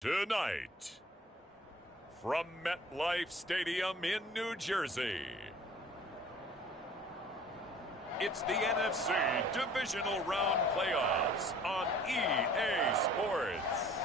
Tonight, from MetLife Stadium in New Jersey, it's the NFC Divisional Round Playoffs on EA Sports.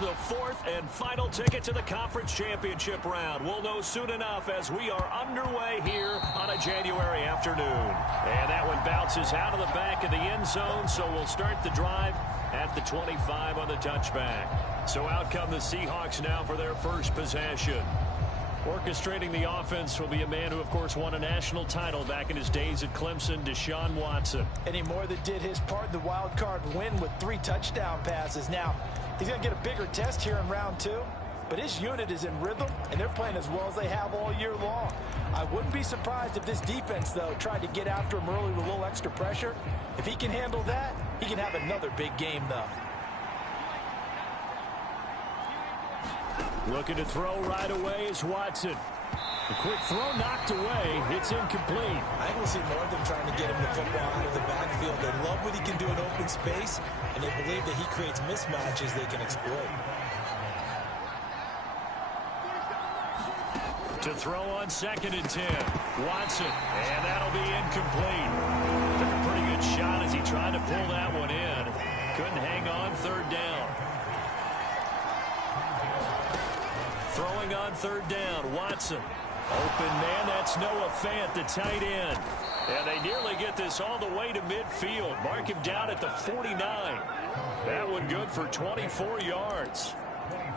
The fourth and final ticket to the conference championship round. We'll know soon enough as we are underway here on a January afternoon. And that one bounces out of the back of the end zone, so we'll start the drive at the 25 on the touchback. So out come the Seahawks now for their first possession. Orchestrating the offense will be a man who, of course, won a national title back in his days at Clemson, Deshaun Watson. And he more than did his part in the wild card win with 3 touchdown passes. Now, he's going to get a bigger test here in round 2, but his unit is in rhythm, and they're playing as well as they have all year long. I wouldn't be surprised if this defense, though, tried to get after him early with a little extra pressure. If he can handle that, he can have another big game, though. Looking to throw right away is Watson. A quick throw knocked away. It's incomplete. I think we'll see more of them trying to get him the football out of the backfield. They love what he can do in open space, and they believe that he creates mismatches they can exploit. To throw on 2nd and 10. Watson, and that'll be incomplete. Took a pretty good shot as he tried to pull that one in. Couldn't hang on 3rd down. Throwing on 3rd down, Watson. Open man, that's Noah Fant, the tight end. And they nearly get this all the way to midfield. Mark him down at the 49. That one good for 24 yards.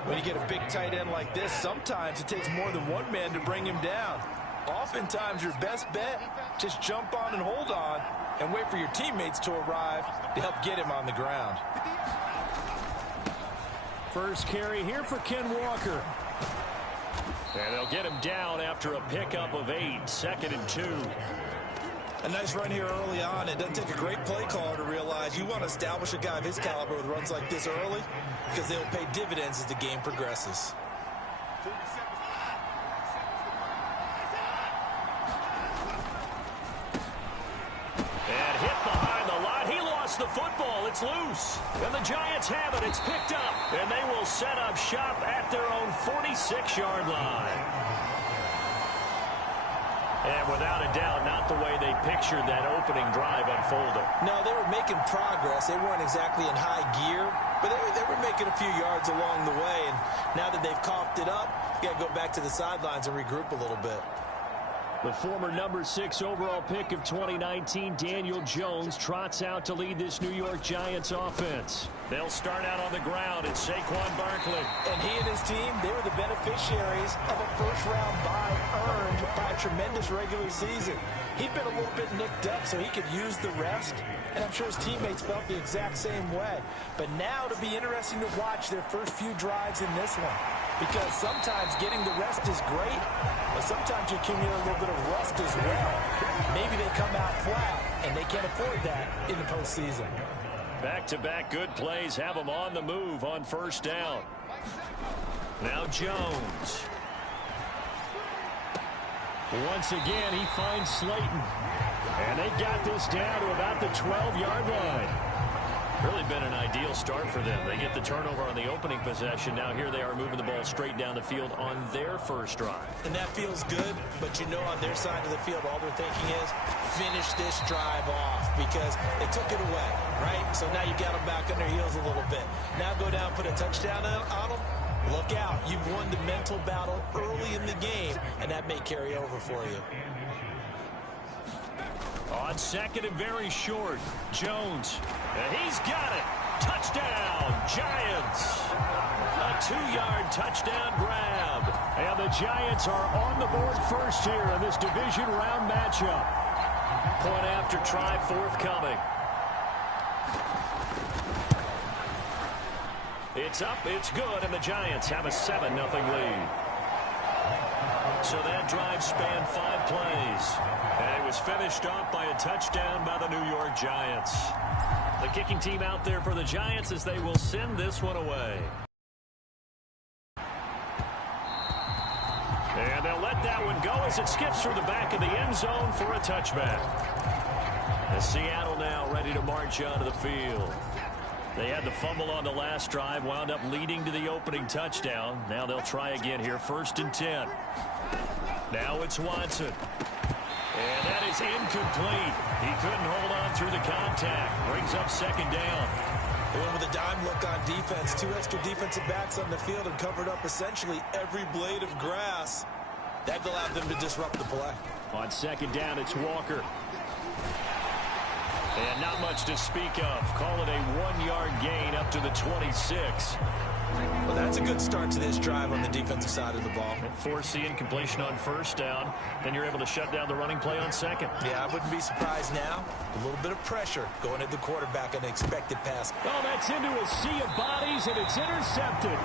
When you get a big tight end like this, sometimes it takes more than one man to bring him down. Oftentimes, your best bet, just jump on and hold on and wait for your teammates to arrive to help get him on the ground. First carry here for Ken Walker. And they'll get him down after a pickup of 8, 2nd and 2. A nice run here early on. It doesn't take a great play caller to realize you want to establish a guy of his caliber with runs like this early because they'll pay dividends as the game progresses. And hit behind the line. He lost the football. It's loose. And the Giants have it. It's picked up. And they will set up shop at their own 46-yard line. And without a doubt, not the way they pictured that opening drive unfolding. No, they were making progress. They weren't exactly in high gear, but they were making a few yards along the way. And now that they've coughed it up, you got to go back to the sidelines and regroup a little bit. The former number 6 overall pick of 2019, Daniel Jones, trots out to lead this New York Giants offense. They'll start out on the ground. It's Saquon Barkley. And he and his team, they were the beneficiaries of a first-round bye earned by a tremendous regular season. He'd been a little bit nicked up, so he could use the rest. And I'm sure his teammates felt the exact same way. But now it'll be interesting to watch their first few drives in this one. Because sometimes getting the rest is great, but sometimes you accumulate a little bit of rust as well. Maybe they come out flat, and they can't afford that in the postseason. Back-to-back good plays have them on the move on 1st down. Now Jones. Once again, he finds Slayton. And they've got this down to about the 12-yard line. Really been an ideal start for them. They get the turnover on the opening possession. Now here they are moving the ball straight down the field on their first drive. And that feels good, but you know on their side of the field all they're thinking is finish this drive off because they took it away, right? So now you got them back on their heels a little bit. Now go down, put a touchdown on them. Look out. You've won the mental battle early in the game, and that may carry over for you. On second and very short, Jones. And he's got it. Touchdown, Giants. A 2-yard touchdown grab. And the Giants are on the board first here in this division round matchup. Point after try forthcoming. It's up, it's good, and the Giants have a 7-0 lead. So that drive spanned 5 plays. And it was finished off by a touchdown by the New York Giants. The kicking team out there for the Giants as they will send this one away. And they'll let that one go as it skips through the back of the end zone for a touchback. As Seattle now ready to march onto the field. They had the fumble on the last drive, wound up leading to the opening touchdown. Now they'll try again here, 1st and 10. Now it's Watson. And that is incomplete. He couldn't hold on through the contact. Brings up 2nd down. They went with a dime look on defense. 2 extra defensive backs on the field and covered up essentially every blade of grass. That allowed them to disrupt the play. On 2nd down, it's Walker. And not much to speak of. Call it a 1-yard gain up to the 26. Well, that's a good start to this drive on the defensive side of the ball. Force the incompletion on 1st down. Then you're able to shut down the running play on 2nd. Yeah, I wouldn't be surprised now. A little bit of pressure going at the quarterback on the expected pass. Oh, that's into a sea of bodies, and it's intercepted.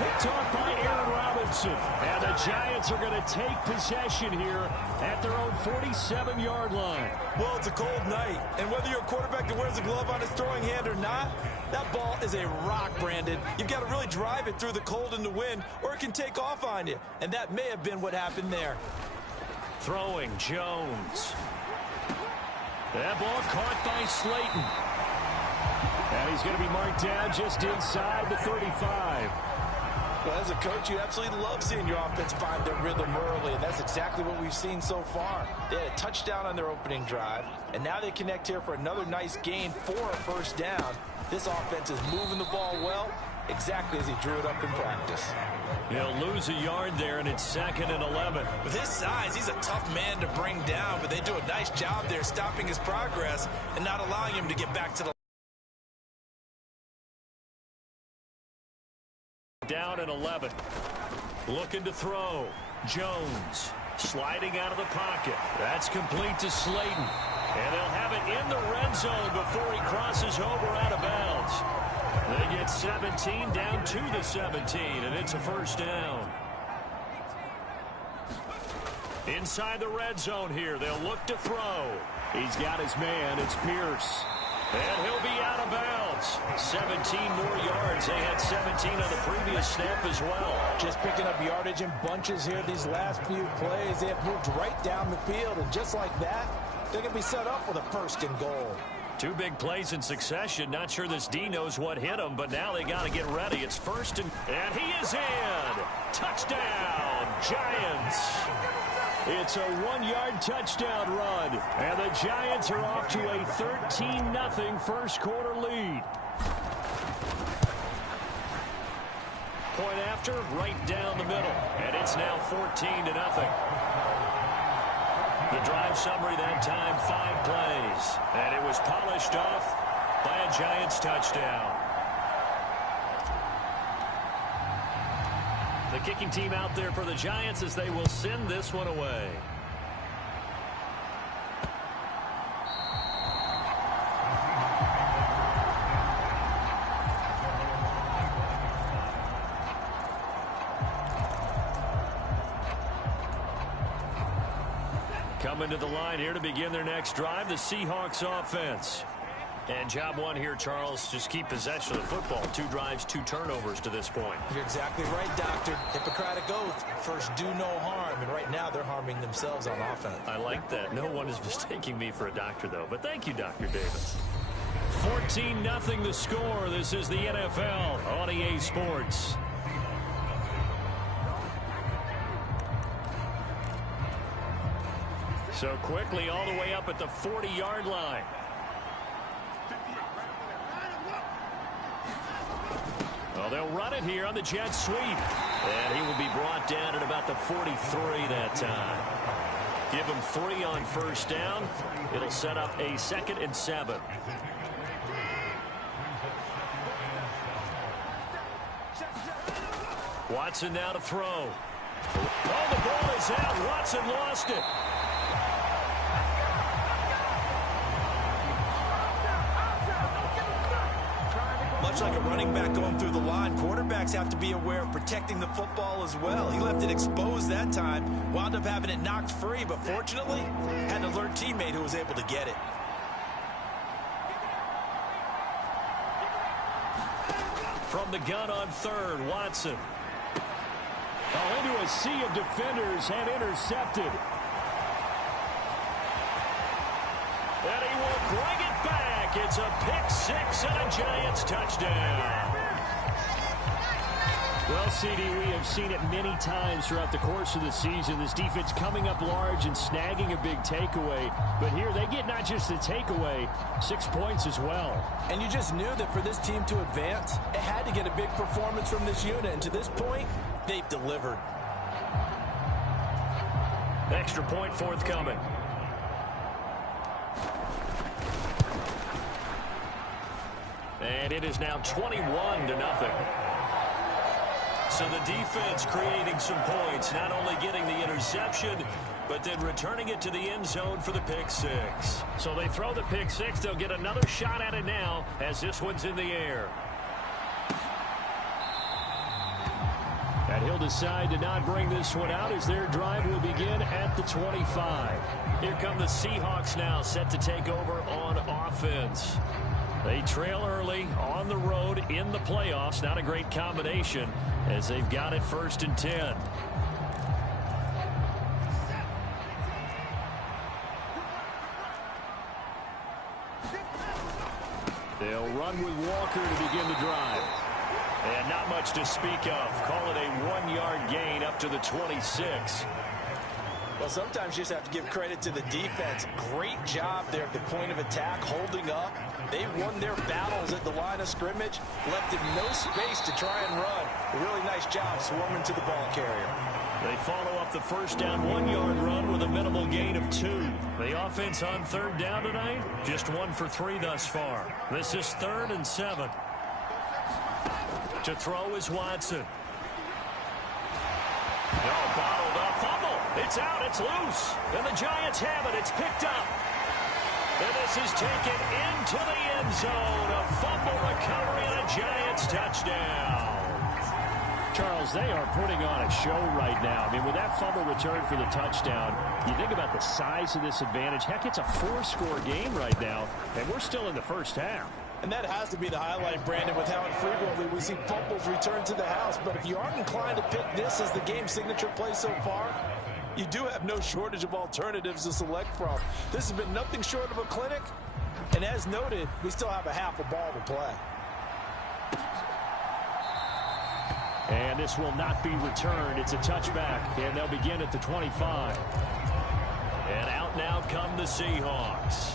Picked off by Aaron Robinson. And the Giants are going to take possession here at their own 47-yard line. Well, it's a cold night, and whether you're a quarterback that wears a glove on his throwing hand or not, that ball is a rock, Brandon. You've got to really drive it through the cold and the wind, or it can take off on you. And that may have been what happened there. Throwing, Jones. That ball caught by Slayton. And he's going to be marked down just inside the 35. Well, as a coach, you absolutely love seeing your offense find their rhythm early, and that's exactly what we've seen so far. They had a touchdown on their opening drive, and now they connect here for another nice gain for a 1st down. This offense is moving the ball well, exactly as he drew it up in practice. He'll lose a yard there, and it's 2nd and 11. With his size, he's a tough man to bring down, but they do a nice job there stopping his progress and not allowing him to get back to the down at 11. Looking to throw. Jones sliding out of the pocket. That's complete to Slayton. And they'll have it in the red zone before he crosses over out of bounds. They get 17 down to the 17, and it's a 1st down. Inside the red zone here, they'll look to throw. He's got his man. It's Pierce. And he'll be out of bounds. 17 more yards. They had 17 on the previous snap as well. Just picking up yardage in bunches here these last few plays. They have moved right down the field, and just like that, they're going to be set up with a 1st and goal. 2 big plays in succession. Not sure this D knows what hit him, but now they got to get ready. It's 1st and he is in. Touchdown, Giants. It's a 1-yard touchdown run, and the Giants are off to a 13-0 first quarter lead. Point after, right down the middle, and it's now 14-0. The drive summary that time, 5 plays, and it was polished off by a Giants touchdown. The kicking team out there for the Giants as they will send this one away. Coming to the line here to begin their next drive, the Seahawks offense. And job one here, Charles, just keep possession of the football. 2 drives, 2 turnovers to this point. You're exactly right, Doctor. Hippocratic oath. First, do no harm. And right now, they're harming themselves on offense. I like that. No one is mistaking me for a doctor, though. But thank you, Dr. Davis. 14-0 the score. This is the NFL on EA Sports. So quickly all the way up at the 40-yard line. Well, they'll run it here on the jet sweep. And he will be brought down at about the 43 that time. Give him 3 on first down. It'll set up a 2nd and 7. Watson now to throw. Oh, the ball is out. Watson lost it. Much like a running back going through the line, quarterbacks have to be aware of protecting the football as well. He left it exposed that time, wound up having it knocked free, but fortunately, had an alert teammate who was able to get it. From the gun on 3rd, Watson. Oh, into a sea of defenders and intercepted. And he will bring it back. It's a pick 6 and a Giants touchdown. Well, CD, we have seen it many times throughout the course of the season. This defense coming up large and snagging a big takeaway. But here they get not just the takeaway, 6 points as well. And you just knew that for this team to advance, it had to get a big performance from this unit. And to this point, they've delivered. Extra point forthcoming. And it is now 21-0. So the defense creating some points, not only getting the interception, but then returning it to the end zone for the pick 6. So they throw the pick 6. They'll get another shot at it now as this one's in the air. And he'll decide to not bring this one out as their drive will begin at the 25. Here come the Seahawks now, set to take over on offense. They trail early on the road in the playoffs. Not a great combination as they've got it 1st and 10. They'll run with Walker to begin the drive. And not much to speak of. Call it a 1-yard gain up to the 26. Well, sometimes you just have to give credit to the defense. Great job there at the point of attack, holding up. They won their battles at the line of scrimmage, left him no space to try and run. A really nice job swarming to the ball carrier. They follow up the first down 1-yard run with a minimal gain of 2. The offense on 3rd down tonight, just 1 for 3 thus far. This is 3rd and 7. To throw is Watson. No, bottled up, fumble. It's out, it's loose. And the Giants have it, it's picked up. And this is taken into the end zone. A fumble recovery and a Giants touchdown. Charles, they are putting on a show right now. I mean, with that fumble return for the touchdown, you think about the size of this advantage. Heck, it's a 4-score game right now, and we're still in the first half. And that has to be the highlight, Brandon, with how infrequently we see fumbles return to the house. But if you aren't inclined to pick this as the game signature play so far, you do have no shortage of alternatives to select from. This has been nothing short of a clinic. And as noted, we still have a half a ball to play. And this will not be returned. It's a touchback, and they'll begin at the 25. And out now come the Seahawks.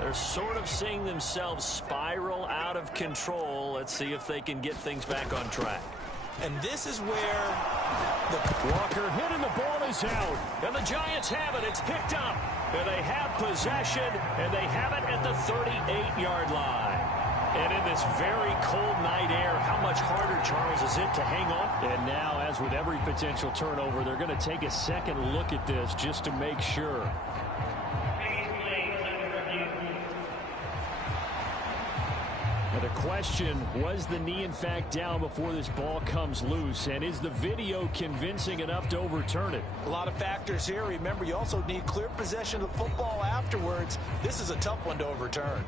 They're sort of seeing themselves spiral out of control. Let's see if they can get things back on track. And this is where the Walker hit and the ball is out. And the Giants have it. It's picked up. And they have possession, and they have it at the 38-yard line. And in this very cold night air, how much harder, Charles, is it to hang on? And now, as with every potential turnover, they're going to take a second look at this just to make sure. Now the question, was the knee in fact down before this ball comes loose? And is the video convincing enough to overturn it? A lot of factors here. Remember, you also need clear possession of the football afterwards. This is a tough one to overturn.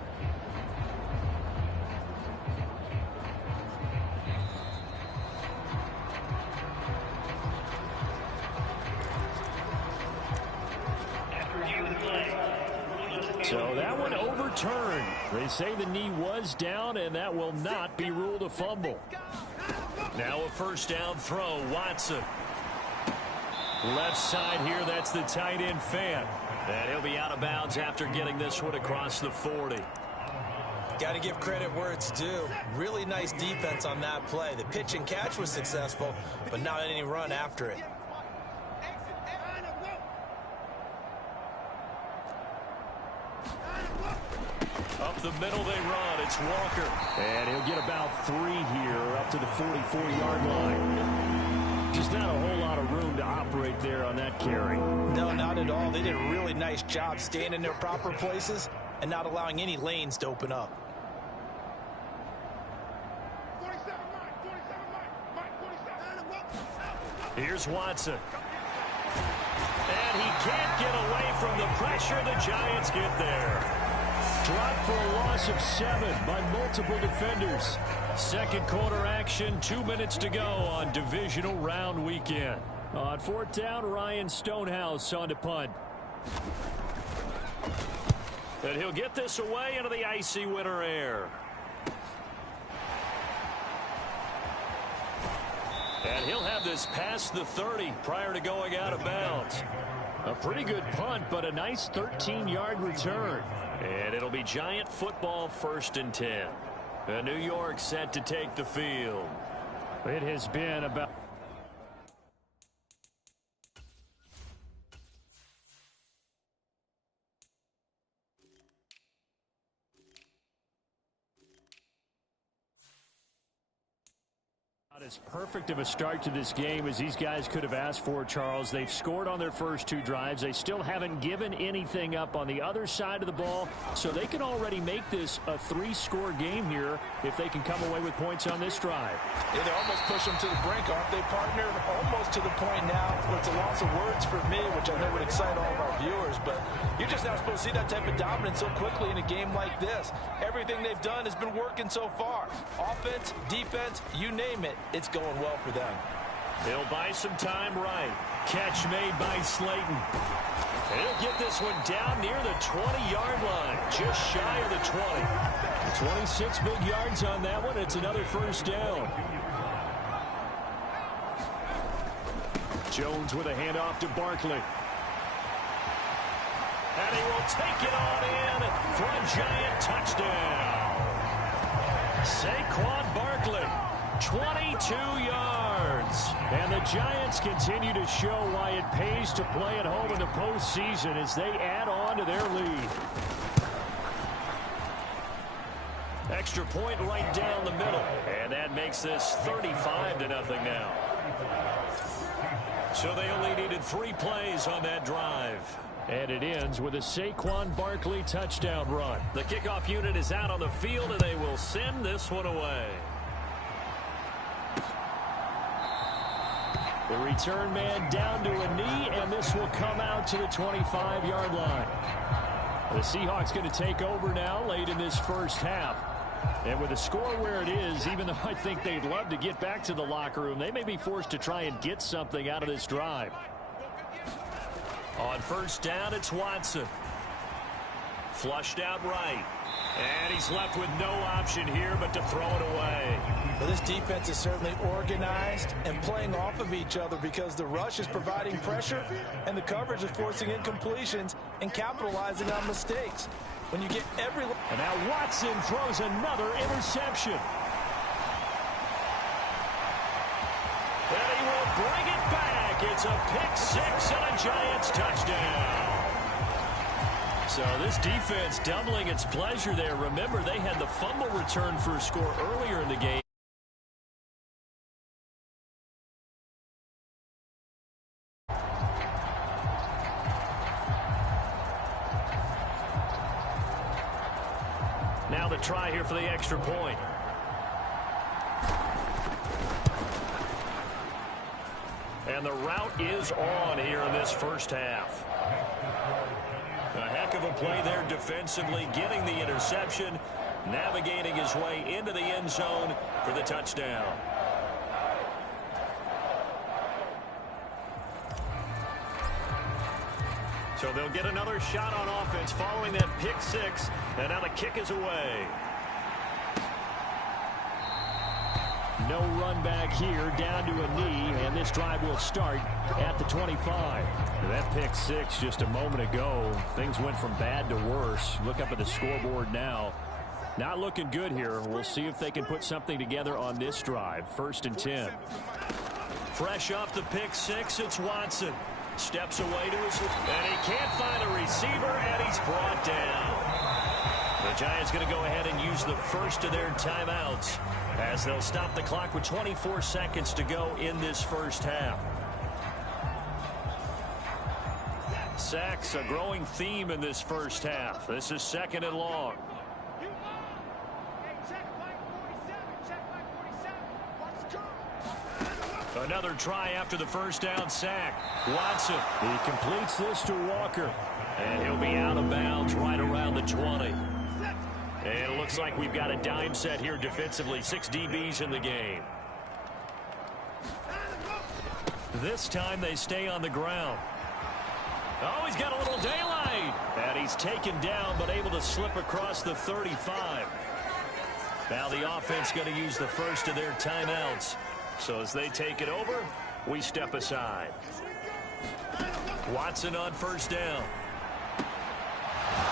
So that one overturned. They say the knee was down, and that will not be ruled a fumble. Now a first down throw, Watson. Left side here, that's the tight end Fant. And he'll be out of bounds after getting this one across the 40. Got to give credit where it's due. Really nice defense on that play. The pitch and catch was successful, but not any run after it. Up the middle they run. It's Walker. And he'll get about 3 here up to the 44-yard line. Just not a whole lot of room to operate there on that carry. No, not at all. They did a really nice job staying in their proper places and not allowing any lanes to open up. Here's Watson. And he can't get away from the pressure. The Giants get there. Dropped for a loss of 7 by multiple defenders. Second quarter action, 2 minutes to go on divisional round weekend. On fourth down, Ryan Stonehouse on to punt. And he'll get this away into the icy winter air. And he'll have this past the 30 prior to going out of bounds. A pretty good punt, but a nice 13-yard return. And it'll be Giant football, 1st and 10. The New York set to take the field. It has been about... as perfect of a start to this game as these guys could have asked for, Charles. They've scored on their first 2 drives. They still haven't given anything up on the other side of the ball, so they can already make this a 3-score game here if they can come away with points on this drive. Yeah, they almost push them to the brink, aren't they, partner? Almost to the point now where it's a loss of words for me, which I know would excite all of our viewers, but you're just not supposed to see that type of dominance so quickly in a game like this. Everything they've done has been working so far. Offense, defense, you name it. It's going well for them. They'll buy some time right. Catch made by Slayton. He'll get this one down near the 20-yard line, just shy of the 20. 26 big yards on that one. It's another first down. Jones with a handoff to Barkley. And he will take it on in for a Giant touchdown. Saquon Barkley. 22 yards. And the Giants continue to show why it pays to play at home in the postseason as they add on to their lead. Extra point right down the middle. And that makes this 35-0 now. So they only needed 3 plays on that drive. And it ends with a Saquon Barkley touchdown run. The kickoff unit is out on the field, and they will send this one away. The return man down to a knee, and this will come out to the 25-yard line. The Seahawks going to take over now late in this first half. And with the score where it is, even though I think they'd love to get back to the locker room, they may be forced to try and get something out of this drive. On first down, it's Watson. Flushed out right. And he's left with no option here but to throw it away. Well, this defense is certainly organized and playing off of each other because the rush is providing pressure and the coverage is forcing incompletions and capitalizing on mistakes. When you get every... And now Watson throws another interception. And he will bring it back. It's a pick-6 and a Giants touchdown. So this defense doubling its pleasure there. Remember, they had the fumble return for a score earlier in the game. Now the try here for the extra point. And the route is on here in this first half. A heck of a play there defensively, getting the interception, navigating his way into the end zone for the touchdown. So they'll get another shot on offense following that pick-6, and now the kick is away. No run back here, down to a knee, and this drive will start at the 25. That pick-6 just a moment ago, things went from bad to worse. Look up at the scoreboard now. Not looking good here. We'll see if they can put something together on this drive. 1st and 10. Fresh off the pick-6, it's Watson. Steps away to his... And he can't find a receiver, and he's brought down. The Giants going to go ahead and use the first of their timeouts as they'll stop the clock with 24 seconds to go in this first half. Sacks, a growing theme in this first half. This is 2nd and long. Another try after the first down sack. Watson, he completes this to Walker. And he'll be out of bounds right around the 20. And it looks like we've got a dime set here defensively. 6 DBs in the game. This time they stay on the ground. Oh, he's got a little daylight. And he's taken down but able to slip across the 35. Now the offense going to use the first of their timeouts. So as they take it over, we step aside. Watson on first down.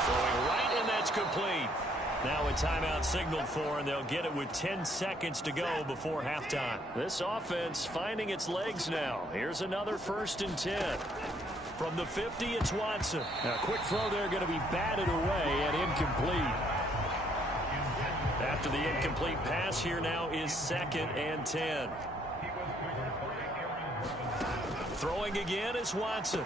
Throwing right, and that's complete. Now a timeout signaled for, and they'll get it with 10 seconds to go before halftime. This offense finding its legs now. Here's another 1st and 10. From the 50, it's Watson. Now, a quick throw there going to be batted away and incomplete. After the incomplete pass, here now is 2nd and 10. Throwing again is Watson.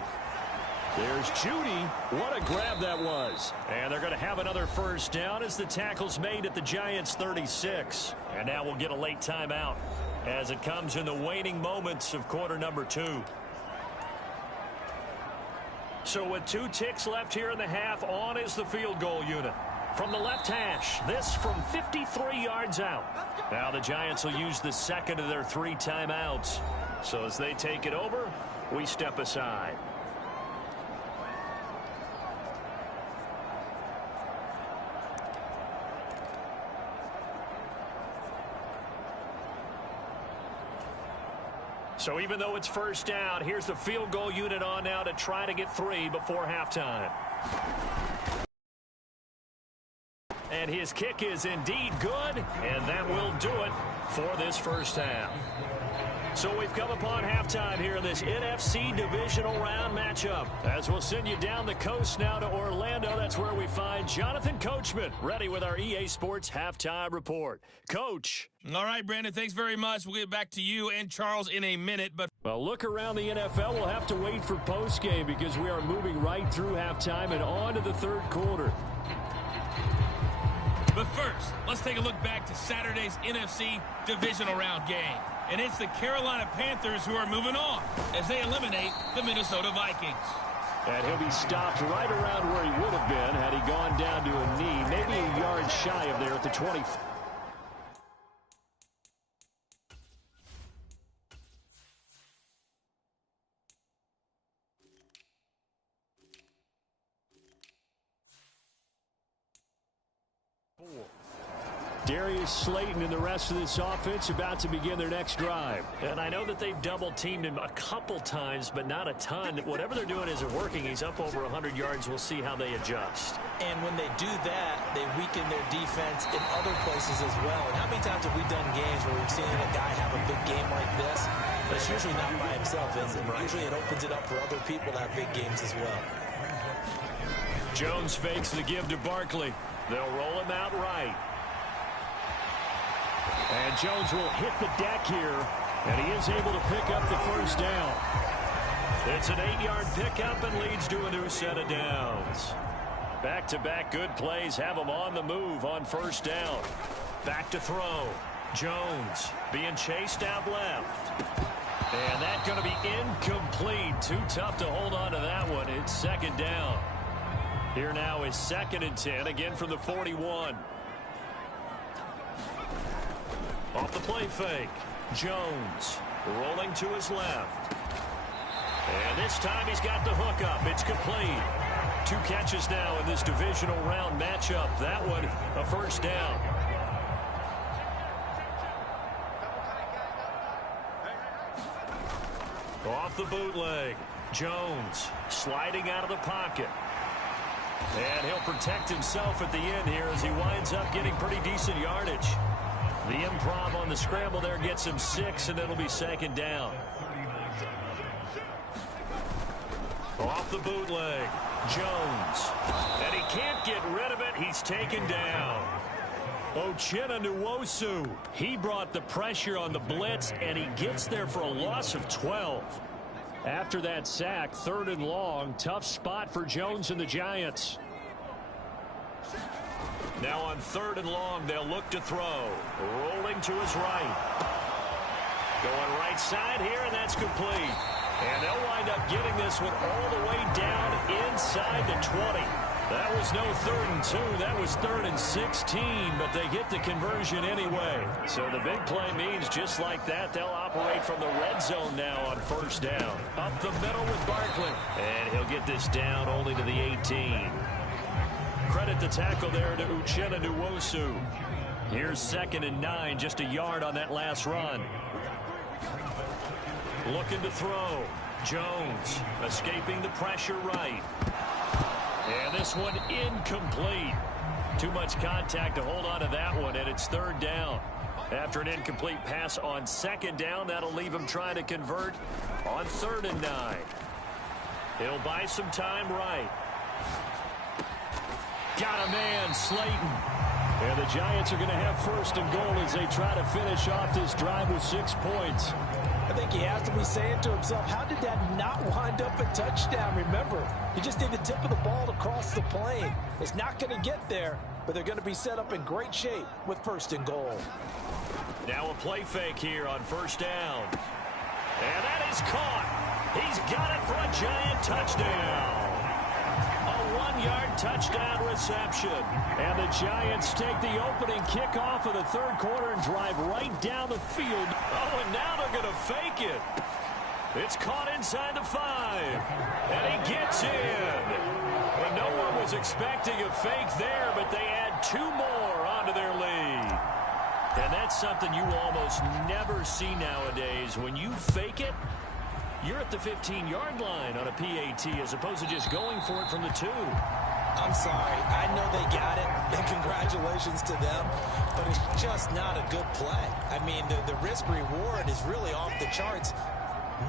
There's Judy. What a grab that was. And they're going to have another first down as the tackle's made at the Giants' 36. And now we'll get a late timeout as it comes in the waning moments of quarter number 2. So with 2 ticks left here in the half, on is the field goal unit. From the left hash, this from 53 yards out. Now the Giants will use the 2nd of their 3 timeouts. So as they take it over, we step aside. So even though it's first down, here's the field goal unit on now to try to get 3 before halftime. And his kick is indeed good, and that will do it for this first half. So we've come upon halftime here in this NFC divisional round matchup. As we'll send you down the coast now to Orlando, that's where we find Jonathan Coachman ready with our EA Sports halftime report. Coach. All right, Brandon, thanks very much. We'll get back to you and Charles in a minute. But well, look around the NFL. We'll have to wait for postgame because we are moving right through halftime and on to the 3rd quarter. But first, let's take a look back to Saturday's NFC divisional round game. And it's the Carolina Panthers who are moving on as they eliminate the Minnesota Vikings. And he'll be stopped right around where he would have been had he gone down to a knee, maybe a yard shy of there at the 20. Darius Slayton and the rest of this offense about to begin their next drive. And I know that they've double-teamed him a couple times, but not a ton. Whatever they're doing isn't working. He's up over 100 yards. We'll see how they adjust. And when they do that, they weaken their defense in other places as well. And how many times have we done games where we've seen a guy have a big game like this? But it's usually not by himself, is it? Usually it opens it up for other people to have big games as well. Jones fakes the give to Barkley. They'll roll him out right. And Jones will hit the deck here, and he is able to pick up the first down. It's an 8-yard pickup and leads to a new set of downs. Back-to-back good plays have him on the move on first down. Back to throw. Jones being chased out left. And that's going to be incomplete. Too tough to hold on to that one. It's 2nd down. Here now is 2nd and 10, again from the 41. Off the play fake. Jones rolling to his left. And this time he's got the hook up. It's complete. 2 catches now in this divisional round matchup. That one a first down. Off the bootleg. Jones sliding out of the pocket. And he'll protect himself at the end here as he winds up getting pretty decent yardage. The improv on the scramble there gets him 6, and it'll be 2nd down. Off the bootleg. Jones. And he can't get rid of it. He's taken down. Uchenna Nwosu. He brought the pressure on the blitz, and he gets there for a loss of 12. After that sack, 3rd and long. Tough spot for Jones and the Giants. Now on 3rd and long, they'll look to throw. Rolling to his right. Going right side here, and that's complete. And they'll wind up getting this one all the way down inside the 20. That was no 3rd and 2. That was 3rd and 16, but they get the conversion anyway. So the big play means just like that, they'll operate from the red zone now on 1st down. Up the middle with Barkley. And he'll get this down only to the 18. Credit the tackle there to Uchenna Nwosu. Here's 2nd and 9, just a yard on that last run. Looking to throw. Jones escaping the pressure right. And this one incomplete. Too much contact to hold on to that one, and it's 3rd down. After an incomplete pass on 2nd down, that'll leave him trying to convert on 3rd and 9. He'll buy some time right. Got a man, Slayton. And the Giants are going to have 1st and goal as they try to finish off this drive with 6 points. I think he has to be saying to himself, how did that not wind up a touchdown? Remember, he just did the tip of the ball across the plane. It's not going to get there, but they're going to be set up in great shape with 1st and goal. Now a play fake here on 1st down. And that is caught. He's got it for a Giant touchdown. A 1-yard touchdown reception. And the Giants take the opening kickoff of the 3rd quarter and drive right down the field. Oh, and now they're going to fake it. It's caught inside the 5. And he gets in. And no one was expecting a fake there, but they add 2 more onto their lead. And that's something you almost never see nowadays. When you fake it, you're at the 15-yard line on a PAT as opposed to just going for it from the 2. I'm sorry. I know they got it, and congratulations to them, but it's just not a good play. I mean, the risk-reward is really off the charts,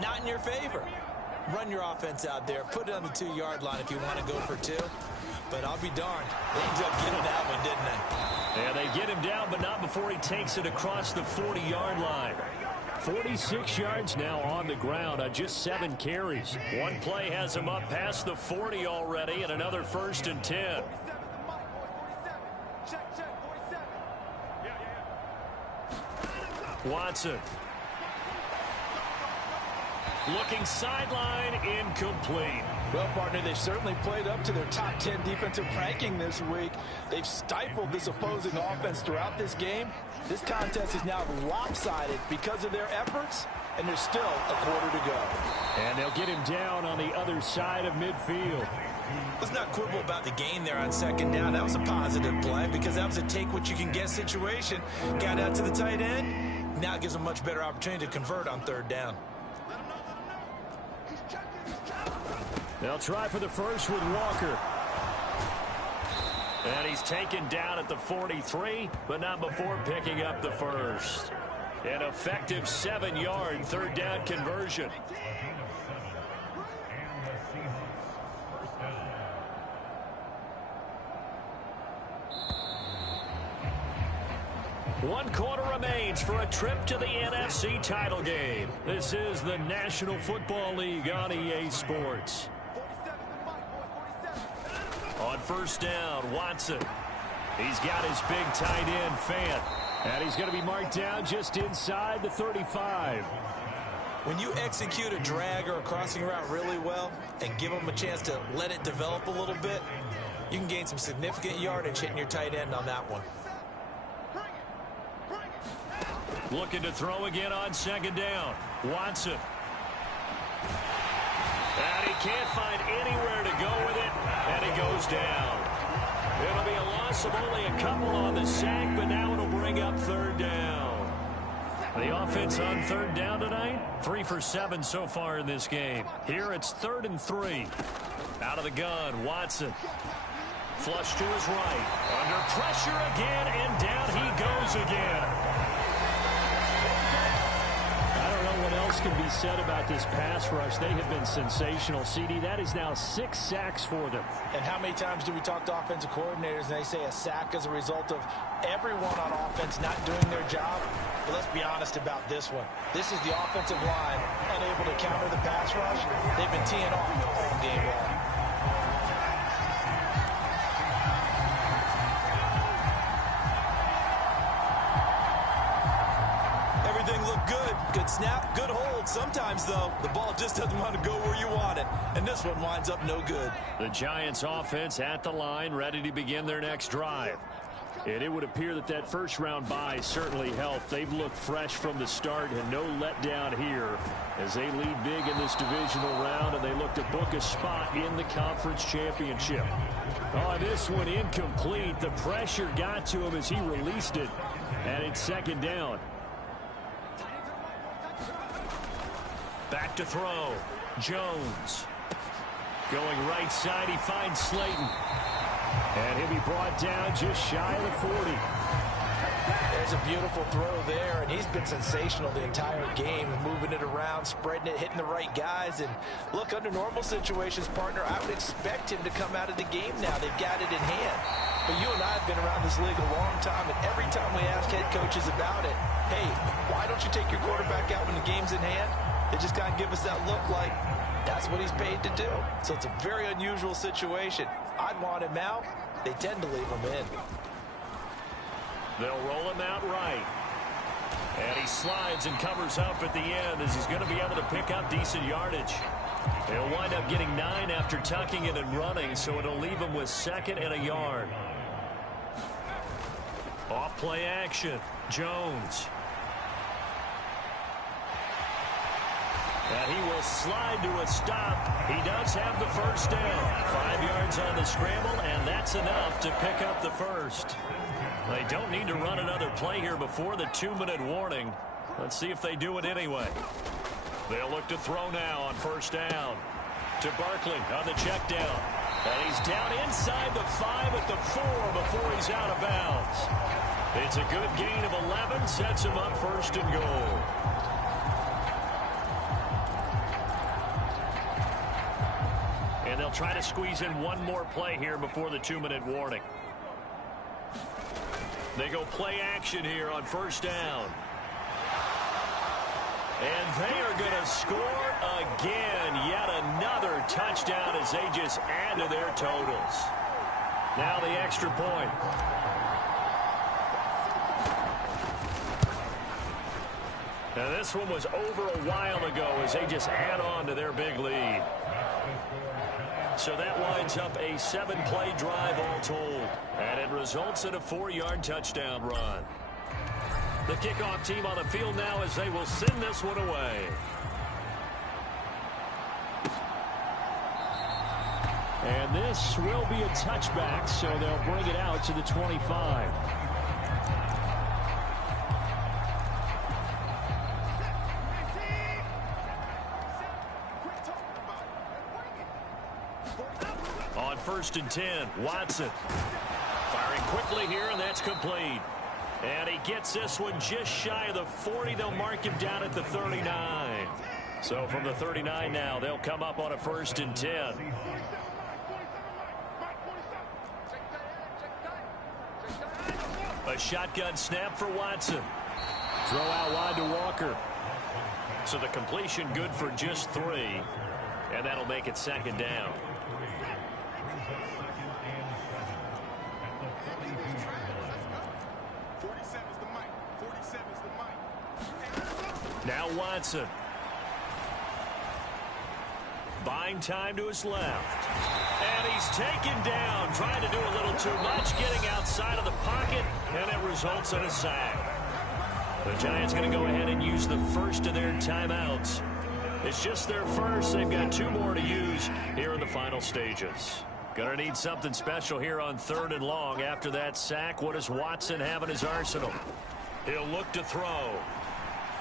not in your favor. Run your offense out there. Put it on the 2-yard line if you want to go for 2. But I'll be darned. They ended up getting that one, didn't they? Yeah, they get him down, but not before he takes it across the 40-yard line. 46 yards now on the ground on just 7 carries. One play has him up past the 40 already, and another 1st and 10. Watson. Looking sideline, incomplete. Well, partner, they've certainly played up to their top 10 defensive ranking this week. They've stifled this opposing offense throughout this game. This contest is now lopsided because of their efforts, and there's still a quarter to go. And they'll get him down on the other side of midfield. Let's not quibble about the gain there on 2nd down. That was a positive play because that was a take-what-you-can-get situation. Got out to the tight end. Now it gives them a much better opportunity to convert on 3rd down. They'll try for the first with Walker. And he's taken down at the 43, but not before picking up the first. An effective 7-yard 3rd down conversion. One quarter remains for a trip to the NFC title game. This is the National Football League on EA Sports. On 1st down, Watson. He's got his big tight end, Fant. And he's going to be marked down just inside the 35. When you execute a drag or a crossing route really well and give them a chance to let it develop a little bit, you can gain some significant yardage hitting your tight end on that one. Looking to throw again on 2nd down. Watson. And he can't find anywhere to go with it, and he goes down. It'll be a loss of only a couple on the sack, but now it'll bring up 3rd down. The offense on 3rd down tonight, 3 for 7 so far in this game. Here it's 3rd and 3. Out of the gun, Watson. Flush to his right. Under pressure again, and down he goes again. else can be said about this pass rush? They have been sensational. CD, that is now 6 sacks for them. And how many times do we talk to offensive coordinators and they say a sack is a result of everyone on offense not doing their job? But let's be honest about this one. This is the offensive line unable to counter the pass rush. They've been teeing off all game long. Everything looked good. Good snap, good hold. Sometimes, though, the ball just doesn't want to go where you want it. And this one winds up no good. The Giants offense at the line, ready to begin their next drive. And it would appear that that first-round bye certainly helped. They've looked fresh from the start and no letdown here as they lead big in this divisional round, and they look to book a spot in the conference championship. Oh, this one incomplete. The pressure got to him as he released it, and it's second down. Back to throw. Jones. Going right side, he finds Slayton. And he'll be brought down just shy of the 40. There's a beautiful throw there, and he's been sensational the entire game, moving it around, spreading it, hitting the right guys. And look, under normal situations, partner, I would expect him to come out of the game now. They've got it in hand. But you and I have been around this league a long time, and every time we ask head coaches about it, hey, why don't you take your quarterback out when the game's in hand? They just kind of give us that look like that's what he's paid to do. So it's a very unusual situation. I'd want him out. They tend to leave him in. They'll roll him out right. And he slides and covers up at the end as he's going to be able to pick up decent yardage. He'll wind up getting 9 after tucking it and running, so it'll leave him with 2nd and a yard. Off play action. Jones. And he will slide to a stop. He does have the first down. 5 yards on the scramble, and that's enough to pick up the first. They don't need to run another play here before the 2-minute warning. Let's see if they do it anyway. They'll look to throw now on first down. To Barkley on the check down. And he's down inside the 5 at the 4 before he's out of bounds. It's a good gain of 11, sets him up 1st and goal. And they'll try to squeeze in one more play here before the 2-minute warning. They go play action here on first down. And they are going to score again. Yet another touchdown as they just add to their totals. Now the extra point. Now this one was over a while ago as they just add on to their big lead. So that winds up a 7-play drive all told. And it results in a 4-yard touchdown run. The kickoff team on the field now as they will send this one away. And this will be a touchback, so they'll bring it out to the 25. On 1st and 10, Watson. Firing quickly here, and that's complete. And he gets this one just shy of the 40. They'll mark him down at the 39. So from the 39 now, they'll come up on a 1st and 10. A shotgun snap for Watson. Throw out wide to Walker. So the completion good for just 3. And that'll make it 2nd down. Now Watson. Buying time to his left. And he's taken down, trying to do a little too much, getting outside of the pocket, and it results in a sack. The Giants going to go ahead and use the first of their timeouts. It's just their first. They've got 2 more to use here in the final stages. Going to need something special here on 3rd and long. After that sack, what does Watson have in his arsenal? He'll look to throw.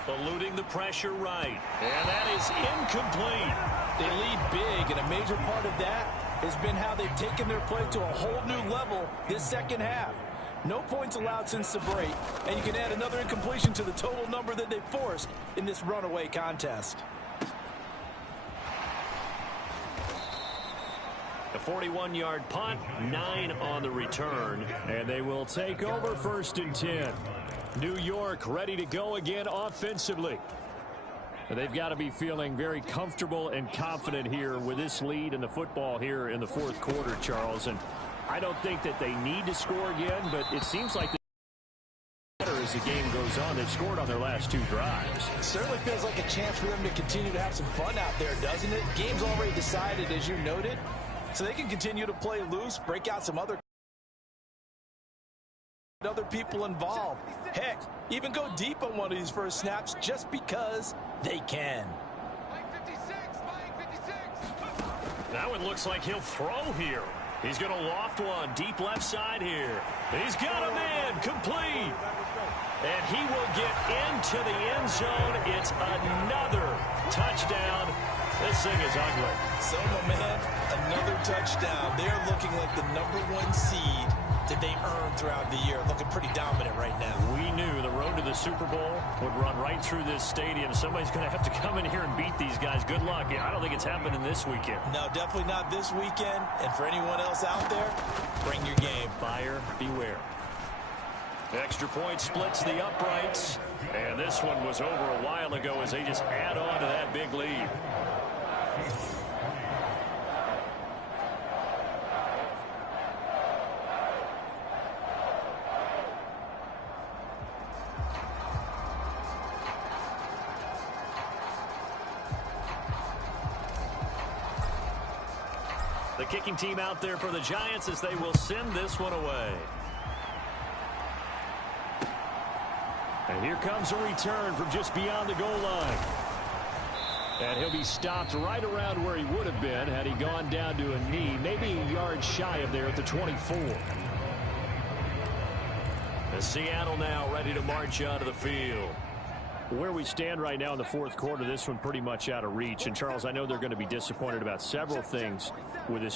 Eluding the pressure right. And that is incomplete. They lead big, and a major part of that has been how they've taken their play to a whole new level this second half. No points allowed since the break, and you can add another incompletion to the total number that they forced. in this runaway contest. A 41-yard punt, 9 on the return, and they will take over 1st and 10. New York ready to go again offensively. They've got to be feeling very comfortable and confident here with this lead in the football here in the 4th quarter, Charles. And I don't think that they need to score again, but it seems like better as the game goes on. They've scored on their last 2 drives. It certainly feels like a chance for them to continue to have some fun out there, doesn't it? Game's already decided, as you noted. So they can continue to play loose, break out some other people involved. Heck, even go deep on one of these first snaps just because they can. That one looks like he'll throw here. He's going to loft one deep left side here. He's got a man complete. And he will get into the end zone. It's another touchdown. This thing is ugly. So, my man, another touchdown. They're looking like the #1 seed that they earned throughout the year. Looking pretty dominant right now. We knew the road to the Super Bowl would run right through this stadium. Somebody's going to have to come in here and beat these guys. Good luck. I don't think it's happening this weekend. No, definitely not this weekend. And for anyone else out there, bring your game. Buyer beware. Extra point splits the uprights. And this one was over a while ago as they just add on to that big lead. The kicking team out there for the Giants as they will send this one away. And here comes a return from just beyond the goal line. And he'll be stopped right around where he would have been had he gone down to a knee, maybe a yard shy of there at the 24. As Seattle now ready to march out of the field. Where we stand right now in the 4th quarter, this one pretty much out of reach. And, Charles, I know they're going to be disappointed about several things with this.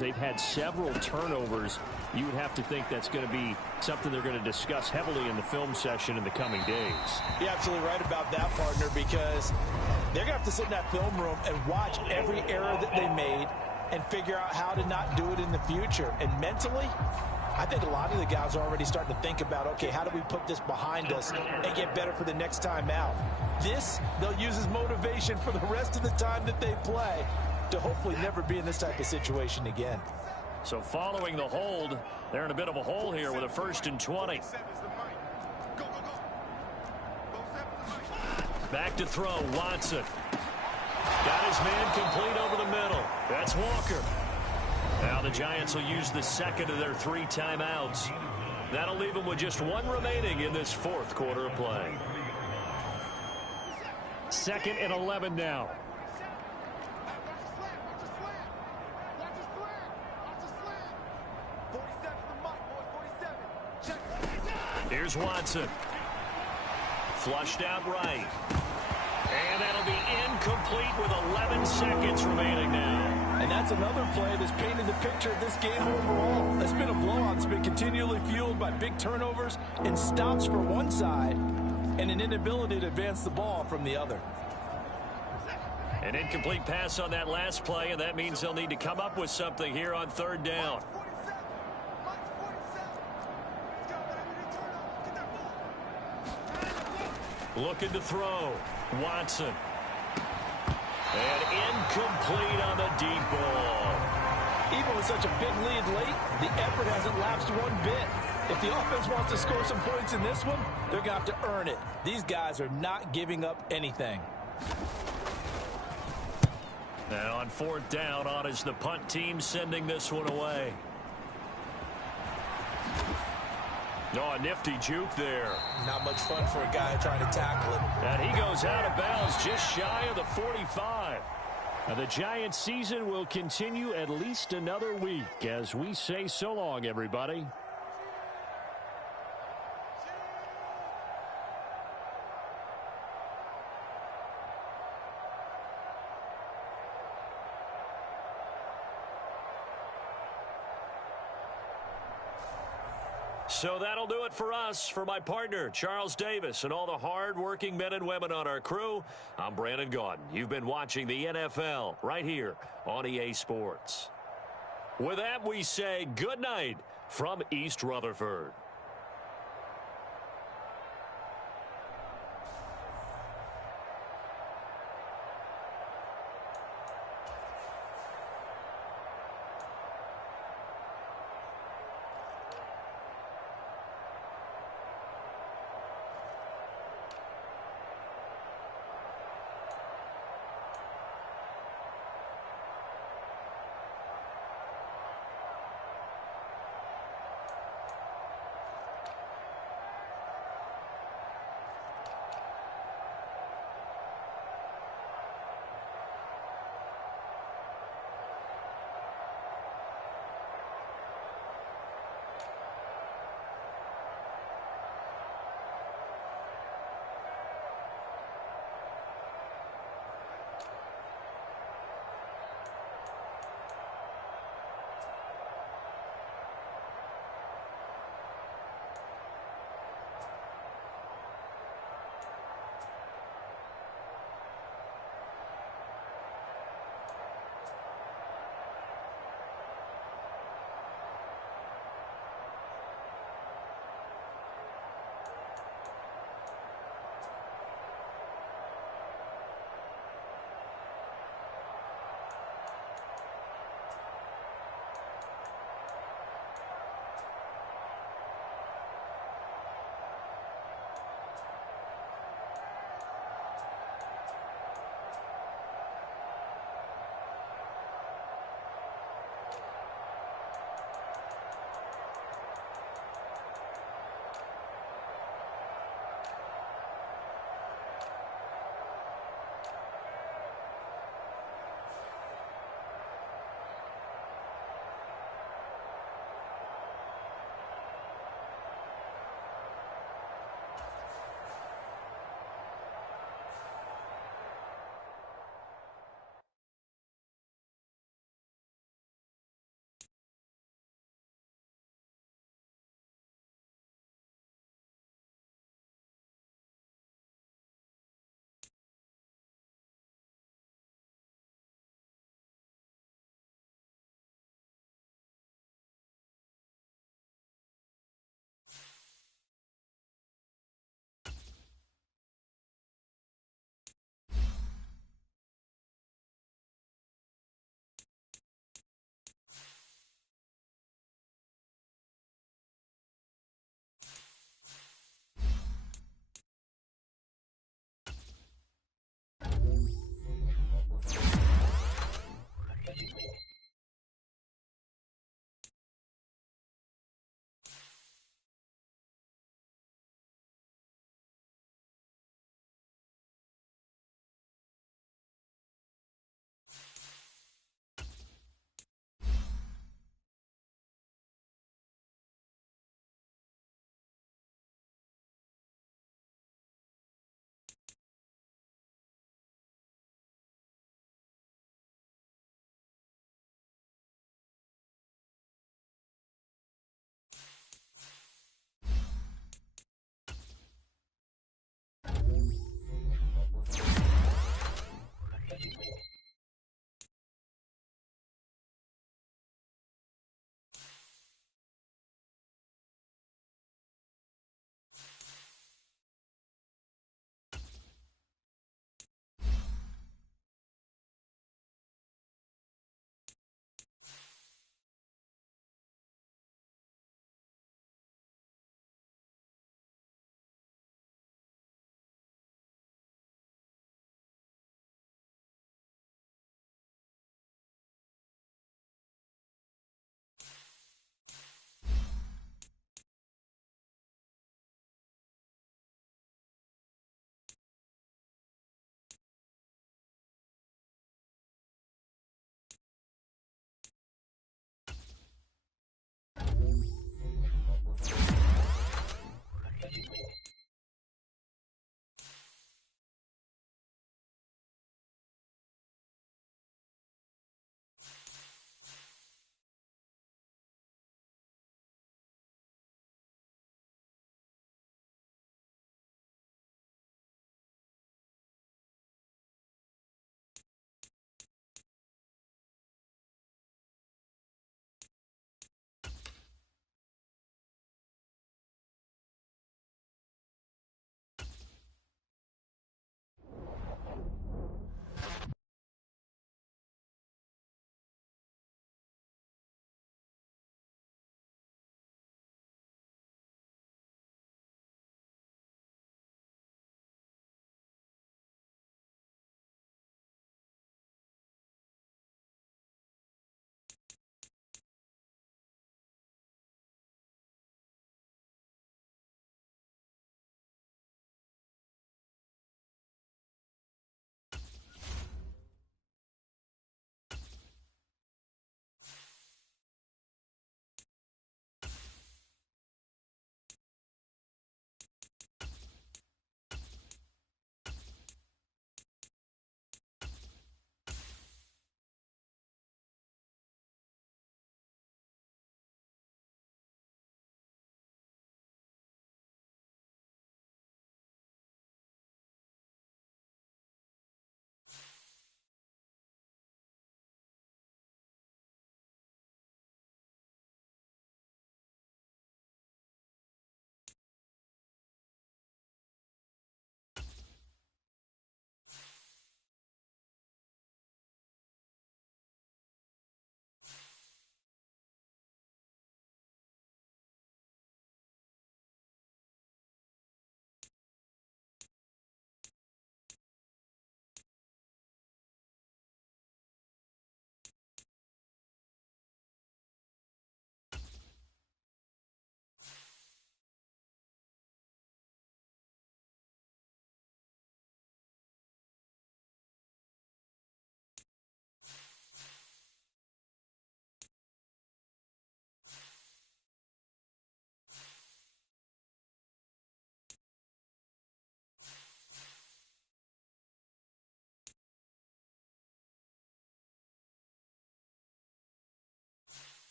They've had several turnovers. You would have to think that's going to be something they're going to discuss heavily in the film session in the coming days. You're absolutely right about that, partner, because they're going to have to sit in that film room and watch every error that they made and figure out how to not do it in the future. And mentally, I think a lot of the guys are already starting to think about, okay, how do we put this behind us and get better for the next time out? This, they'll use as motivation for the rest of the time that they play to hopefully never be in this type of situation again. So following the hold, they're in a bit of a hole here with a 1st and 20. Back to throw, Watson. Got his man complete over the middle. That's Walker. Now the Giants will use the second of their 3 timeouts. That'll leave them with just 1 remaining in this 4th quarter of play. 2nd and 11 now. Here's Watson. Flushed out right. And that'll be incomplete with 11 seconds remaining now. And that's another play that's painted the picture of this game overall. It's been a blowout. It's been continually fueled by big turnovers and stops for one side and an inability to advance the ball from the other. An incomplete pass on that last play, and that means they'll need to come up with something here on 3rd down. Looking to throw. Watson. And incomplete on the deep ball. Even with such a big lead late, the effort hasn't lapsed one bit. If the offense wants to score some points in this one, they're going to have to earn it. These guys are not giving up anything. Now on 4th down, on is the punt team sending this one away. Oh, a nifty juke there. Not much fun for a guy trying to tackle it. And he goes out of bounds just shy of the 45. Now the Giants season will continue at least another week as we say so long, everybody. So that'll do it for us. For my partner, Charles Davis, and all the hard-working men and women on our crew, I'm Brandon Gaudin. You've been watching the NFL right here on EA Sports. With that, we say good night from East Rutherford.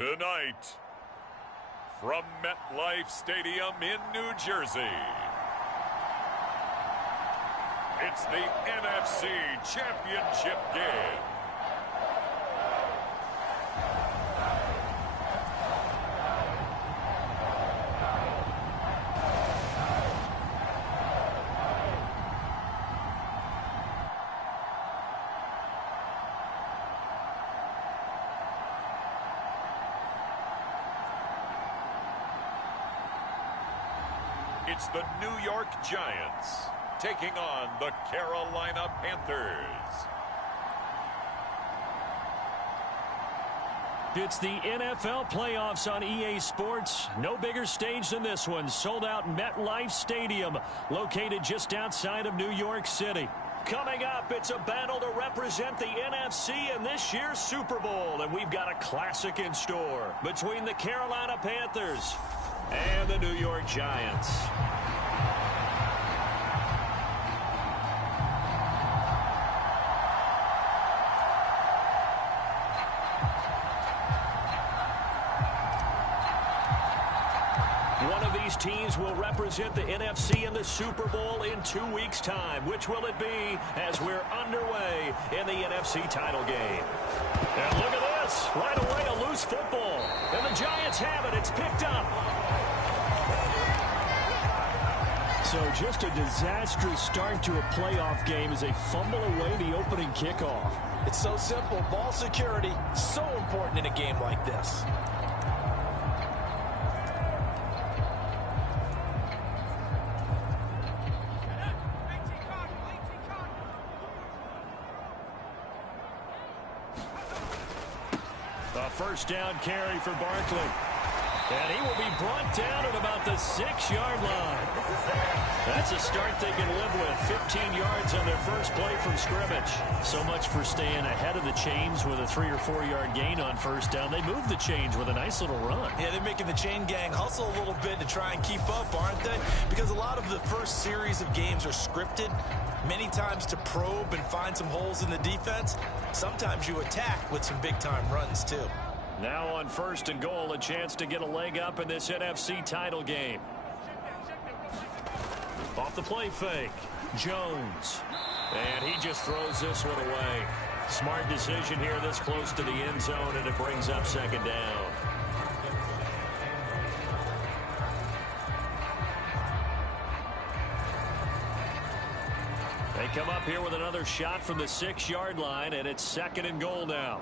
Tonight, from MetLife Stadium in New Jersey, it's the NFC Championship game. It's the New York Giants taking on the Carolina Panthers. It's the NFL playoffs on EA Sports. No bigger stage than this one. Sold out MetLife Stadium, located just outside of New York City. Coming up, it's a battle to represent the NFC in this year's Super Bowl. And we've got a classic in store between the Carolina Panthers and the New York Giants. One of these teams will represent the NFC in the Super Bowl in 2 weeks' time. Which will it be as we're underway in the NFC title game? And look at this. Right away, a loose football. And the Giants have it. It's picked up. So just a disastrous start to a playoff game as they fumble away the opening kickoff. It's so simple. Ball security, so important in a game like this. A first down carry for Barkley. And he will be brought down at about the 6-yard line. That's a start they can live with. 15 yards on their first play from scrimmage. So much for staying ahead of the chains with a 3- or 4-yard gain on first down. They move the chains with a nice little run. Yeah, they're making the chain gang hustle a little bit to try and keep up, aren't they? Because a lot of the first series of games are scripted, many times to probe and find some holes in the defense. Sometimes you attack with some big-time runs, too. Now on 1st and goal, a chance to get a leg up in this NFC title game. Off the play fake, Jones. And he just throws this one away. Smart decision here this close to the end zone, and it brings up 2nd down. They come up here with another shot from the 6-yard line, and it's 2nd and goal now.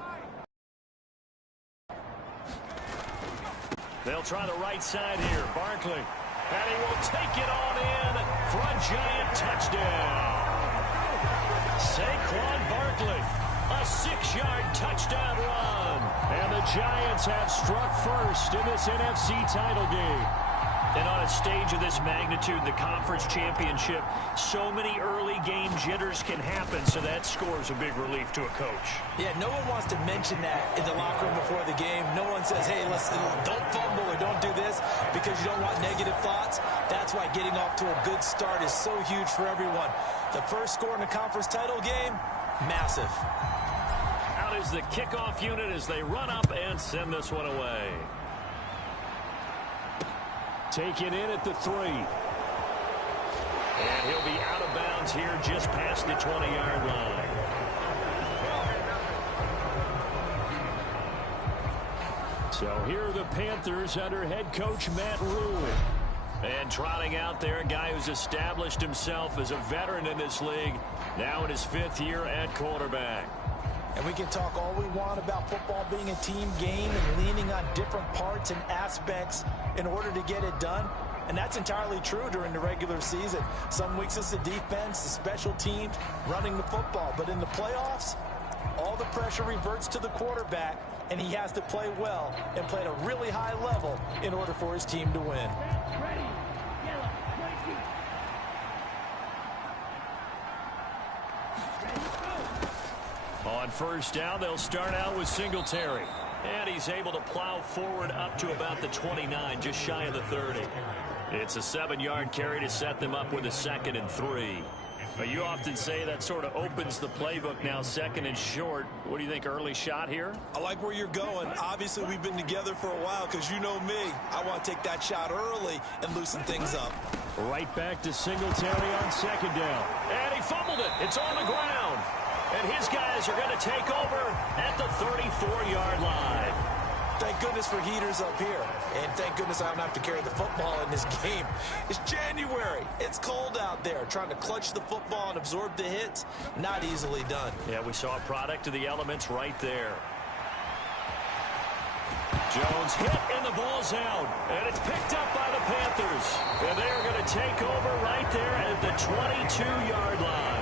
They'll try the right side here. Barkley. And he will take it on in for a Giant touchdown. Saquon Barkley. A 6-yard touchdown run. And the Giants have struck first in this NFC title game. And on a stage of this magnitude, the conference championship, so many early game jitters can happen, so that scores a big relief to a coach. Yeah, no one wants to mention that in the locker room before the game. No one says, hey, listen, don't fumble or don't do this because you don't want negative thoughts. That's why getting off to a good start is so huge for everyone. The first score in the conference title game, massive. Out is the kickoff unit as they run up and send this one away. Taken in at the 3. And he'll be out of bounds here just past the 20-yard line. So here are the Panthers under head coach Matt Rhule. And trotting out there, a guy who's established himself as a veteran in this league, now in his 5th year at quarterback. And we can talk all we want about football being a team game and leaning on different parts and aspects in order to get it done. And that's entirely true during the regular season. Some weeks it's the defense, the special teams, running the football. But in the playoffs, all the pressure reverts to the quarterback, and he has to play well and play at a really high level in order for his team to win. On first down, they'll start out with Singletary. And he's able to plow forward up to about the 29, just shy of the 30. It's a 7-yard carry to set them up with a 2nd and 3. You often say that sort of opens the playbook now, second and short. What do you think, early shot here? I like where you're going. Obviously, we've been together for a while because you know me. I want to take that shot early and loosen things up. Right back to Singletary on second down. And he fumbled it. It's on the ground. And his guys are going to take over at the 34-yard line. Thank goodness for heaters up here. And thank goodness I don't have to carry the football in this game. It's January. It's cold out there. Trying to clutch the football and absorb the hits, not easily done. Yeah, we saw a product of the elements right there. Jones hit and the ball's out. And it's picked up by the Panthers. And they're going to take over right there at the 22-yard line.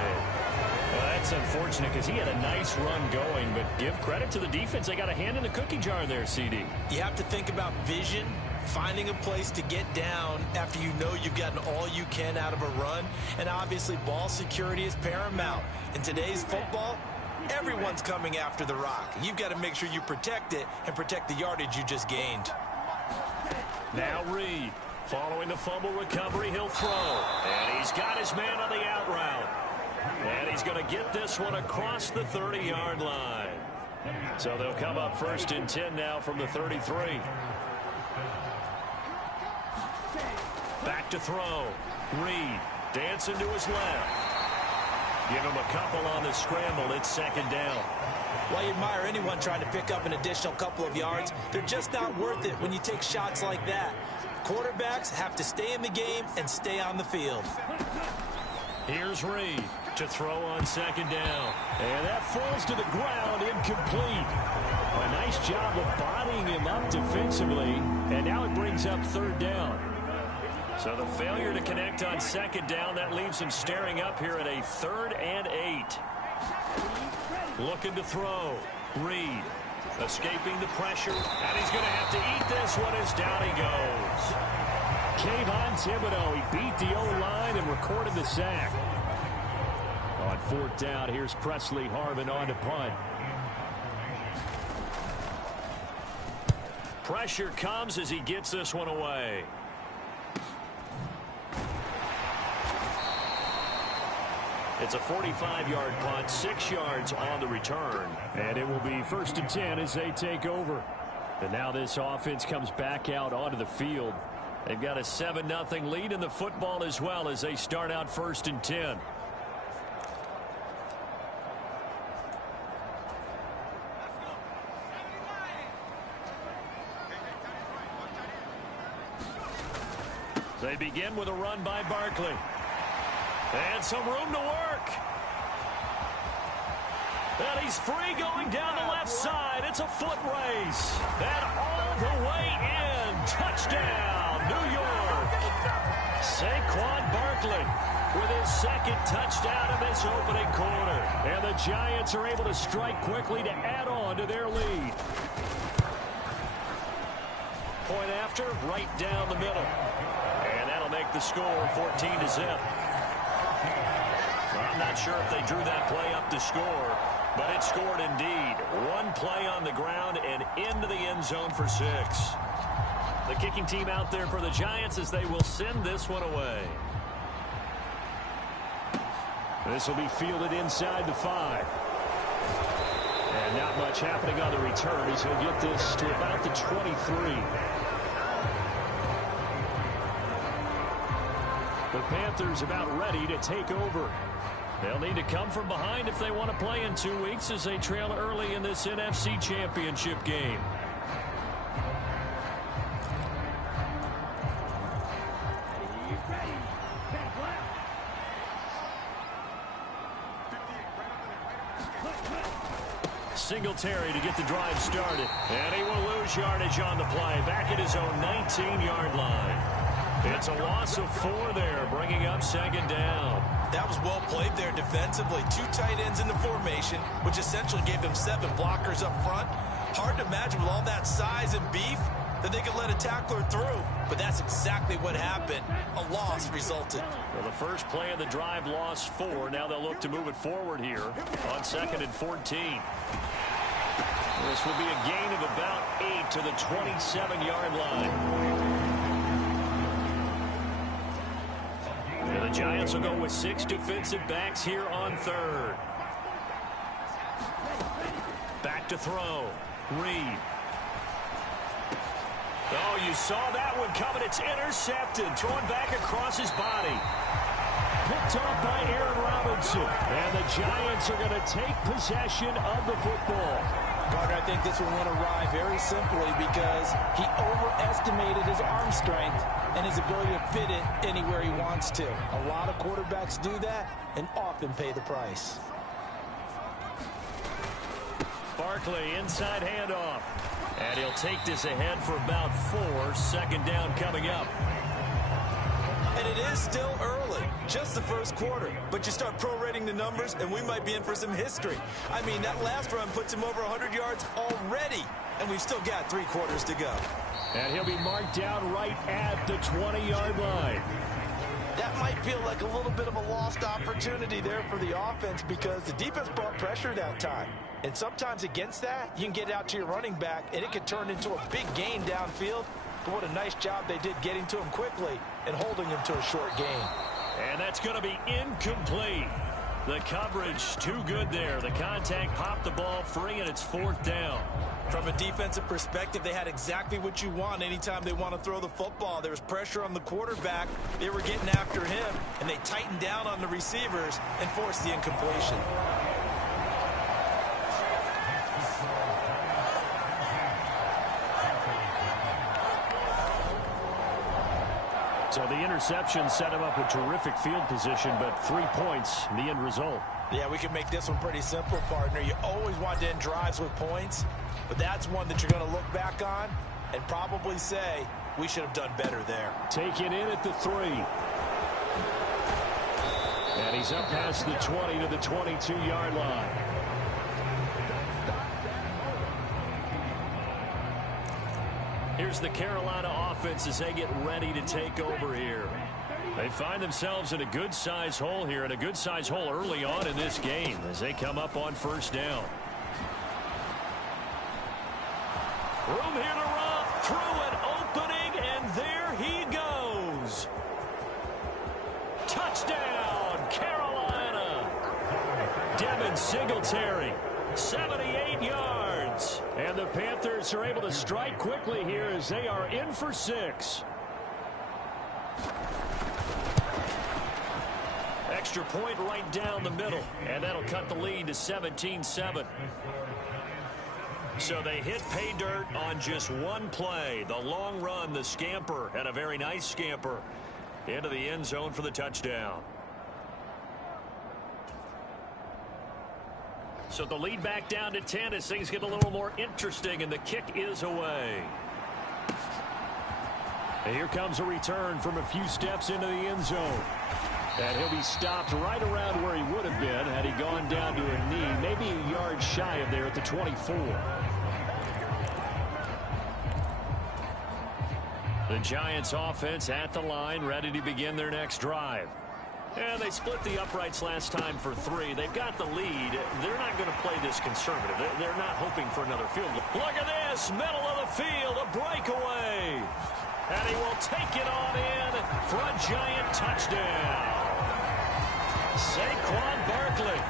Well, that's unfortunate because he had a nice run going, but give credit to the defense. They got a hand in the cookie jar there, CD. You have to think about vision, finding a place to get down after you know you've gotten all you can out of a run, and obviously ball security is paramount. In today's football, everyone's coming after the rock. You've got to make sure you protect it and protect the yardage you just gained. Now Reed, following the fumble recovery, he'll throw. And he's got his man on the out route. And he's going to get this one across the 30-yard line. So they'll come up 1st and 10 now from the 33. Back to throw. Reed dancing to his left. Give him a couple on the scramble. It's 2nd down. While you admire anyone trying to pick up an additional couple of yards, they're just not worth it when you take shots like that. Quarterbacks have to stay in the game and stay on the field. Here's Reed to throw on 2nd down. And that falls to the ground, incomplete. A nice job of bodying him up defensively. And now it brings up 3rd down. So the failure to connect on 2nd down, that leaves him staring up here at a 3rd and 8. Looking to throw. Reed escaping the pressure. And he's going to have to eat this one as down he goes. Kayvon Thibodeaux, he beat the O-line and recorded the sack. On 4th down, here's Presley Harvin on to punt. Pressure comes as he gets this one away. It's a 45-yard punt, 6 yards on the return. And it will be 1st and 10 as they take over. And now this offense comes back out onto the field. They've got a 7-0 lead in the football as well as they start out 1st and 10. They begin with a run by Barkley. And some room to work. And he's free going down the left side. It's a foot race. And all the way in. Touchdown, New York. Saquon Barkley with his 2nd touchdown in this opening quarter. And the Giants are able to strike quickly to add on to their lead. Point after, right down the middle. And that'll make the score 14-0. I'm not sure if they drew that play up to score, but it scored indeed. One play on the ground and into the end zone for 6. The kicking team out there for the Giants as they will send this one away. This will be fielded inside the 5. And not much happening on the return as he'll get this to about the 23. The Panthers about ready to take over. They'll need to come from behind if they want to play in 2 weeks as they trail early in this NFC Championship game. Singletary to get the drive started. And he will lose yardage on the play. Back at his own 19-yard line. It's a loss of 4 there, bringing up 2nd down. That was well played there defensively. 2 tight ends in the formation, which essentially gave them 7 blockers up front. Hard to imagine with all that size and beef that they could let a tackler through. But that's exactly what happened. A loss resulted. Well, the first play of the drive lost 4. Now they'll look to move it forward here on 2nd and 14. This will be a gain of about 8 to the 27-yard line. And the Giants will go with 6 defensive backs here on third. Back to throw. Reed. Oh, you saw that one coming. It's intercepted. Throwing back across his body. Picked off by Aaron Robinson. And the Giants are going to take possession of the football. Gardner, I think this one went awry very simply because he overestimated his arm strength and his ability to fit it anywhere he wants to. A lot of quarterbacks do that and often pay the price. Barkley, inside handoff. And he'll take this ahead for about 4. Second down coming up. And it is still early, just the first quarter. But you start prorating the numbers, and we might be in for some history. I mean, that last run puts him over 100 yards already, and we've still got 3 quarters to go. And he'll be marked down right at the 20-yard line. That might feel like a little bit of a lost opportunity there for the offense because the defense brought pressure that time. And sometimes against that, you can get out to your running back, and it could turn into a big gain downfield. But what a nice job they did getting to him quickly and holding him to a short gain. And that's going to be incomplete. The coverage too good there. The contact popped the ball free, and it's 4th down. From a defensive perspective, they had exactly what you want anytime they want to throw the football. There was pressure on the quarterback. They were getting after him, and they tightened down on the receivers and forced the incompletion. So the interception set him up with terrific field position, but 3 points, the end result. Yeah, we can make this one pretty simple, partner. You always want to end drives with points, but that's one that you're going to look back on and probably say, we should have done better there. Taken in at the 3. And he's up past the 20 to the 22-yard line. Here's the Carolina offense as they get ready to take over here. They find themselves in a good-sized hole here, and a good-sized hole early on in this game as they come up on 1st down. Room here to run, through an opening, and there he goes. Touchdown, Carolina. Devin Singletary, 78 yards. And the Panthers are able to strike quickly here as they are in for 6. Extra point right down the middle, and that'll cut the lead to 17-7. So they hit pay dirt on just one play. The long run, the scamper, and a very nice scamper into the end zone for the touchdown. So the lead back down to 10 as things get a little more interesting, and the kick is away. And here comes a return from a few steps into the end zone. And he'll be stopped right around where he would have been had he gone down to a knee, maybe a yard shy of there at the 24. The Giants offense at the line, ready to begin their next drive. And they split the uprights last time for 3. They've got the lead. They're not going to play this conservative. They're not hoping for another field goal. Look at this, middle of the field, a breakaway. And he will take it on in for a Giant touchdown. Saquon Barkley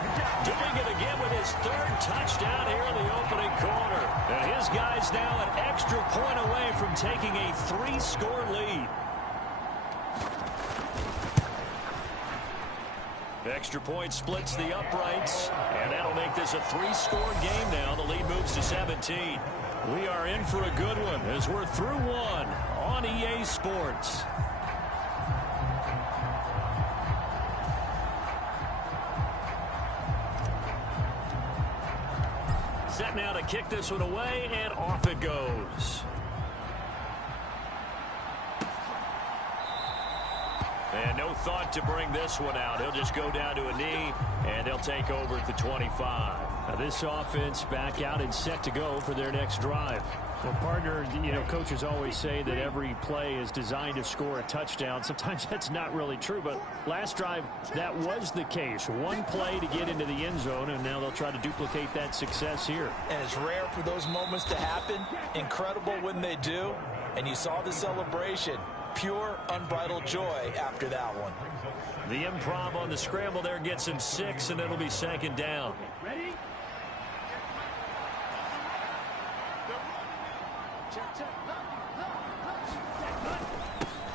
doing it again with his 3rd touchdown here in the opening quarter. And his guy's now an extra point away from taking a 3-score lead. Extra point splits the uprights, and that'll make this a 3-score game now. The lead moves to 17. We are in for a good one as we're through 1 on EA Sports. Set now to kick this one away, and off it goes. And no thought to bring this one out. He'll just go down to a knee, and they'll take over at the 25. Now this offense back out and set to go for their next drive. Well, partner, you know, coaches always say that every play is designed to score a touchdown. Sometimes that's not really true, but last drive, that was the case. One play to get into the end zone, and now they'll try to duplicate that success here. And it's rare for those moments to happen. Incredible when they do. And you saw the celebration. Pure, unbridled joy after that one. The improv on the scramble there gets him 6, and it'll be second down. Ready?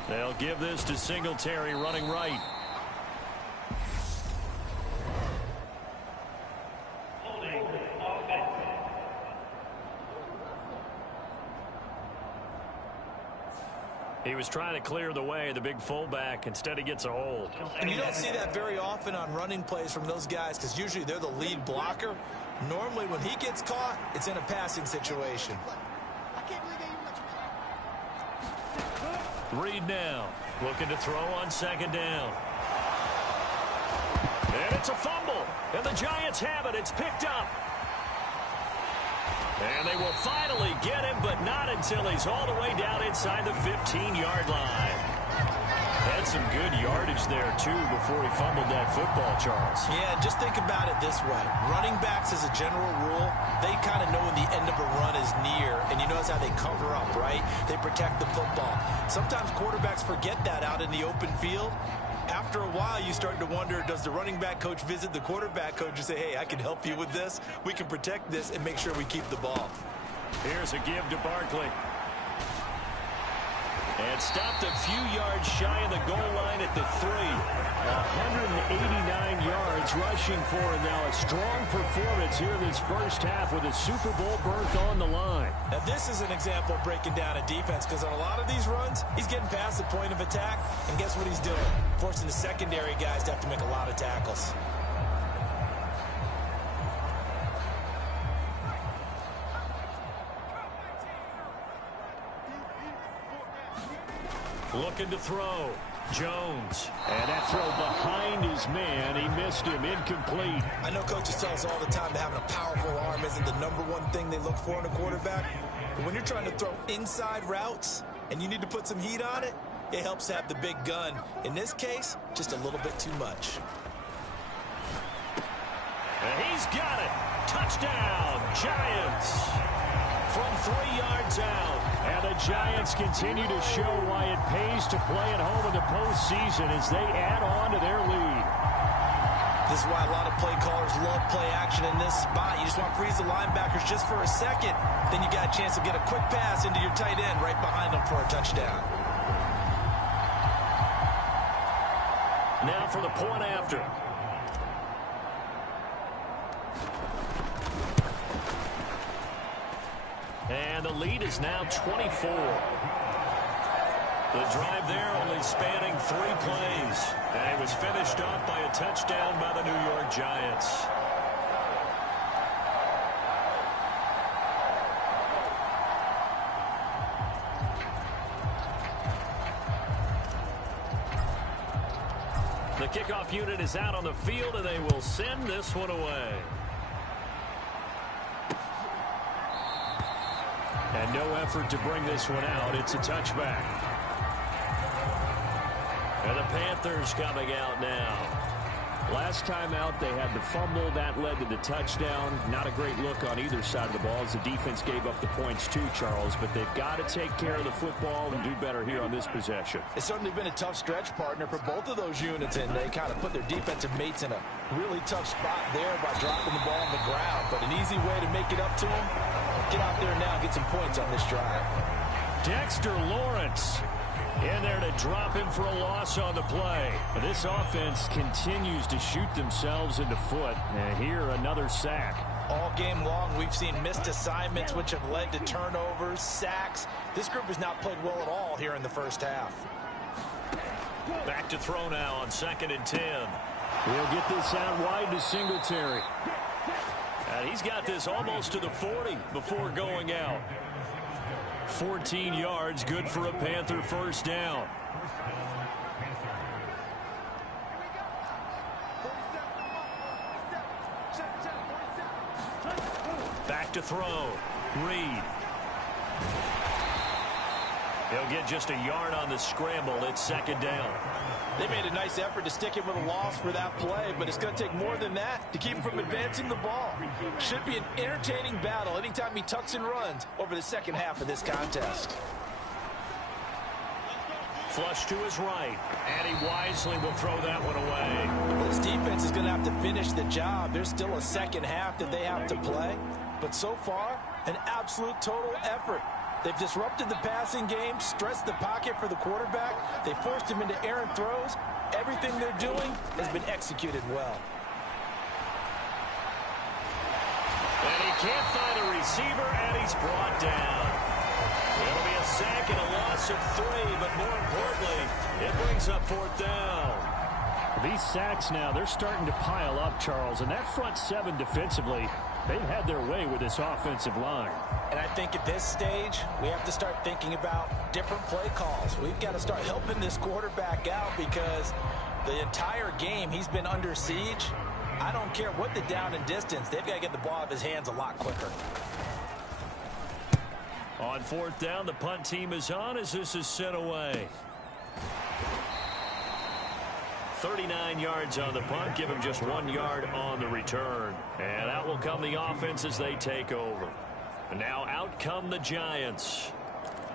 They'll give this to Singletary running right. He was trying to clear the way, the big fullback. Instead, he gets a hold. And you don't see that very often on running plays from those guys because usually they're the lead blocker. Normally, when he gets caught, it's in a passing situation. Reed now looking to throw on second down. And it's a fumble. And the Giants have it. It's picked up. And they will finally get him, but not until he's all the way down inside the 15-yard line. Had some good yardage there, too, before he fumbled that football, Charles. Yeah, just think about it this way. Running backs, as a general rule, they kind of know when the end of a run is near, and you notice how they cover up, right? They protect the football. Sometimes quarterbacks forget that out in the open field. After a while, you start to wonder, does the running back coach visit the quarterback coach and say, hey, I can help you with this. We can protect this and make sure we keep the ball. Here's a give to Barkley. And stopped a few yards shy of the goal line at the 3. 189 yards rushing for him now. A strong performance here this first half with a Super Bowl berth on the line. Now, this is an example of breaking down a defense because on a lot of these runs, he's getting past the point of attack. And guess what he's doing? Forcing the secondary guys to have to make a lot of tackles. Looking to throw. Jones. And that throw behind his man. He missed him. Incomplete. I know coaches tell us all the time that having a powerful arm isn't the #1 thing they look for in a quarterback. But when you're trying to throw inside routes and you need to put some heat on it, it helps to have the big gun. In this case, just a little bit too much. And he's got it. Touchdown, Giants. From 3 yards out. And the Giants continue to show why it pays to play at home in the postseason as they add on to their lead. This is why a lot of play callers love play action in this spot. You just want to freeze the linebackers just for a second. Then you got a chance to get a quick pass into your tight end right behind them for a touchdown. Now for the point after. And the lead is now 24. The drive there only spanning 3 plays. And it was finished off by a touchdown by the New York Giants. The kickoff unit is out on the field, and they will send this one away. And no effort to bring this one out. It's a touchback. And the Panthers coming out now. Last time out, they had the fumble. That led to the touchdown. Not a great look on either side of the ball as the defense gave up the points too, Charles. But they've got to take care of the football and do better here on this possession. It's certainly been a tough stretch, partner, for both of those units. And they kind of put their defensive mates in a really tough spot there by dropping the ball on the ground. But an easy way to make it up to them, get out there now and get some points on this drive. Dexter Lawrence in there to drop him for a loss on the play. This offense continues to shoot themselves in the foot. And here, another sack. All game long, we've seen missed assignments, which have led to turnovers, sacks. This group has not played well at all here in the first half. Back to throw now on 2nd and 10. He'll get this out wide to Singletary. And he's got this almost to the 40 before going out. 14 yards, good for a Panther first down. Back to throw. Reed. He'll get just a yard on the scramble. It's 2nd down. They made a nice effort to stick him with a loss for that play, but it's going to take more than that to keep him from advancing the ball. Should be an entertaining battle anytime he tucks and runs over the second half of this contest. Flush to his right. And he wisely will throw that one away. This defense is going to have to finish the job. There's still a second half that they have to play. But so far, an absolute total effort. They've disrupted the passing game, stressed the pocket for the quarterback. They forced him into errant throws. Everything they're doing has been executed well. And he can't find a receiver, and he's brought down. It'll be a sack and a loss of 3, but more importantly, it brings up 4th down. These sacks now, they're starting to pile up, Charles, and that front 7 defensively, they've had their way with this offensive line. And I think at this stage, we have to start thinking about different play calls. We've got to start helping this quarterback out because the entire game he's been under siege. I don't care what the down and distance. They've got to get the ball out of his hands a lot quicker. On 4th down, the punt team is on as this is sent away. 39 yards on the punt, give him just 1 yard on the return. And out will come the offense as they take over. And now out come the Giants.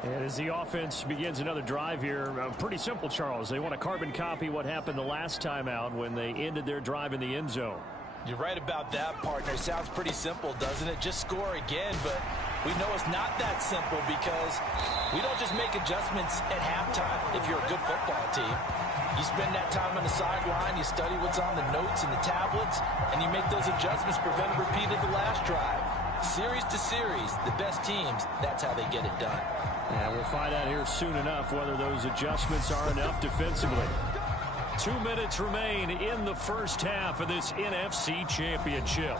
And as the offense begins another drive here, pretty simple, Charles. They want to carbon copy what happened the last time out when they ended their drive in the end zone. You're right about that, partner. Sounds pretty simple, doesn't it? Just score again, but we know it's not that simple because we don't just make adjustments at halftime if you're a good football team. You spend that time on the sideline, you study what's on the notes and the tablets, and you make those adjustments, prevent a repeat of the last drive. Series to series, the best teams, that's how they get it done. Yeah, we'll find out here soon enough whether those adjustments are enough defensively. 2 minutes remain in the first half of this NFC Championship.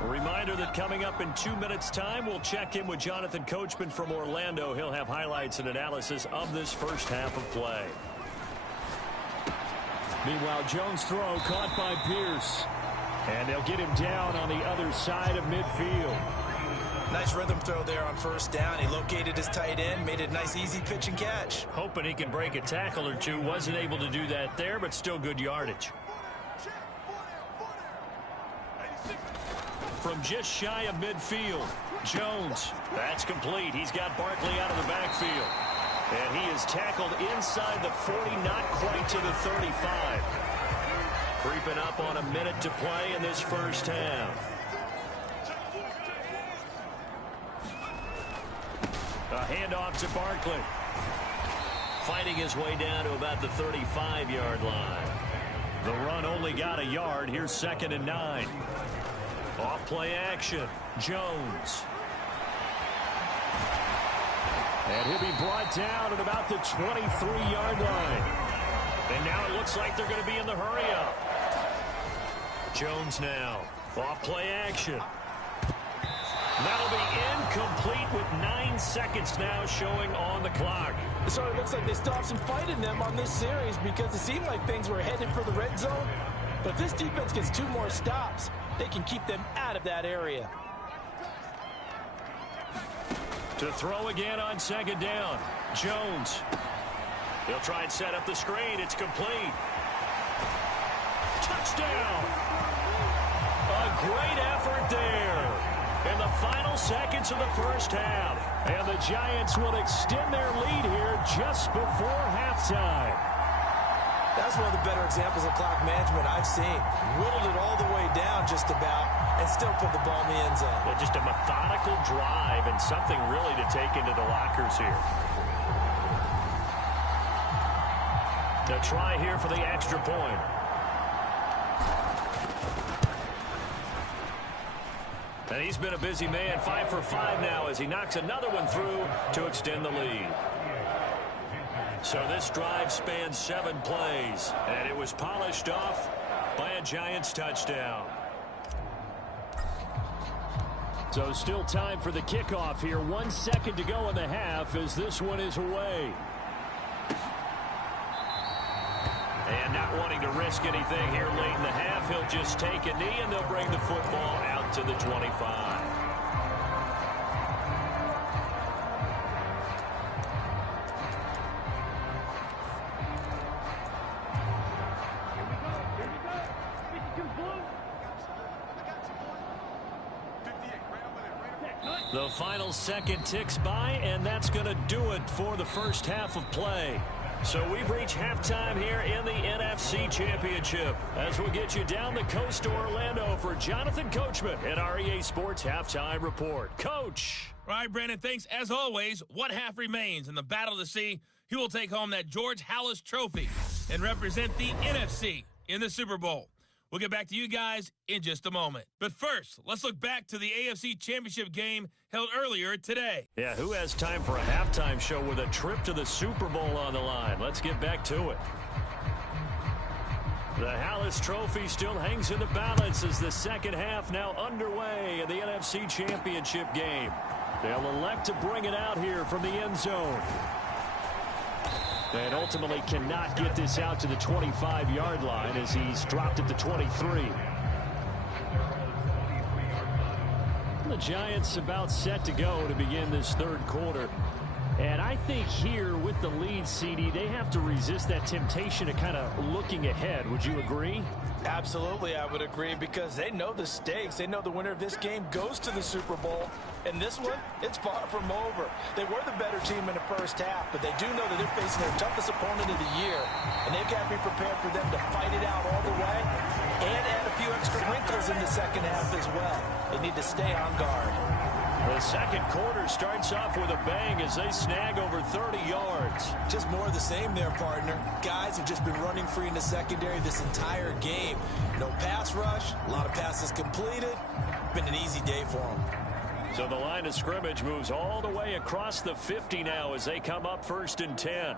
A reminder that coming up in 2 minutes' time, we'll check in with Jonathan Coachman from Orlando. He'll have highlights and analysis of this first half of play. Meanwhile, Jones' throw caught by Pierce. And they'll get him down on the other side of midfield. Nice rhythm throw there on 1st down. He located his tight end, made it a nice easy pitch and catch. Hoping he can break a tackle or two. Wasn't able to do that there, but still good yardage. From just shy of midfield, Jones. That's complete. He's got Barkley out of the backfield. And he is tackled inside the 40, not quite to the 35. Creeping up on a minute to play in this first half. A handoff to Barkley. Fighting his way down to about the 35-yard line. The run only got a yard. Here's 2nd and 9. Off play action. Jones. And he'll be brought down at about the 23-yard line. And now it looks like they're going to be in the hurry-up. Jones now. Off play action. That'll be incomplete with 9 seconds now showing on the clock. So it looks like they still have some fight in them on this series because it seemed like things were headed for the red zone. But if this defense gets 2 more stops, they can keep them out of that area. To throw again on 2nd down. Jones. He'll try and set up the screen. It's complete. Touchdown. A great effort there in the final seconds of the first half. And the Giants will extend their lead here just before halftime. That's one of the better examples of clock management I've seen. Whittled it all the way down just about and still put the ball in the end zone. Yeah, just a methodical drive and something really to take into the lockers here. The try here for the extra point. And he's been a busy man, 5 for 5 now as he knocks another one through to extend the lead. So this drive spans 7 plays, and it was polished off by a Giants touchdown. So still time for the kickoff here. 1 second to go in the half as this one is away. And not wanting to risk anything here late in the half, he'll just take a knee and they'll bring the football out to the 25. The final second ticks by, and that's going to do it for the first half of play. So we've reached halftime here in the NFC Championship. As we'll get you down the coast to Orlando for Jonathan Coachman at our EA Sports Halftime Report. Coach. All right, Brandon, thanks. As always, what half remains in the Battle of the Sea? He will take home that George Halas Trophy and represent the NFC in the Super Bowl. We'll get back to you guys in just a moment. But first, let's look back to the AFC Championship game held earlier today. Yeah, who has time for a halftime show with a trip to the Super Bowl on the line? Let's get back to it. The Halas Trophy still hangs in the balance as the second half now underway in the NFC Championship game. They'll elect to bring it out here from the end zone. And ultimately cannot get this out to the 25-yard line as he's dropped it to 23. The Giants about set to go to begin this third quarter. And I think here with the lead, CD, they have to resist that temptation of kind of looking ahead. Would you agree? Absolutely, I would agree, because they know the stakes. They know the winner of this game goes to the Super Bowl. And this one, it's far from over. They were the better team in the first half, but they do know that they're facing their toughest opponent of the year. And they've got to be prepared for them to fight it out all the way and add a few extra wrinkles in the second half as well. They need to stay on guard. The second quarter starts off with a bang as they snag over 30 yards. Just more of the same there, partner. Guys have just been running free in the secondary this entire game. No pass rush, a lot of passes completed. Been an easy day for them. So the line of scrimmage moves all the way across the 50 now as they come up 1st and 10.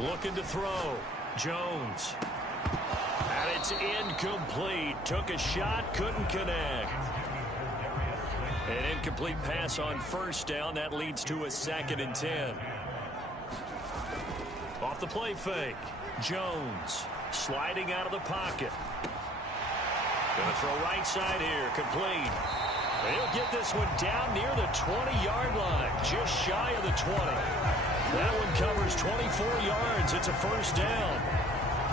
Looking to throw. Jones. And it's incomplete. Took a shot, couldn't connect. An incomplete pass on 1st down. That leads to a 2nd and 10. Off the play fake. Jones sliding out of the pocket. Going to throw right side here. Complete. He'll get this one down near the 20-yard line. Just shy of the 20. That one covers 24 yards. It's a 1st down.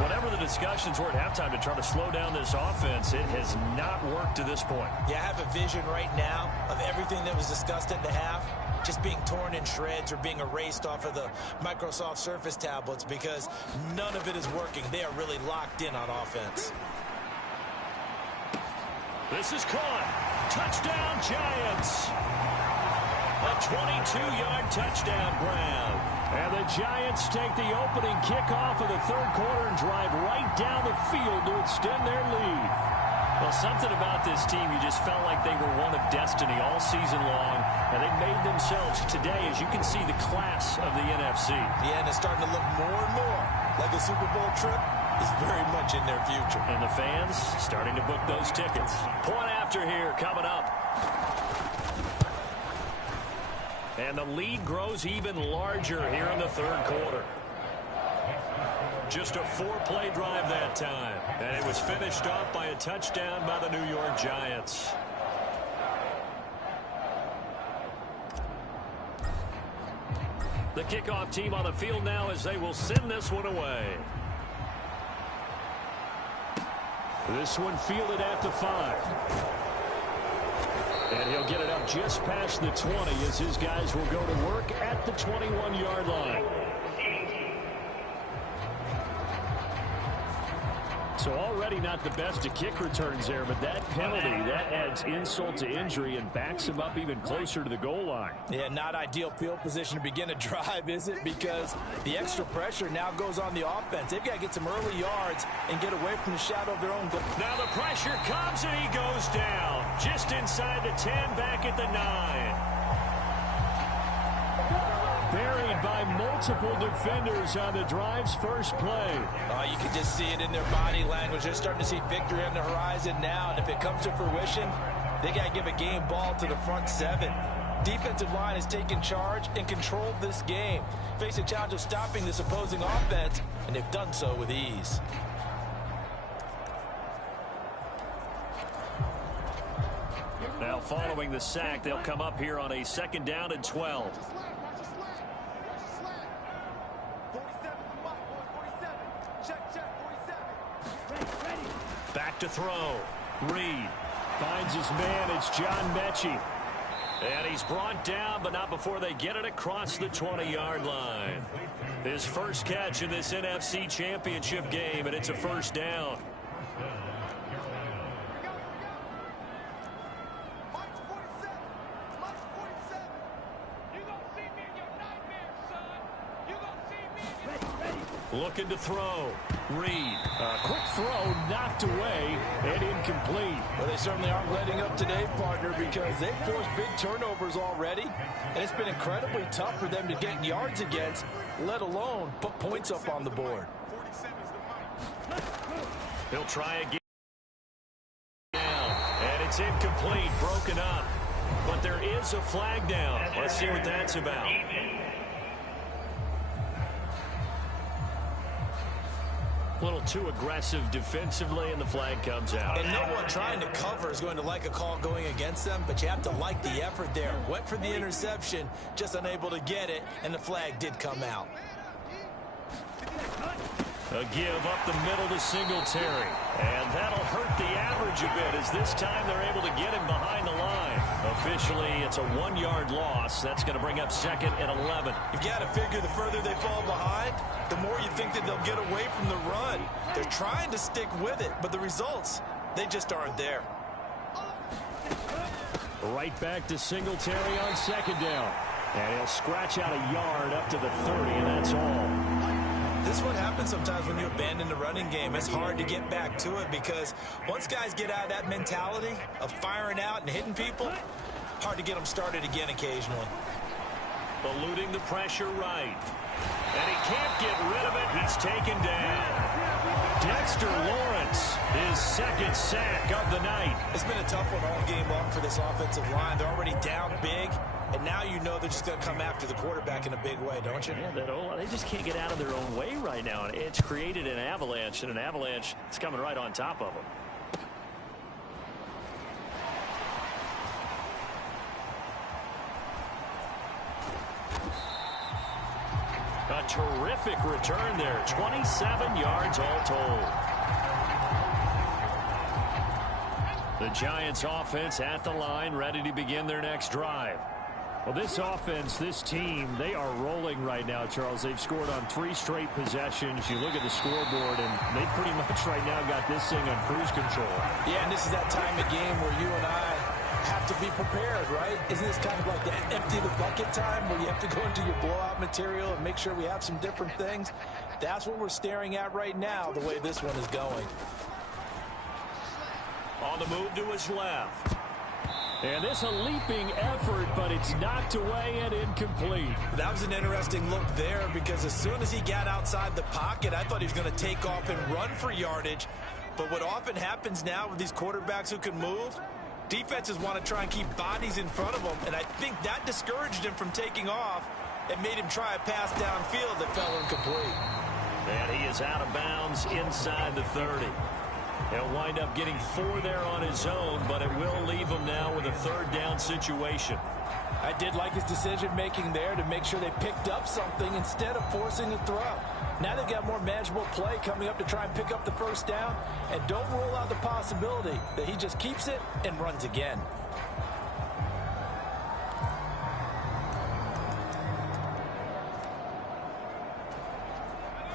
Whatever the discussions were at halftime to try to slow down this offense, it has not worked to this point. Yeah, I have a vision right now of everything that was discussed at the half just being torn in shreds or being erased off of the Microsoft Surface tablets, because none of it is working. They are really locked in on offense. This is caught. Touchdown, Giants. A 22-yard touchdown grab. And the Giants take the opening kickoff of the third quarter and drive right down the field to extend their lead. Well, something about this team, you just felt like they were one of destiny all season long, and they made themselves today, as you can see, the class of the NFC. Yeah, and it's starting to look more and more like a Super Bowl trip is very much in their future. And the fans starting to book those tickets. Point after here coming up. And the lead grows even larger here in the third quarter. Just a 4-play drive that time. And it was finished off by a touchdown by the New York Giants. The kickoff team on the field now as they will send this one away. This one fielded at the 5. And he'll get it up just past the 20 as his guys will go to work at the 21-yard line. So already not the best of kick returns there, but that penalty, that adds insult to injury and backs him up even closer to the goal line. Yeah, not ideal field position to begin a drive, is it? Because the extra pressure now goes on the offense. They've got to get some early yards and get away from the shadow of their own goal. Now the pressure comes and he goes down. Just inside the 10, back at the 9. Buried by multiple defenders on the drive's first play. You can just see it in their body language. They're starting to see victory on the horizon now, and if it comes to fruition, they got to give a game ball to the front 7. Defensive line has taken charge and controlled this game. Face a challenge of stopping this opposing offense, and they've done so with ease. Now following the sack, they'll come up here on a 2nd down and 12. Back to throw. Reed Finds his man. It's John Mechie. And he's brought down, but not before they get it across the 20-yard line. His first catch in this NFC Championship game, and it's a first down. Looking to throw. Reed. Quick throw knocked away and incomplete. Well, they certainly aren't letting up today, partner, because they've forced big turnovers already. And it's been incredibly tough for them to get yards against, let alone put points up on the board. He'll try again. And it's incomplete, broken up. But there is a flag down. Let's see what that's about. A little too aggressive defensively, and the flag comes out. And no one trying to cover is going to like a call going against them, but you have to like the effort there. Went for the interception, just unable to get it, and the flag did come out. A give up the middle to Singletary. And that'll hurt the average a bit as this time they're able to get him behind the line. Officially, it's a 1-yard loss. That's going to bring up 2nd and 11. You've got to figure the further they fall behind, the more you think that they'll get away from the run. They're trying to stick with it, but the results, they just aren't there. Right back to Singletary on 2nd down. And he'll scratch out a yard up to the 30, and that's all. This is what happens sometimes when you abandon the running game. It's hard to get back to it because once guys get out of that mentality of firing out and hitting people, hard to get them started again occasionally. Eluding the pressure right. And he can't get rid of it. He's taken down. Dexter Lawrence, his 2nd sack of the night. It's been a tough one all game long for this offensive line. They're already down big. And now you know they're just going to come after the quarterback in a big way, don't you? Yeah, they just can't get out of their own way right now. And it's created an avalanche, and an avalanche is coming right on top of them. A terrific return there. 27 yards all told. The Giants offense at the line, ready to begin their next drive. Well, this offense, this team, they are rolling right now, Charles. They've scored on 3 straight possessions. You look at the scoreboard, and they pretty much right now got this thing on cruise control. Yeah, and this is that time of game where you and I have to be prepared, right? Isn't this kind of like the empty the bucket time where you have to go into your blowout material and make sure we have some different things? That's what we're staring at right now, the way this one is going. On the move to his left. And this a leaping effort, but it's knocked away and incomplete. That was an interesting look there because as soon as he got outside the pocket, I thought he was going to take off and run for yardage. But what often happens now with these quarterbacks who can move, defenses want to try and keep bodies in front of them, and I think that discouraged him from taking off and made him try a pass downfield that fell incomplete. And he is out of bounds inside the 30. He'll wind up getting 4 there on his own, but it will leave him now with a 3rd down situation. I did like his decision-making there to make sure they picked up something instead of forcing a throw. Now they've got more manageable play coming up to try and pick up the 1st down, and don't rule out the possibility that he just keeps it and runs again.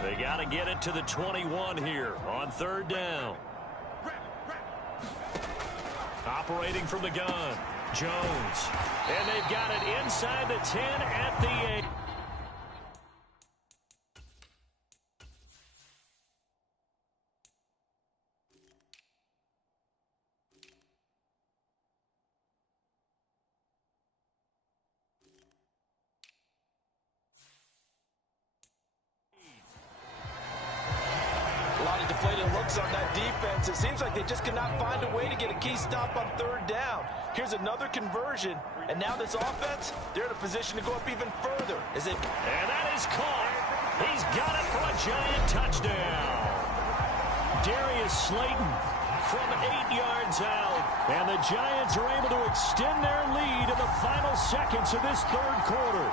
They got to get it to the 21 here on 3rd down. Operating from the gun, Jones. And they've got it inside the 10 at the 8. On that defense, it seems like they just cannot find a way to get a key stop on 3rd down. Here's another conversion, and now this offense, they're in a position to go up even further. And that is caught. He's got it for a Giant touchdown. Darius Slayton from 8 yards out, and the Giants are able to extend their lead in the final seconds of this 3rd quarter.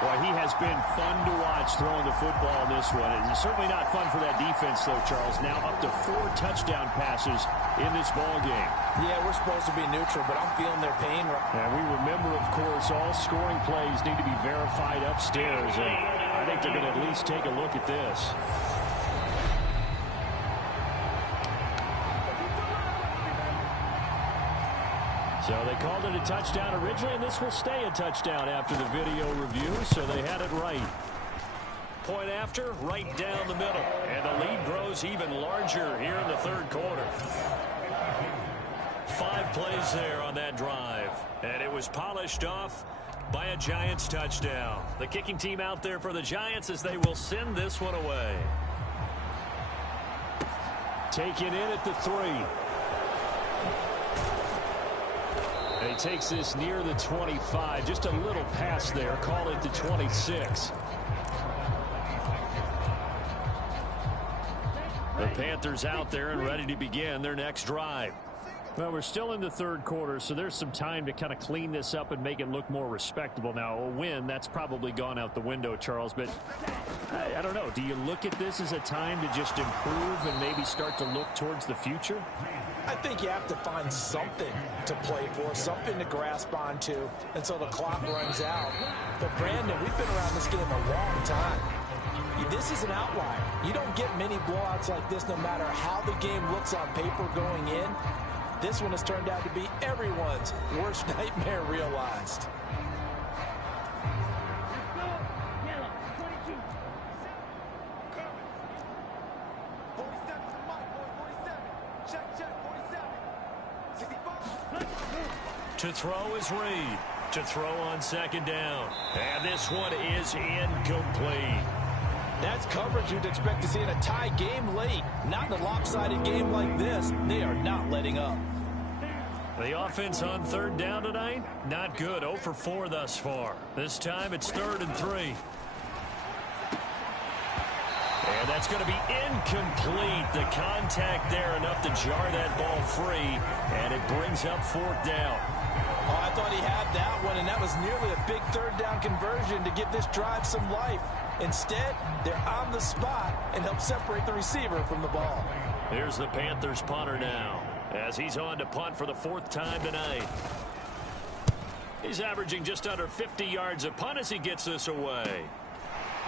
Boy, he has been fun to watch throwing the football in this one. It's certainly not fun for that defense, though, Charles. Now up to 4 touchdown passes in this ball game. Yeah, we're supposed to be neutral, but I'm feeling their pain. And we remember, of course, all scoring plays need to be verified upstairs. And I think they're going to at least take a look at this. So they called it a touchdown originally, and this will stay a touchdown after the video review, so they had it right. Point after, right down the middle. And the lead grows even larger here in the third quarter. 5 plays there on that drive. And it was polished off by a Giants touchdown. The kicking team out there for the Giants as they will send this one away. Taken in at the 3. He takes this near the 25. Just a little pass there. Call it the 26. The Panthers out there and ready to begin their next drive. Well, we're still in the third quarter, so there's some time to kind of clean this up and make it look more respectable. Now, a win, that's probably gone out the window, Charles, but I don't know. Do you look at this as a time to just improve and maybe start to look towards the future? I think you have to find something to play for, something to grasp onto until the clock runs out. But, Brandon, we've been around this game a long time. This is an outlier. You don't get many blowouts like this no matter how the game looks on paper going in. This one has turned out to be everyone's worst nightmare realized. To throw is Reed. To throw on second down. And this one is incomplete. That's coverage you'd expect to see in a tie game late. Not in a lopsided game like this. They are not letting up. The offense on third down tonight, not good. 0 for 4 thus far. This time it's 3rd and 3. And that's going to be incomplete. The contact there enough to jar that ball free. And it brings up 4th down. Oh, I thought he had that one, and that was nearly a big 3rd down conversion to give this drive some life. Instead, they're on the spot and help separate the receiver from the ball. Here's the Panthers punter now as he's on to punt for the 4th time tonight. He's averaging just under 50 yards a punt as he gets this away.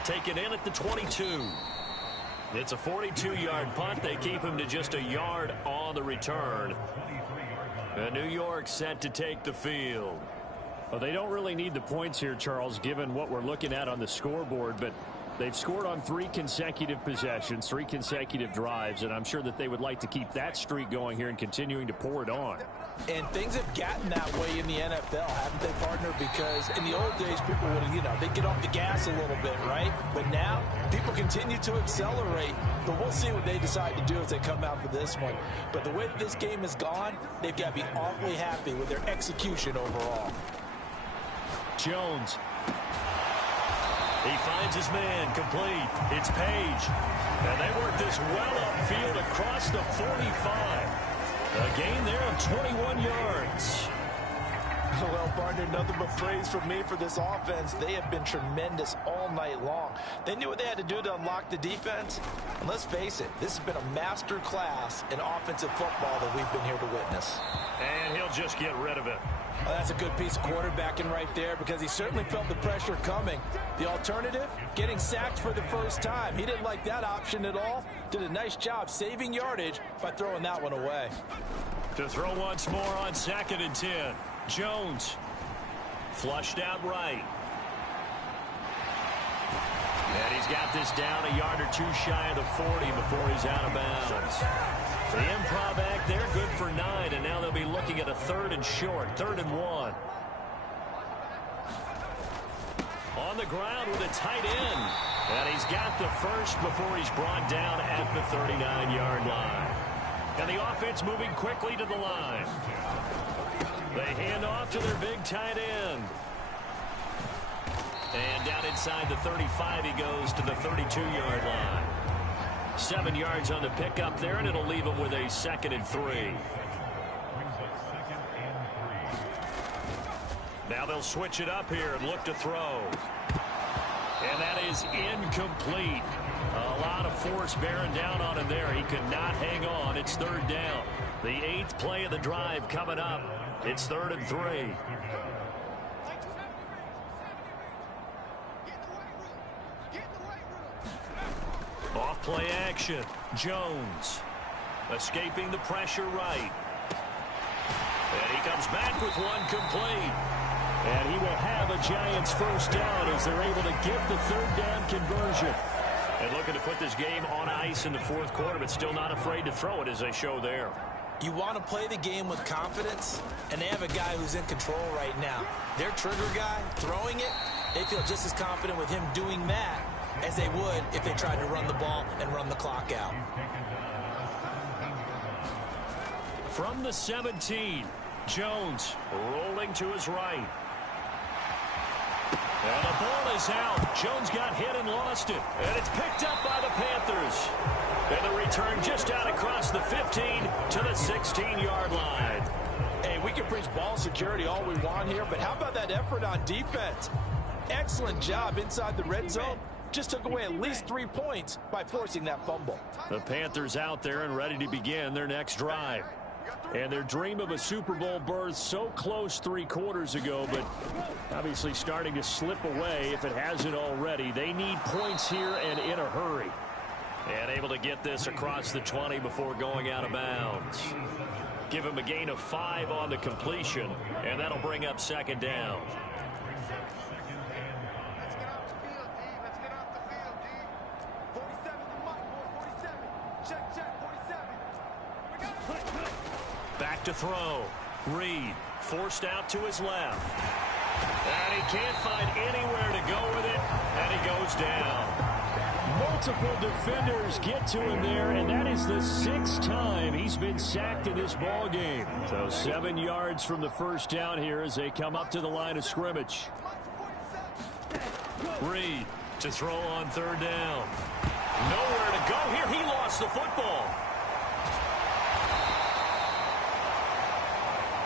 Taken in at the 22. It's a 42-yard punt. They keep him to just a yard on the return. And New York set to take the field. Well, they don't really need the points here, Charles, given what we're looking at on the scoreboard, but they've scored on 3 consecutive possessions, 3 consecutive drives, and I'm sure that they would like to keep that streak going here and continuing to pour it on. And things have gotten that way in the NFL, haven't they, partner? Because in the old days, people would, they'd get off the gas a little bit, right? But now, people continue to accelerate. But we'll see what they decide to do as they come out for this one. But the way that this game has gone, they've got to be awfully happy with their execution overall. Jones. He finds his man, complete. It's Page. And they work this well upfield across the 45. A gain there of 21 yards. Well, partner, nothing but praise from me for this offense. They have been tremendous all night long. They knew what they had to do to unlock the defense. And let's face it, this has been a master class in offensive football that we've been here to witness. And he'll just get rid of it. Well, that's a good piece of quarterbacking right there because he certainly felt the pressure coming. The alternative, getting sacked for the first time. He didn't like that option at all. Did a nice job saving yardage by throwing that one away. To throw once more on 2nd and 10. Jones. Flushed out right. And he's got this down a yard or 2 shy of the 40 before he's out of bounds. The improv act there, good for 9, and now they'll be looking at a 3rd and short, 3rd and 1. On the ground with a tight end. And he's got the first before he's brought down at the 39-yard line. And the offense moving quickly to the line. They hand off to their big tight end. And down inside the 35 he goes to the 32-yard line. 7 yards on the pickup there, and it'll leave him with a 2nd and 3. Now they'll switch it up here and look to throw. And that is incomplete. A lot of force bearing down on him there. He could not hang on. It's third down. The 8th play of the drive coming up. It's 3rd and 3. Off play action. Jones escaping the pressure right. And he comes back with one complete. And he will have a Giants first down as they're able to get the 3rd down conversion. And looking to put this game on ice in the 4th quarter, but still not afraid to throw it as they show there. You want to play the game with confidence, and they have a guy who's in control right now. Their trigger guy, throwing it, they feel just as confident with him doing that as they would if they tried to run the ball and run the clock out. From the 17, Jones rolling to his right. And the ball is out. Jones got hit and lost it. And it's picked up by the Panthers. And the return just out across the 15 to the 16-yard line. Hey, we can preach ball security all we want here, but how about that effort on defense? Excellent job inside the red zone. Just took away at least 3 points by forcing that fumble. The Panthers out there and ready to begin their next drive. And their dream of a Super Bowl berth so close 3 quarters ago, but obviously starting to slip away if it hasn't already. They need points here and in a hurry. And able to get this across the 20 before going out of bounds. Give him a gain of 5 on the completion, and that'll bring up 2nd down. Back to throw. Reed forced out to his left. And he can't find anywhere to go with it, and he goes down. Multiple defenders get to him there, and that is the 6th time he's been sacked in this ball game. So 7 yards from the first down here as they come up to the line of scrimmage. Reed to throw on 3rd down. Nowhere to go here. He lost the football.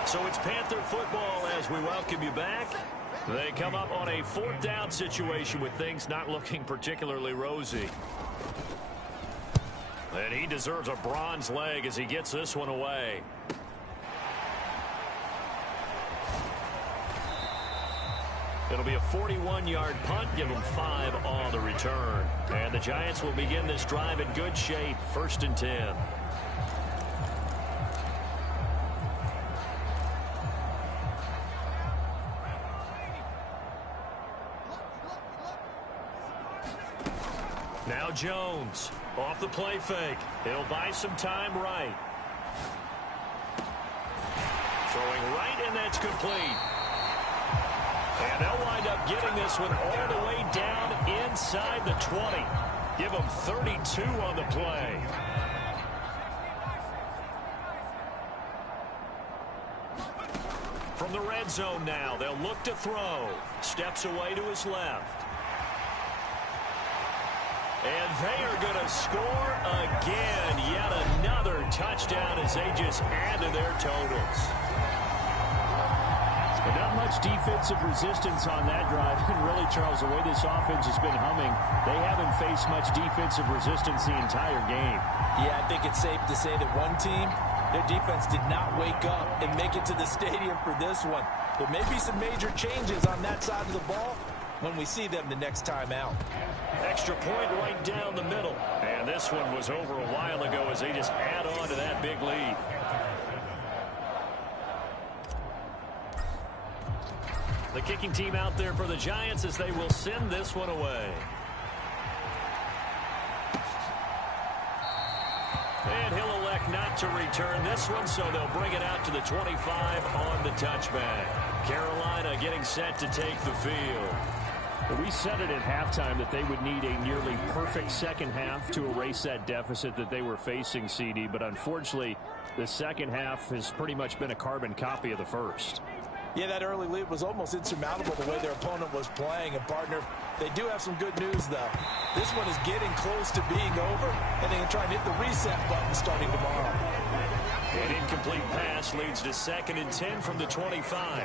So it's Panther football as we welcome you back. They come up on a 4th down situation with things not looking particularly rosy. And he deserves a bronze leg as he gets this one away. It'll be a 41-yard punt. Give them 5 on the return. And the Giants will begin this drive in good shape. 1st and 10. Now Jones off the play fake. He'll buy some time right. Throwing right, and that's complete. And they'll wind up getting this one all the way down inside the 20. Give them 32 on the play. From the red zone now, they'll look to throw. Steps away to his left. And they are going to score again. Yet another touchdown as they just add to their totals. But not much defensive resistance on that drive. And really, Charles, the way this offense has been humming, they haven't faced much defensive resistance the entire game. Yeah, I think it's safe to say that one team, their defense did not wake up and make it to the stadium for this one. There may be some major changes on that side of the ball when we see them the next time out. Extra point right down the middle. And this one was over a while ago as they just add on to that big lead. The kicking team out there for the Giants as they will send this one away. And he'll elect not to return this one, so they'll bring it out to the 25 on the touchback. Carolina getting set to take the field. We said it at halftime that they would need a nearly perfect second half to erase that deficit that they were facing, CD. But unfortunately, the second half has pretty much been a carbon copy of the first. Yeah, that early lead was almost insurmountable the way their opponent was playing. And, partner, they do have some good news, though. This one is getting close to being over, and they can try and hit the reset button starting tomorrow. An incomplete pass leads to 2nd and 10 from the 25.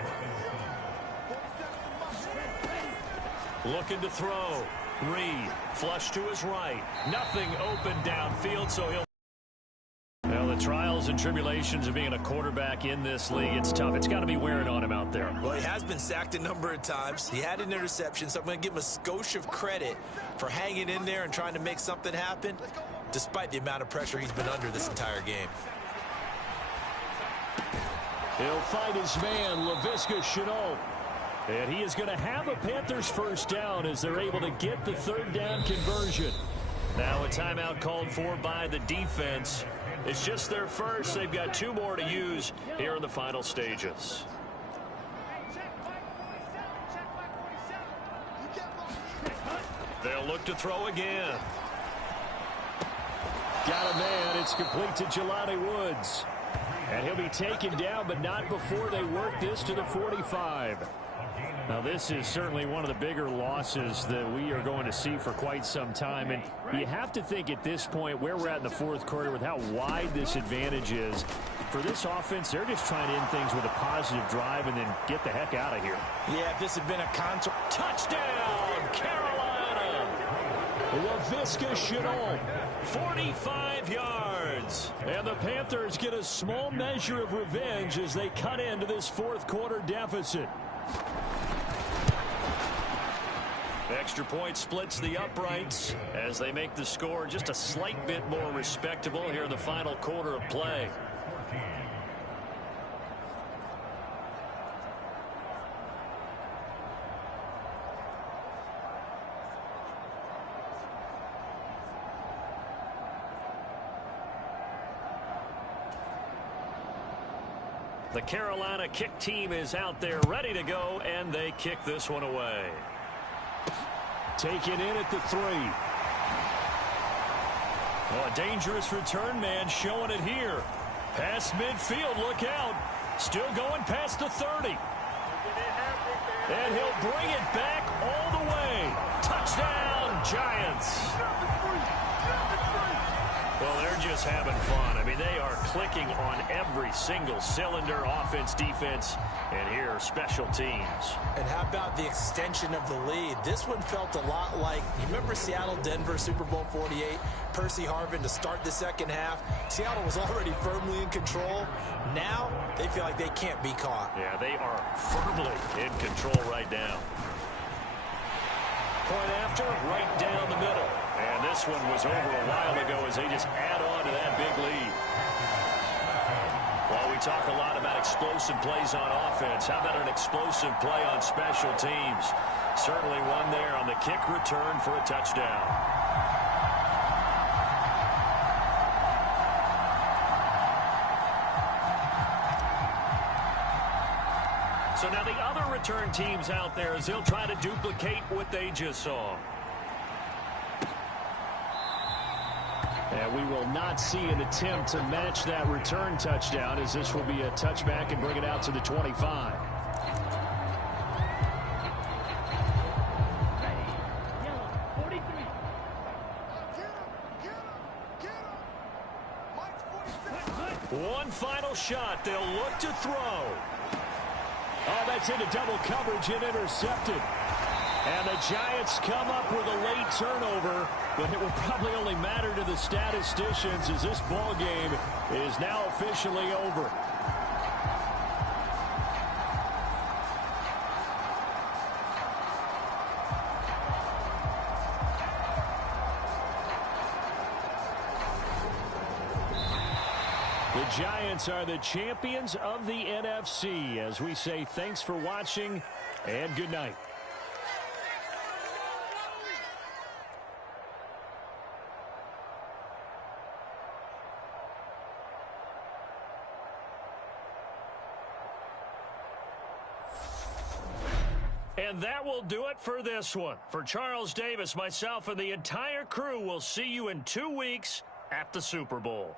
Looking to throw. Reed, flush to his right. Nothing open downfield, so he'll... Well, the trials and tribulations of being a quarterback in this league, it's tough. It's got to be wearing on him out there. Well, he has been sacked a number of times. He had an interception, so I'm going to give him a skosh of credit for hanging in there and trying to make something happen, despite the amount of pressure he's been under this entire game. He'll find his man, Laviska Shenault. And he is going to have a Panthers first down as they're able to get the third down conversion. Now a timeout called for by the defense. It's just their first. They've got 2 more to use here in the final stages. They'll look to throw again. Got a man. It's complete to Jelani Woods. And he'll be taken down, but not before they work this to the 45. Now, this is certainly one of the bigger losses that we are going to see for quite some time. And you have to think at this point where we're at in the fourth quarter with how wide this advantage is. For this offense, they're just trying to end things with a positive drive and then get the heck out of here. Yeah, if this had been a concert. Touchdown, Carolina! Laviska Shenault, 45 yards. And the Panthers get a small measure of revenge as they cut into this fourth quarter deficit. Extra point splits the uprights as they make the score just a slight bit more respectable here in the final quarter of play. The Carolina kick team is out there ready to go, and they kick this one away. Taken in at the 3. Oh, a dangerous return man showing it here. Past midfield, look out. Still going past the 30. And he'll bring it back all the way. Touchdown, Giants. Well, they're just having fun. I mean, they are clicking on every single cylinder, offense, defense, and here, special teams. And how about the extension of the lead? This one felt a lot like, you remember Seattle-Denver Super Bowl 48? Percy Harvin to start the second half. Seattle was already firmly in control. Now, they feel like they can't be caught. Yeah, they are firmly in control right now. Point after, right down the middle. And this one was over a while ago as they just add on to that big lead. Well, we talk a lot about explosive plays on offense. How about an explosive play on special teams? Certainly one there on the kick return for a touchdown. So now the other return teams out there as they'll try to duplicate what they just saw. And we will not see an attempt to match that return touchdown as this will be a touchback and bring it out to the 25. One final shot. They'll look to throw. Oh, that's into double coverage and intercepted. And the Giants come up with a late turnover, but it will probably only matter to the statisticians as this ball game is now officially over. The Giants are the champions of the NFC as we say thanks for watching and good night. And that will do it for this one. For Charles Davis, myself, and the entire crew, will see you in 2 weeks at the Super Bowl.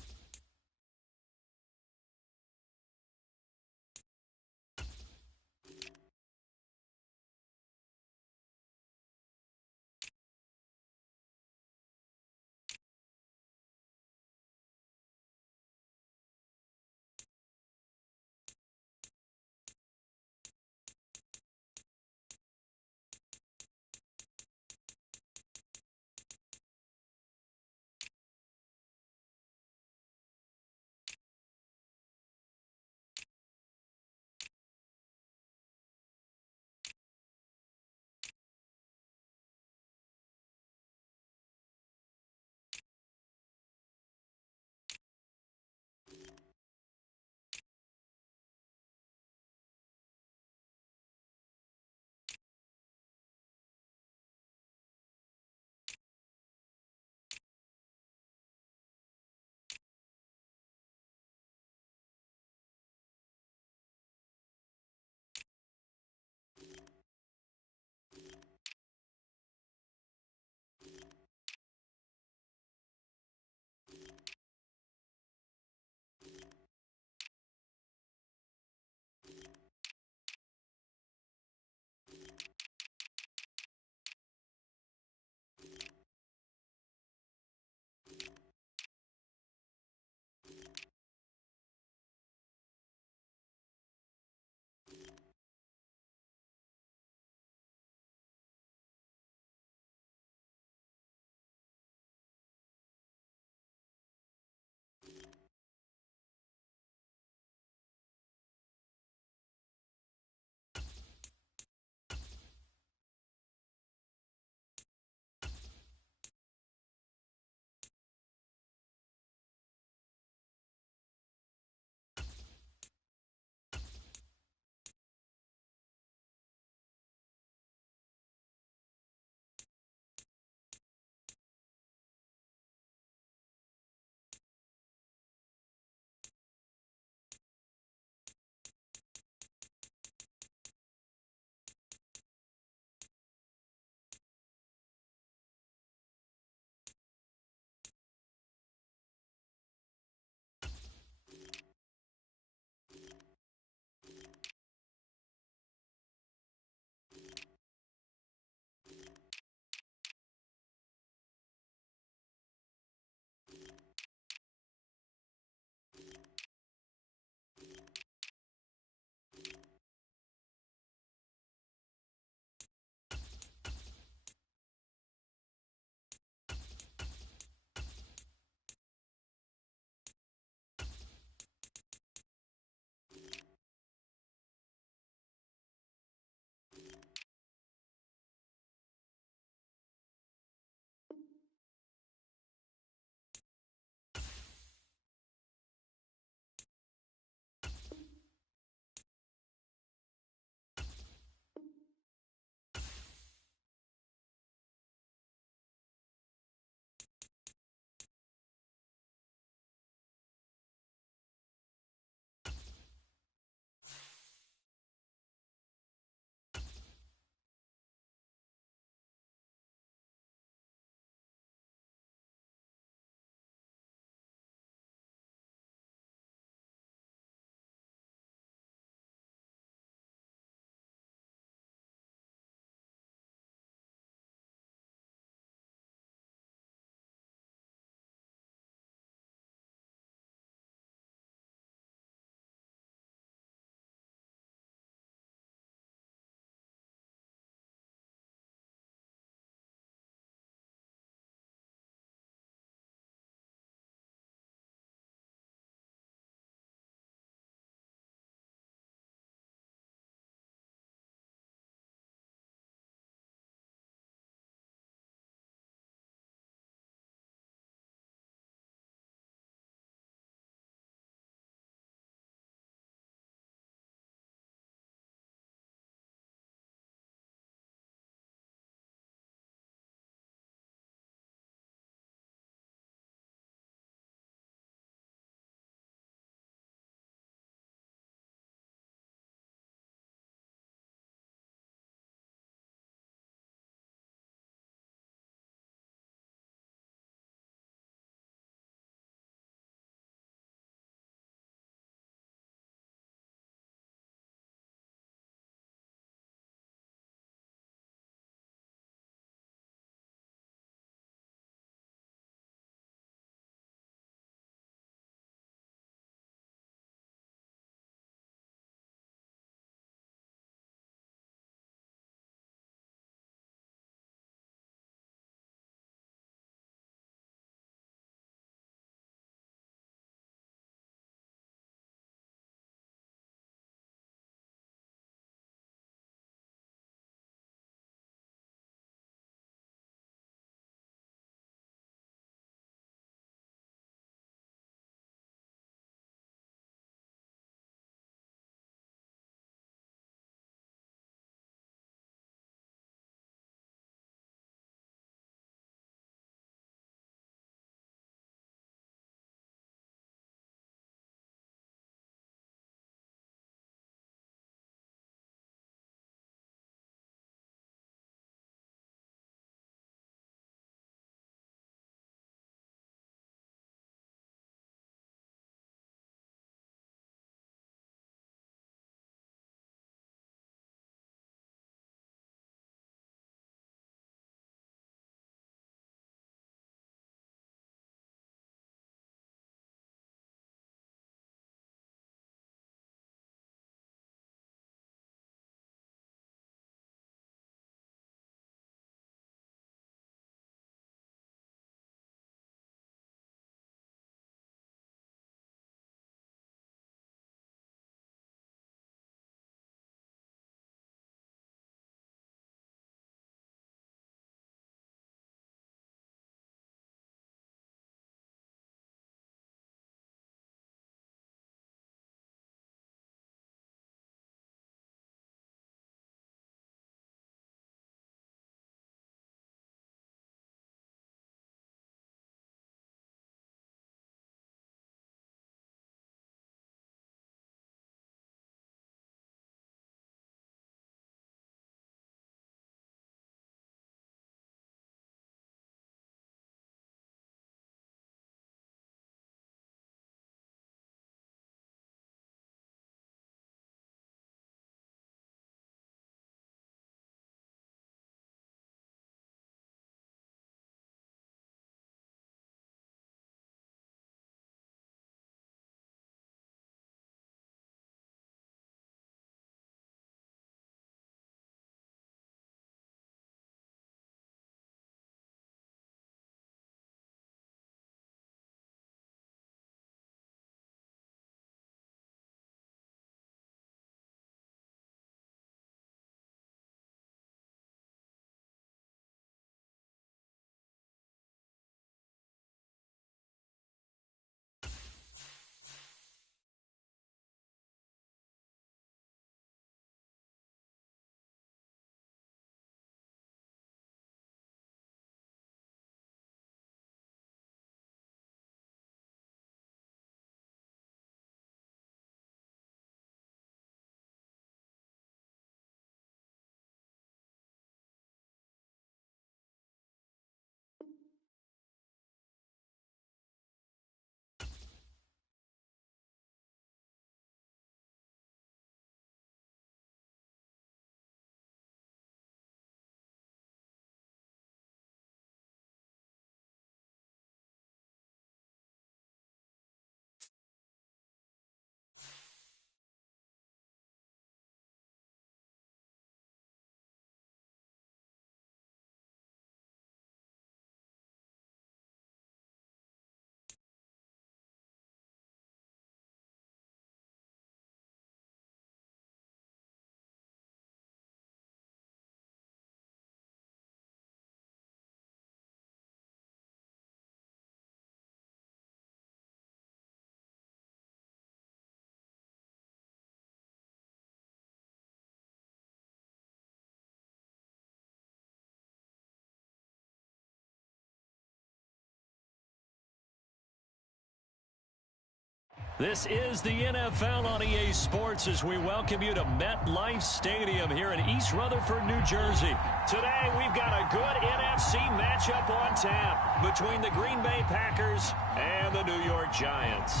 This is the NFL on EA Sports as we welcome you to MetLife Stadium here in East Rutherford, New Jersey. Today, we've got a good NFC matchup on tap between the Green Bay Packers and the New York Giants.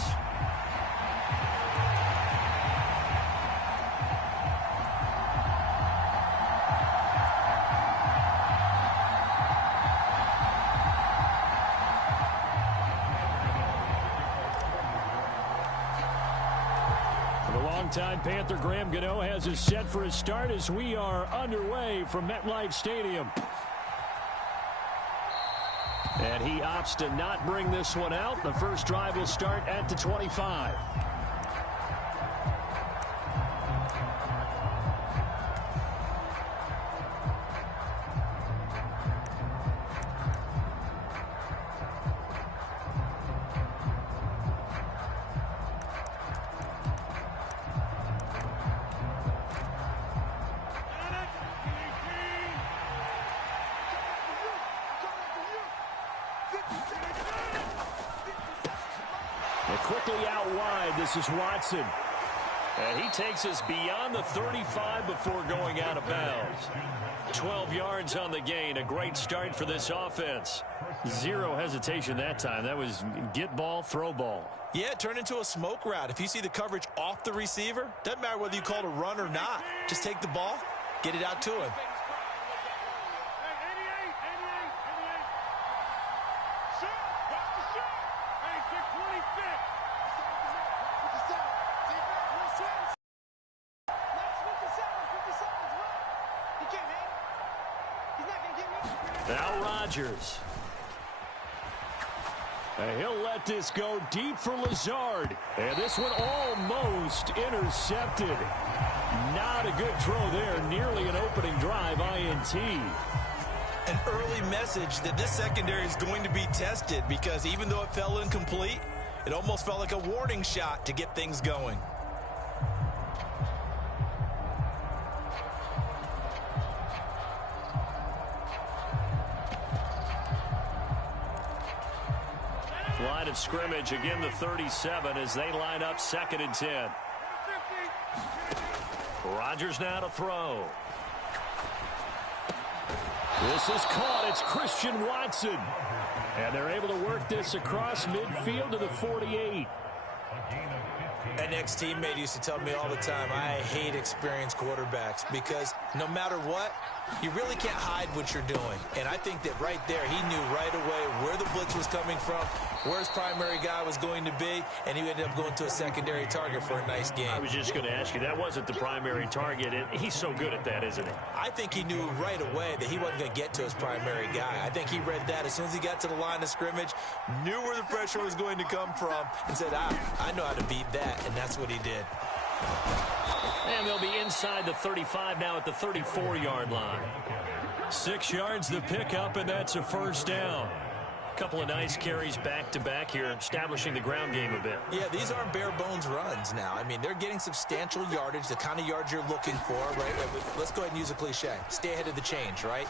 Longtime Panther Graham Gano has us set for his start as we are underway from MetLife Stadium. And he opts to not bring this one out. The first drive will start at the 25. Quickly out wide, this is Watson. And he takes us beyond the 35 before going out of bounds. 12 yards on the gain, a great start for this offense. Zero hesitation that time. That was get ball, throw ball. Yeah, turn into a smoke route. If you see the coverage off the receiver, doesn't matter whether you call it a run or not. Just take the ball, get it out to him. Now Rodgers. And he'll let this go deep for Lazard. And this one almost intercepted. Not a good throw there. Nearly an opening drive INT. An early message that this secondary is going to be tested because even though it fell incomplete, it almost felt like a warning shot to get things going. Line of scrimmage, again the 37 as they line up 2nd and 10. Rodgers now to throw. This is caught. It's Christian Watson. And they're able to work this across midfield to the 48. An ex-teammate used to tell me all the time, I hate experienced quarterbacks because no matter what, you really can't hide what you're doing. And I think that right there, he knew right away where the blitz was coming from, where his primary guy was going to be, and he ended up going to a secondary target for a nice game. I was just going to ask you, that wasn't the primary target, and he's so good at that, isn't he? I think he knew right away that he wasn't going to get to his primary guy. I think he read that as soon as he got to the line of scrimmage, knew where the pressure was going to come from, and said, I know how to beat that, and that's what he did. And they'll be inside the 35 now at the 34-yard line. 6 yards the pickup, and that's a first down. A couple of nice carries back-to-back here, establishing the ground game a bit. Yeah, these aren't bare-bones runs now. I mean, they're getting substantial yardage, the kind of yards you're looking for, right? Let's go ahead and use a cliche. Stay ahead of the change, right?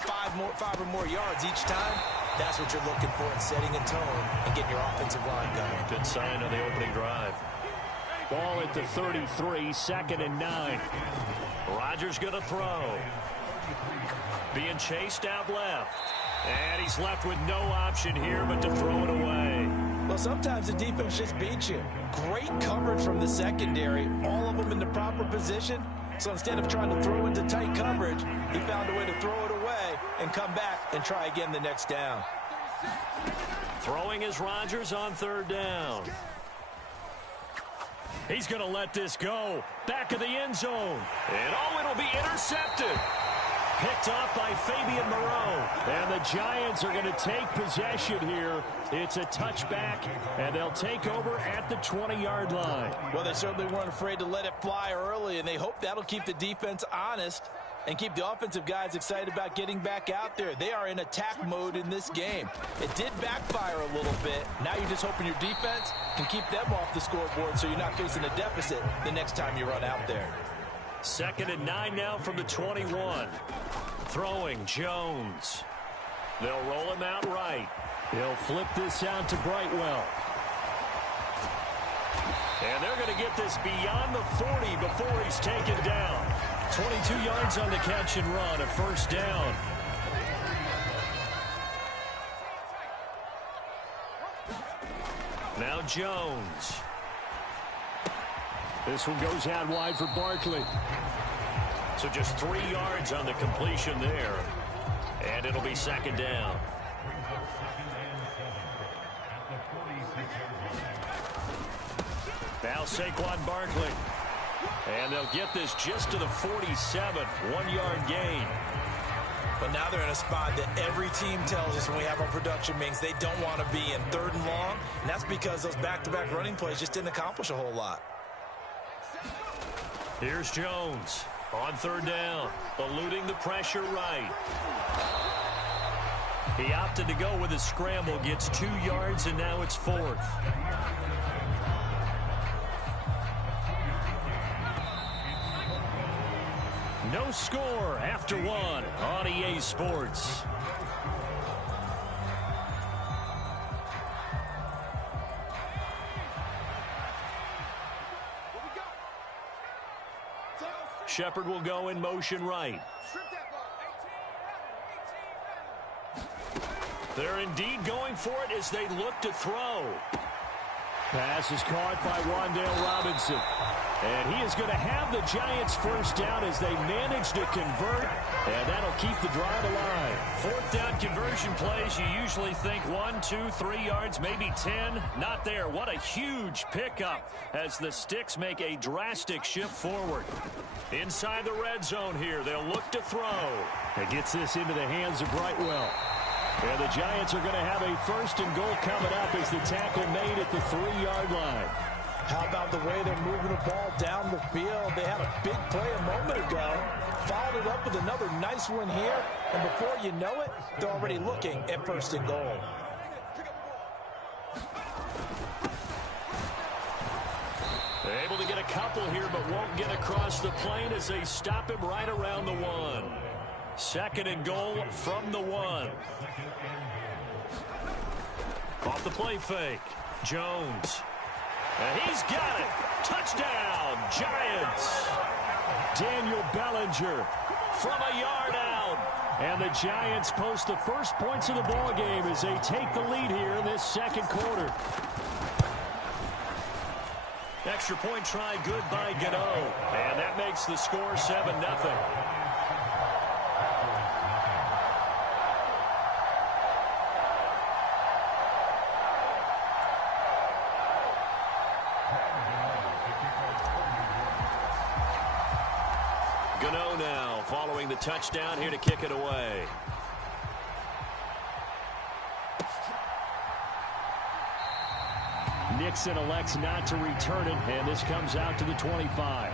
5 or more yards each time, that's what you're looking for in setting a tone and getting your offensive line going. Good sign on the opening drive. Ball at the 33, 2nd and 9. Rodgers going to throw. Being chased out left. And he's left with no option here but to throw it away. Well, sometimes the defense just beats you. Great coverage from the secondary, all of them in the proper position. So instead of trying to throw into tight coverage, he found a way to throw it away and come back and try again the next down. Throwing is Rodgers on 3rd down. He's going to let this go. Back of the end zone. And it'll be intercepted. Picked off by Fabian Moreau. And the Giants are going to take possession here. It's a touchback, and they'll take over at the 20-yard line. Well, they certainly weren't afraid to let it fly early, and they hope that'll keep the defense honest and keep the offensive guys excited about getting back out there. They are in attack mode in this game. It did backfire a little bit. Now you're just hoping your defense can keep them off the scoreboard so you're not facing a deficit the next time you run out there. 2nd and 9 now from the 21. Throwing Jones. They'll roll him out right. He'll flip this out to Brightwell. And they're going to get this beyond the 40 before he's taken down. 22 yards on the catch and run, a first down. Now Jones. This one goes out wide for Barkley. So just 3 yards on the completion there. And it'll be second down. Now Saquon Barkley. And they'll get this just to the 47. 1-yard gain. But now they're in a spot that every team tells us when we have our production meetings they don't want to be in, 3rd and long. And that's because those back-to-back running plays just didn't accomplish a whole lot. Here's Jones on 3rd down, eluding the pressure right. He opted to go with a scramble, gets 2 yards, and now it's 4th. No score after 1 on EA Sports. Shepard will go in motion right. They're indeed going for it as they look to throw. Pass is caught by Wan'Dale Robinson. And he is going to have the Giants first down as they manage to convert. And that'll keep the drive alive. 4th down conversion plays, you usually think 1, 2, 3 yards, maybe 10. Not there. What a huge pickup as the Sticks make a drastic shift forward. Inside the red zone here, they'll look to throw. It gets this into the hands of Brightwell. And the Giants are going to have a 1st and goal coming up as the tackle made at the 3-yard line. How about the way they're moving the ball down the field? They had a big play a moment ago, followed it up with another nice one here, and before you know it, they're already looking at 1st and goal. They're able to get a couple here, but won't get across the plane as they stop him right around the 1. 2nd and goal from the 1. Off the play fake. Jones. And he's got it. Touchdown, Giants. Daniel Bellinger from a yard out. And the Giants post the first points of the ball game as they take the lead here in this 2nd quarter. Extra point try good by Gano. And that makes the score 7-0. Gano now following the touchdown here to kick it away. Nixon elects not to return it, and this comes out to the 25.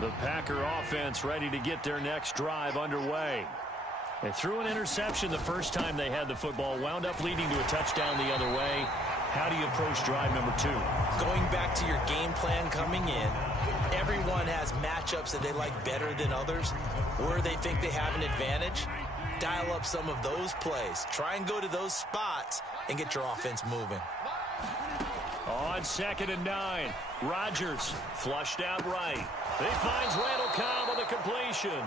The Packer offense ready to get their next drive underway. They threw an interception the first time they had the football, wound up leading to a touchdown the other way. How do you approach drive number 2? Going back to your game plan coming in, everyone has matchups that they like better than others. Where they think they have an advantage, dial up some of those plays. Try and go to those spots and get your offense moving. On 2nd and 9, Rodgers flushed out right. He finds Randall Cobb on the completion.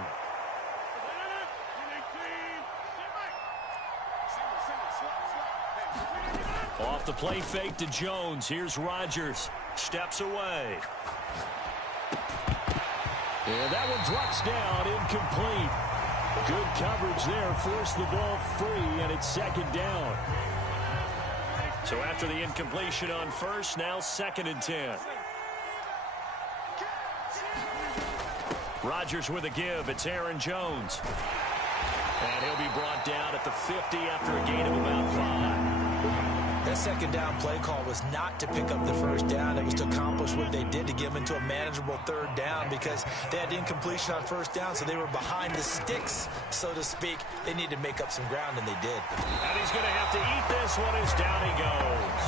Off the play fake to Jones. Here's Rodgers. Steps away. And that one drops down, incomplete. Good coverage there. Forced the ball free, and it's 2nd down. So after the incompletion on 1st, now 2nd and 10. Rodgers with a give. It's Aaron Jones. And he'll be brought down at the 50 after a gain of about 5. That 2nd down play call was not to pick up the 1st down. It was to accomplish what they did to get them into a manageable 3rd down because they had incompletion on 1st down, so they were behind the sticks, so to speak. They needed to make up some ground, and they did. And he's going to have to eat this one as down he goes.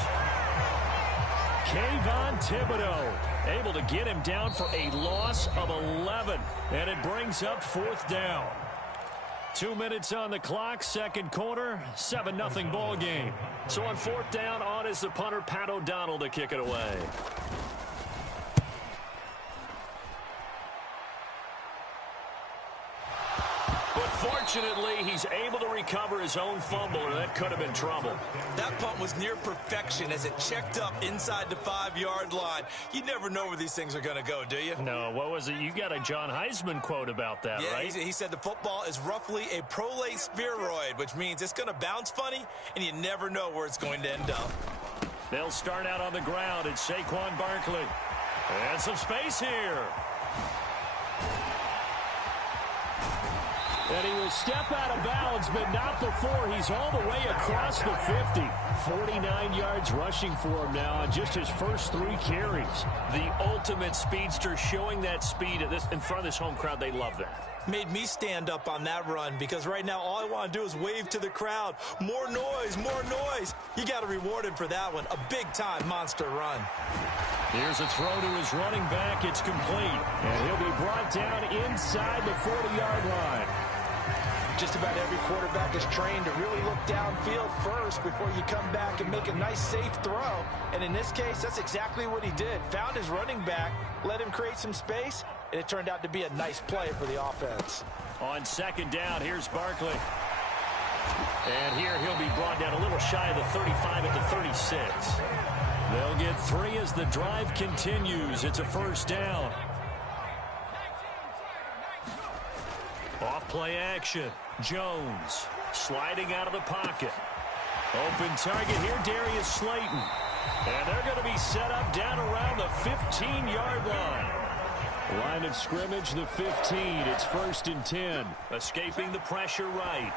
Kayvon Thibodeaux able to get him down for a loss of 11. And it brings up 4th down. 2 minutes on the clock, second quarter, 7-0 ball game. So on 4th down, on is the punter, Pat O'Donnell, to kick it away. But fortunately, he's able to recover his own fumble, or that could have been trouble. That punt was near perfection as it checked up inside the 5-yard line. You never know where these things are going to go, do you? No, what was it? You got a John Heisman quote about that, right? He said the football is roughly a prolate spheroid, which means it's going to bounce funny, and you never know where it's going to end up. They'll start out on the ground. It's Saquon Barkley. And some space here. And he will step out of bounds, but not before he's all the way across the 50. 49 yards rushing for him now on just his first 3 carries. The ultimate speedster, showing that speed in front of this home crowd. They love that. Made me stand up on that run because right now all I want to do is wave to the crowd. More noise, more noise. You got to reward him for that one. A big-time monster run. Here's a throw to his running back. It's complete. And he'll be brought down inside the 40-yard line. Just about every quarterback is trained to really look downfield first before you come back and make a nice, safe throw. And in this case, that's exactly what he did. Found his running back, let him create some space, and it turned out to be a nice play for the offense. On 2nd down, here's Barkley. And here he'll be brought down a little shy of the 35 at the 36. They'll get 3 as the drive continues. It's a 1st down. Off play action. Jones sliding out of the pocket. Open target here, Darius Slayton. And they're going to be set up down around the 15-yard line. Line of scrimmage, the 15. It's 1st and 10. Escaping the pressure right.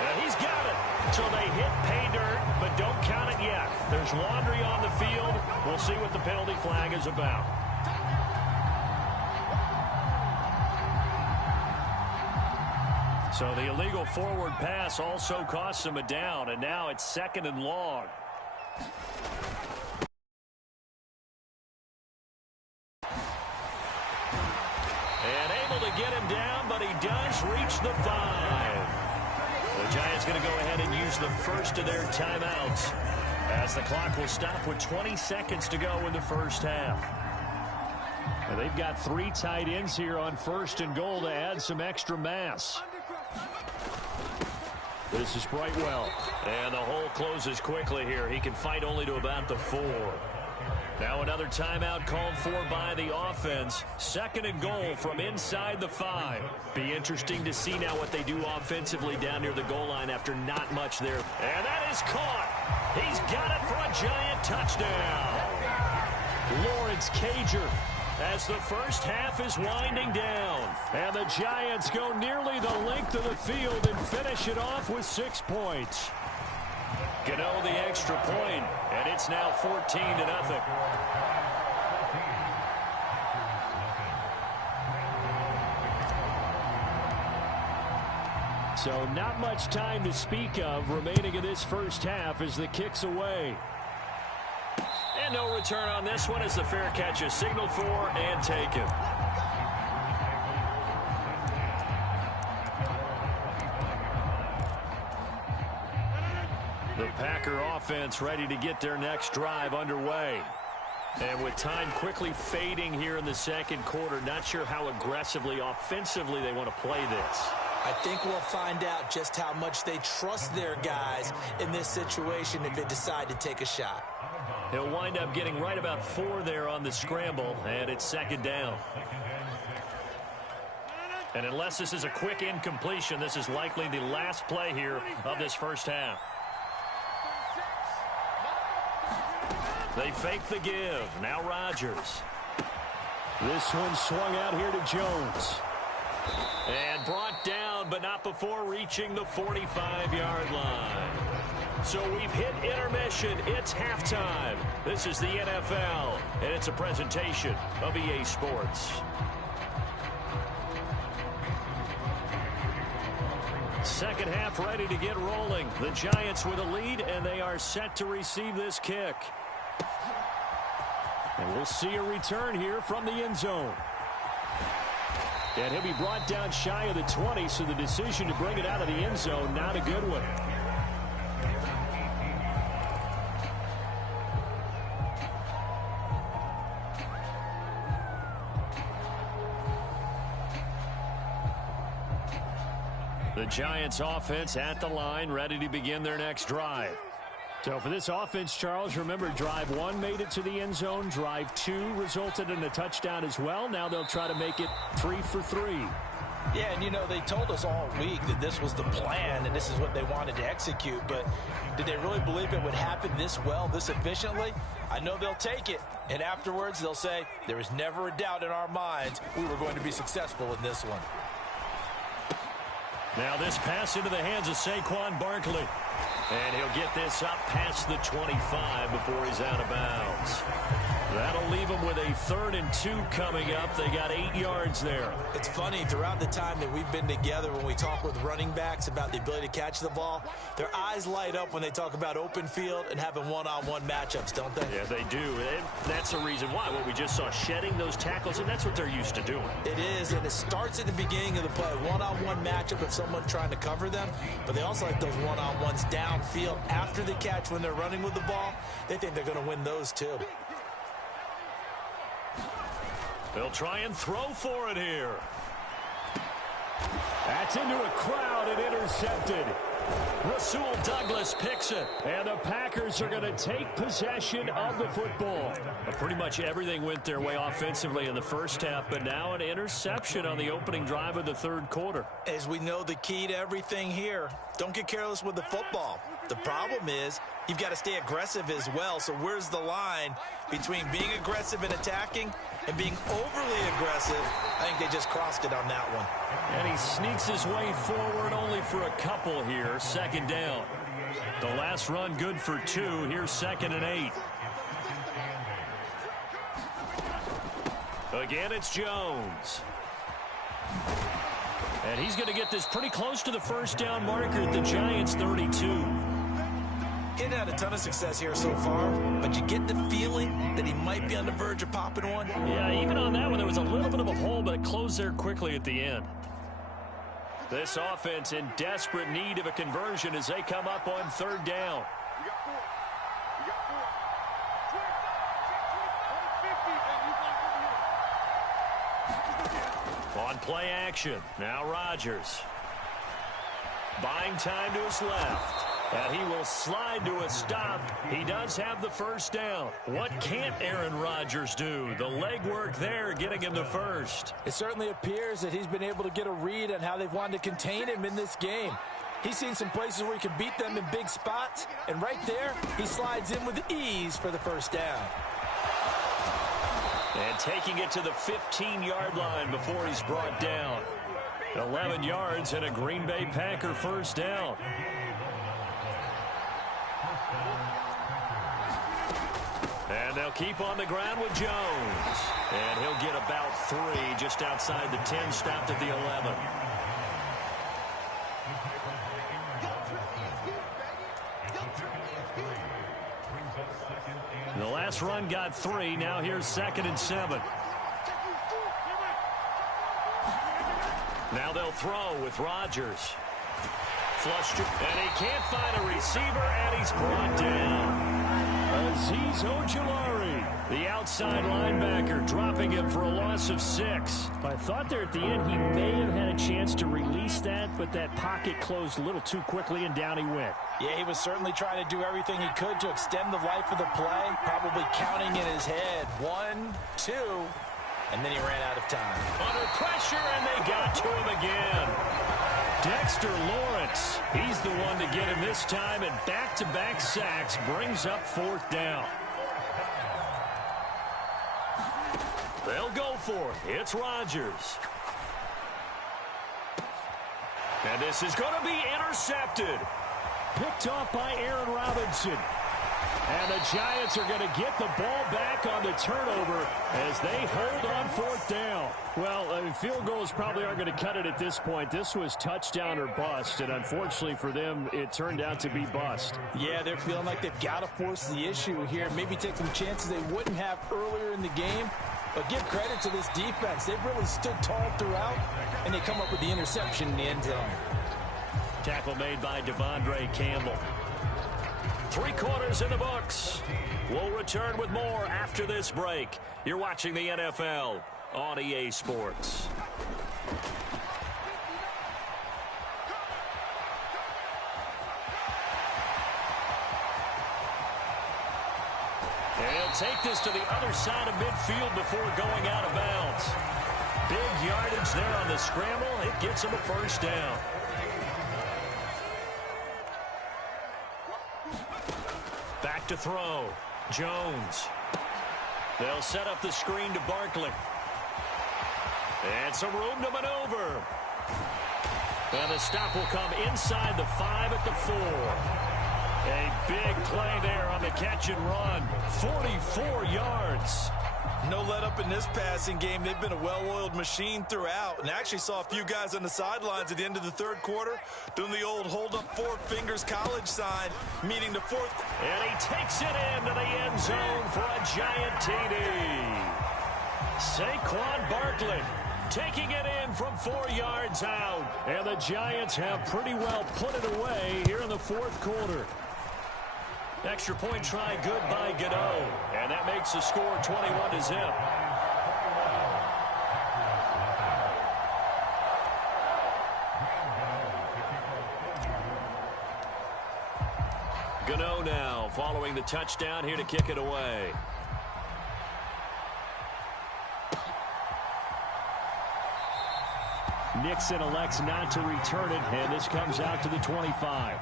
And he's got it. So they hit pay dirt, but don't count it yet. There's laundry on the field. We'll see what the penalty flag is about. So the illegal forward pass also costs him a down, and now it's 2nd and long. And able to get him down, but he does reach the 5. The Giants going to go ahead and use the first of their timeouts as the clock will stop with 20 seconds to go in the first half. And they've got 3 tight ends here on 1st and goal to add some extra mass. This is Brightwell. And the hole closes quickly here. He can fight only to about the 4. Now another timeout called for by the offense. 2nd and goal from inside the 5. Be interesting to see now what they do offensively down near the goal line after not much there. And that is caught. He's got it for a Giant touchdown. Lawrence Cager, as the first half is winding down. And the Giants go nearly the length of the field and finish it off with 6 points. Gano the extra point, and it's now 14-0. So not much time to speak of remaining in this first half as the kick's away. And no return on this one as the fair catch is signaled for and taken. The Packer offense ready to get their next drive underway. And with time quickly fading here in the second quarter, not sure how aggressively, offensively they want to play this. I think we'll find out just how much they trust their guys in this situation if they decide to take a shot. He'll wind up getting right about 4 there on the scramble, and it's 2nd down. And unless this is a quick incompletion, this is likely the last play here of this first half. They fake the give. Now Rodgers. This one swung out here to Jones. And brought down, but not before reaching the 45-yard line. So we've hit intermission. It's halftime. This is the NFL, and it's a presentation of EA Sports. Second half ready to get rolling. The Giants with a lead, and they are set to receive this kick. And we'll see a return here from the end zone. And he'll be brought down shy of the 20, so the decision to bring it out of the end zone, not a good one. The Giants offense at the line, ready to begin their next drive. So for this offense, Charles, remember drive 1 made it to the end zone. Drive 2 resulted in a touchdown as well. Now they'll try to make it 3 for 3. Yeah, and they told us all week that this was the plan and this is what they wanted to execute. But did they really believe it would happen this well, this efficiently? I know they'll take it. And afterwards they'll say, there was never a doubt in our minds we were going to be successful in this one. Now this pass into the hands of Saquon Barkley. And he'll get this up past the 25 before he's out of bounds. That'll leave them with a 3rd and 2 coming up. They got 8 yards there. It's funny, throughout the time that we've been together, when we talk with running backs about the ability to catch the ball, their eyes light up when they talk about open field and having one-on-one matchups, don't they? Yeah, they do. And that's the reason why. What we just saw, shedding those tackles, and that's what they're used to doing. It is, and it starts at the beginning of the play. One-on-one matchup of someone trying to cover them, but they also like those one-on-ones downfield after the catch when they're running with the ball. They think they're going to win those too. They'll try and throw for it here. That's into a crowd and intercepted. Rasul Douglas picks it. And the Packers are going to take possession of the football. Pretty much everything went their way offensively in the first half, but now an interception on the opening drive of the 3rd quarter. As we know, the key to everything here, don't get careless with the football. The problem is you've got to stay aggressive as well. So where's the line between being aggressive and attacking and being overly aggressive? I think they just crossed it on that one. And he sneaks his way forward only for a couple here. 2nd down. The last run good for 2. Here's 2nd and 8. Again, it's Jones. And he's going to get this pretty close to the 1st down marker at the Giants' 32. He hadn't had a ton of success here so far, but you get the feeling that he might be on the verge of popping one. Yeah, even on that one, there was a little bit of a hole, but it closed there quickly at the end. This offense in desperate need of a conversion as they come up on 3rd down. On play action, now Rodgers. Buying time to his left. And he will slide to a stop. He does have the 1st down. What can't Aaron Rodgers do? The legwork there getting him the 1st. It certainly appears that he's been able to get a read on how they've wanted to contain him in this game. He's seen some places where he can beat them in big spots, and right there, he slides in with ease for the 1st down. And taking it to the 15-yard line before he's brought down. 11 yards and a Green Bay Packer 1st down. And they'll keep on the ground with Jones. And he'll get about 3 just outside the 10, stopped at the 11. The last run got 3. Now here's 2nd and 7. Now they'll throw with Rodgers. Flushed, and he can't find a receiver, and he's brought down. Azeez Ojulari, the outside linebacker, dropping him for a loss of 6. I thought there at the end he may have had a chance to release that, but that pocket closed a little too quickly, and down he went. Yeah, he was certainly trying to do everything he could to extend the life of the play, probably counting in his head 1, 2, and then he ran out of time. Under pressure, and they got to him again. Dexter Lawrence, he's the one to get him this time, and back-to-back sacks brings up 4th down. They'll go for it. It's Rodgers. And this is going to be intercepted. Picked off by Aaron Robinson. And the Giants are going to get the ball back on the turnover as they hold on fourth down. Well, field goals probably aren't going to cut it at this point. This was touchdown or bust, and unfortunately for them, it turned out to be bust. Yeah, they're feeling like they've got to force the issue here. Maybe take some chances they wouldn't have earlier in the game. But give credit to this defense. They've really stood tall throughout, and they come up with the interception in the end zone. Tackle made by Devondre Campbell. 3 quarters in the books. We'll return with more after this break. You're watching the NFL on EA Sports. He'll take this to the other side of midfield before going out of bounds. Big yardage there on the scramble. It gets him a first down. Back to throw. Jones. They'll set up the screen to Barkley. And some room to maneuver. And the stop will come inside the 5 at the 4. A big play there on the catch and run. 44 yards. No let up in this passing game. They've been a well-oiled machine throughout. And actually saw a few guys on the sidelines at the end of the third quarter doing the old hold up 4 fingers college sign, meaning the fourth. And he takes it into the end zone for a giant TD. Saquon Barkley taking it in from 4 yards out. And the Giants have pretty well put it away here in the fourth quarter. Extra point try good by Gano. And that makes the score 21-0. Gano now following the touchdown here to kick it away. Nixon elects not to return it, and this comes out to the 25.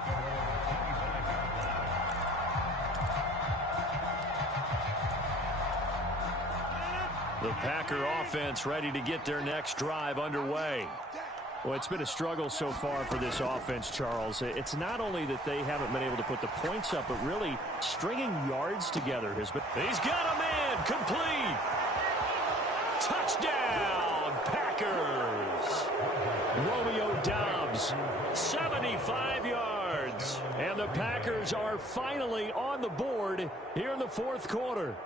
The Packer offense ready to get their next drive underway. Well, it's been a struggle so far for this offense, Charles. It's not only that they haven't been able to put the points up, but really stringing yards together has been. He's got a man complete. Touchdown, Packers. Romeo Doubs, 75 yards. And the Packers are finally on the board here in the fourth quarter.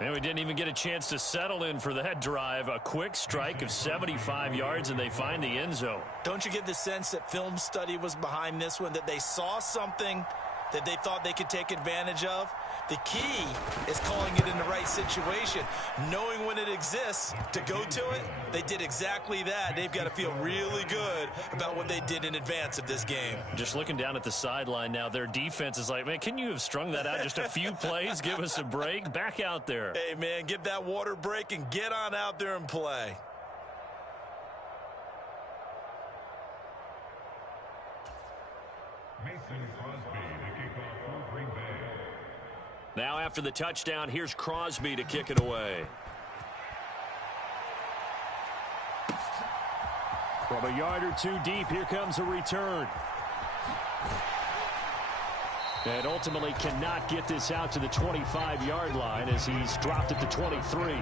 And we didn't even get a chance to settle in for that drive. A quick strike of 75 yards, and they find the end zone. Don't you get the sense that film study was behind this one, that they saw something that they thought they could take advantage of? The key is calling it in the right situation, knowing when it exists to go to it. They did exactly that. They've got to feel really good about what they did in advance of this game. Just looking down at the sideline now, their defense is like, man, can you have strung that out just a few plays? Give us a break. Back out there. Hey, man, give that water break and get on out there and play. Now after the touchdown, here's Crosby to kick it away. From a yard or two deep, here comes a return. And ultimately cannot get this out to the 25-yard line as he's dropped at the 23.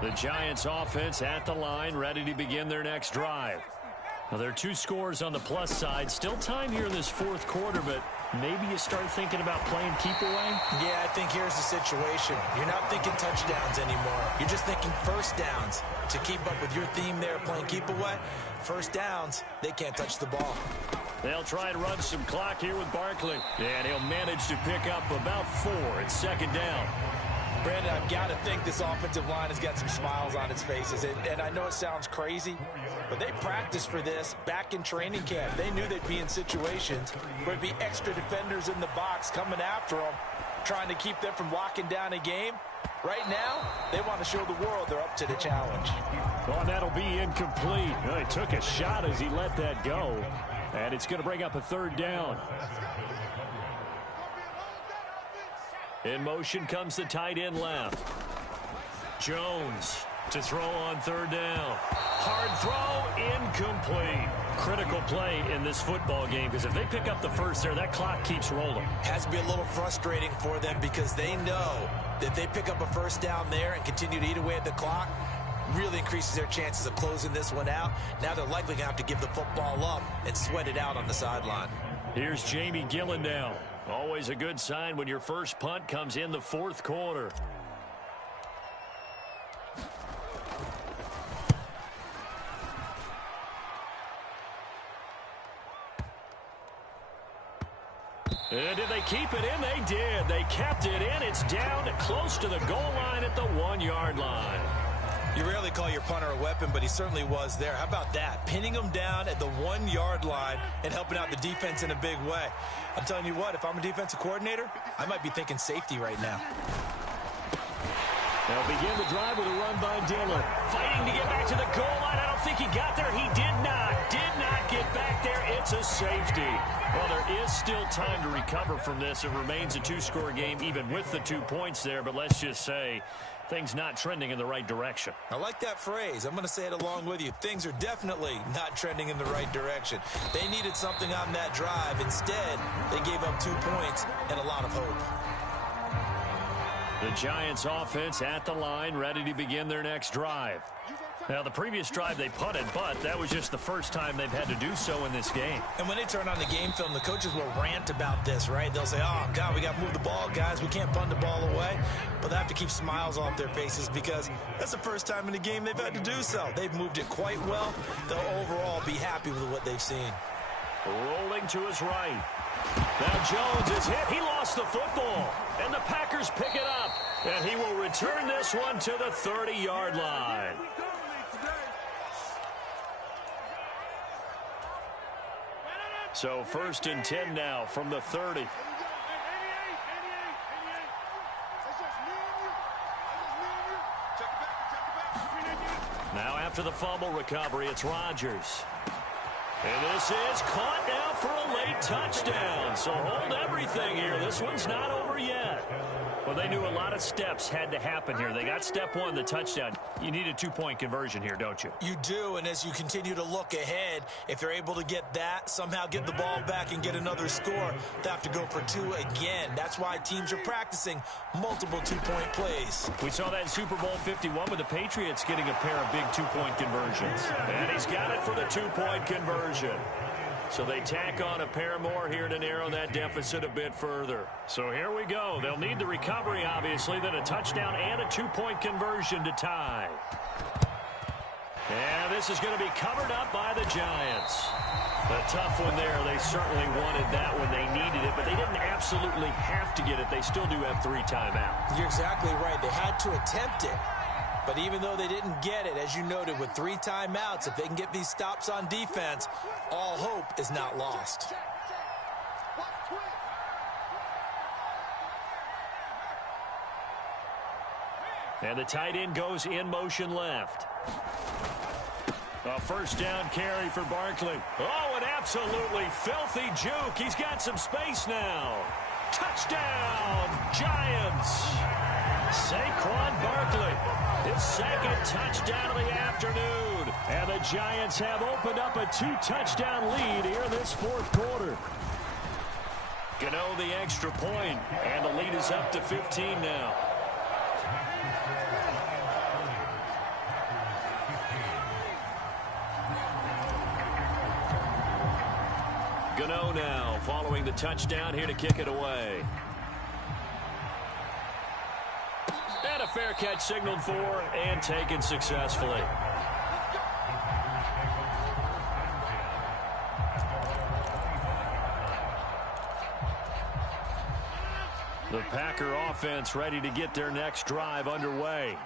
The Giants offense at the line, ready to begin their next drive. Well, there are 2 scores on the plus side. Still time here in this fourth quarter, but maybe you start thinking about playing keep away? Yeah, I think here's the situation. You're not thinking touchdowns anymore. You're just thinking first downs. To keep up with your theme there, playing keep away, first downs, they can't touch the ball. They'll try and run some clock here with Barkley. And he'll manage to pick up about 4. It's second down. Brandon, I've got to think this offensive line has got some smiles on its faces. And I know it sounds crazy, but they practiced for this back in training camp. They knew they'd be in situations where it'd be extra defenders in the box coming after them, trying to keep them from locking down a game. Right now, they want to show the world they're up to the challenge. Well, and that'll be incomplete. Well, he took a shot as he let that go, and it's going to bring up a third down. In motion comes the tight end left. Jones to throw on third down. Hard throw, incomplete. critical play in this football game because if they pick up the first there, that clock keeps rolling. Has to be a little frustrating for them because they know that if they pick up a first down there and continue to eat away at the clock, really increases their chances of closing this one out. Now they're likely going to have to give the football up and sweat it out on the sideline. Here's Jamie Gillen now. Always a good sign when your first punt comes in the fourth quarter. And did they keep it in? They did. They kept it in. It's down close to the goal line at the 1-yard line. You rarely call your punter a weapon, but he certainly was there. How about that? Pinning him down at the 1-yard line and helping out the defense in a big way. I'm telling you what, if I'm a defensive coordinator, I might be thinking safety right now. They'll begin the drive with a run by Dillon. Fighting to get back to the goal line. I don't think he got there. He did not. Did not get back there. It's a safety. Well, there is still time to recover from this. It remains a 2-score game even with the 2 points there. But let's just say things not trending in the right direction. I like that phrase. I'm going to say it along with you. Things are definitely not trending in the right direction. They needed something on that drive. Instead, they gave up 2 points and a lot of hope. The Giants offense at the line, ready to begin their next drive. Now, the previous drive they punted, but that was just the first time they've had to do so in this game. And when they turn on the game film, the coaches will rant about this, right? They'll say, oh, God, we got to move the ball, guys. We can't punt the ball away. But they have to keep smiles off their faces because that's the first time in the game they've had to do so. They've moved it quite well. They'll overall be happy with what they've seen. Rolling to his right. Now Jones is hit. He lost the football. And the Packers pick it up. And he will return this one to the 30-yard line. So 1st and 10 now from the 30. Now after the fumble recovery, it's Rodgers. And this is caught now for a late touchdown. So hold everything here. This one's not over yet. Well, they knew a lot of steps had to happen here. They got step 1, the touchdown. You need a 2-point conversion here, don't you? You do, and as you continue to look ahead, if they're able to get that, somehow get the ball back and get another score, they have to go for 2 again. That's why teams are practicing multiple 2-point plays. We saw that in Super Bowl 51 with the Patriots getting a pair of big 2-point conversions. And he's got it for the 2-point conversion. So they tack on a pair more here to narrow that deficit a bit further. So here we go. They'll need the recovery, obviously, then a touchdown and a 2-point conversion to tie. And this is going to be covered up by the Giants. A tough one there. They certainly wanted that when they needed it, but they didn't absolutely have to get it. They still do have 3 timeouts. You're exactly right. They had to attempt it. But even though they didn't get it, as you noted, with 3 timeouts, if they can get these stops on defense, all hope is not lost. And the tight end goes in motion left. A first down carry for Barkley. Oh, an absolutely filthy juke. He's got some space now. Touchdown, Giants. Saquon Barkley, his 2nd touchdown of the afternoon. And the Giants have opened up a 2-touchdown lead here in this 4th quarter. Gano the extra point, and the lead is up to 15 now. Gano now following the touchdown here to kick it away. And a fair catch signaled for and taken successfully. The Packer offense ready to get their next drive underway.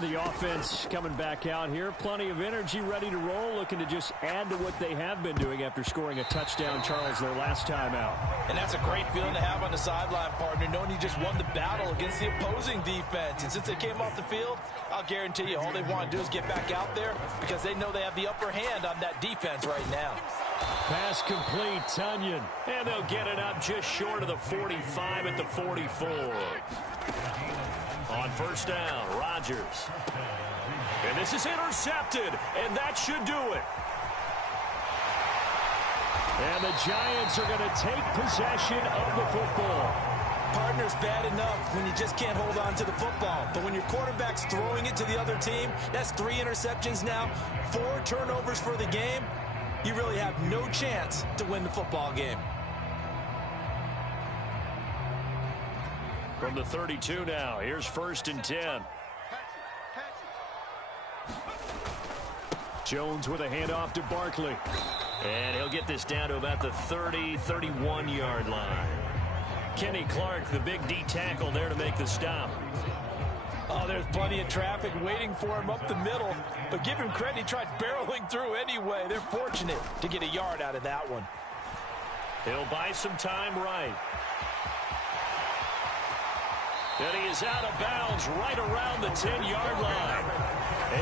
The offense coming back out here. Plenty of energy, ready to roll, looking to just add to what they have been doing after scoring a touchdown, Charles, their last time out. And that's a great feeling to have on the sideline, partner, knowing you just won the battle against the opposing defense. And since they came off the field, I'll guarantee you all they want to do is get back out there because they know they have the upper hand on that defense right now. Pass complete, Tunyon. And they'll get it up just short of the 45 at the 44. On first down, Rodgers. And this is intercepted, and that should do it. And the Giants are going to take possession of the football. Partner's bad enough when you just can't hold on to the football. But when your quarterback's throwing it to the other team, that's 3 interceptions now, 4 turnovers for the game. You really have no chance to win the football game. From the 32 now, here's 1st and 10. Jones with a handoff to Barkley. And he'll get this down to about the 30, 31-yard line. Kenny Clark, the big D tackle there to make the stop. Oh, there's plenty of traffic waiting for him up the middle. But give him credit, he tried barreling through anyway. They're fortunate to get a yard out of that one. He'll buy some time right. And he is out of bounds right around the 10-yard line.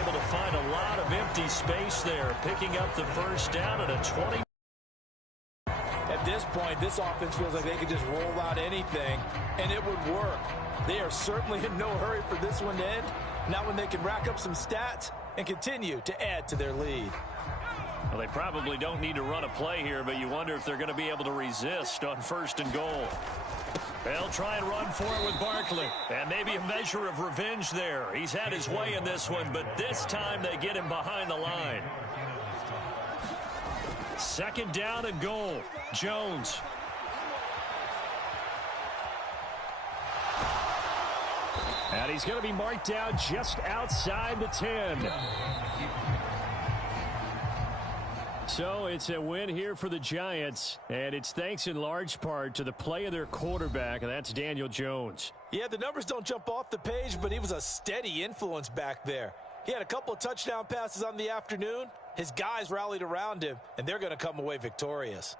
Able to find a lot of empty space there, picking up the first down at a 20. At this point, this offense feels like they could just roll out anything, and it would work. They are certainly in no hurry for this one to end. Now when they can rack up some stats and continue to add to their lead. Well, they probably don't need to run a play here, but you wonder if they're going to be able to resist on 1st and goal. They'll try and run for it with Barkley. And maybe a measure of revenge there. He's had his way in this one, but this time they get him behind the line. 2nd down and goal. Jones. And he's going to be marked down just outside the 10. So it's a win here for the Giants, and it's thanks in large part to the play of their quarterback, and that's Daniel Jones. Yeah, the numbers don't jump off the page, but he was a steady influence back there. He had a couple of touchdown passes on the afternoon. His guys rallied around him, and they're going to come away victorious.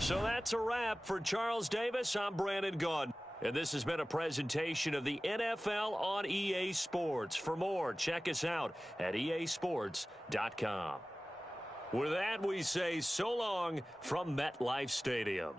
So that's a wrap for Charles Davis. I'm Brandon Gaudin. And this has been a presentation of the NFL on EA Sports. For more, check us out at easports.com. With that, we say so long from MetLife Stadium.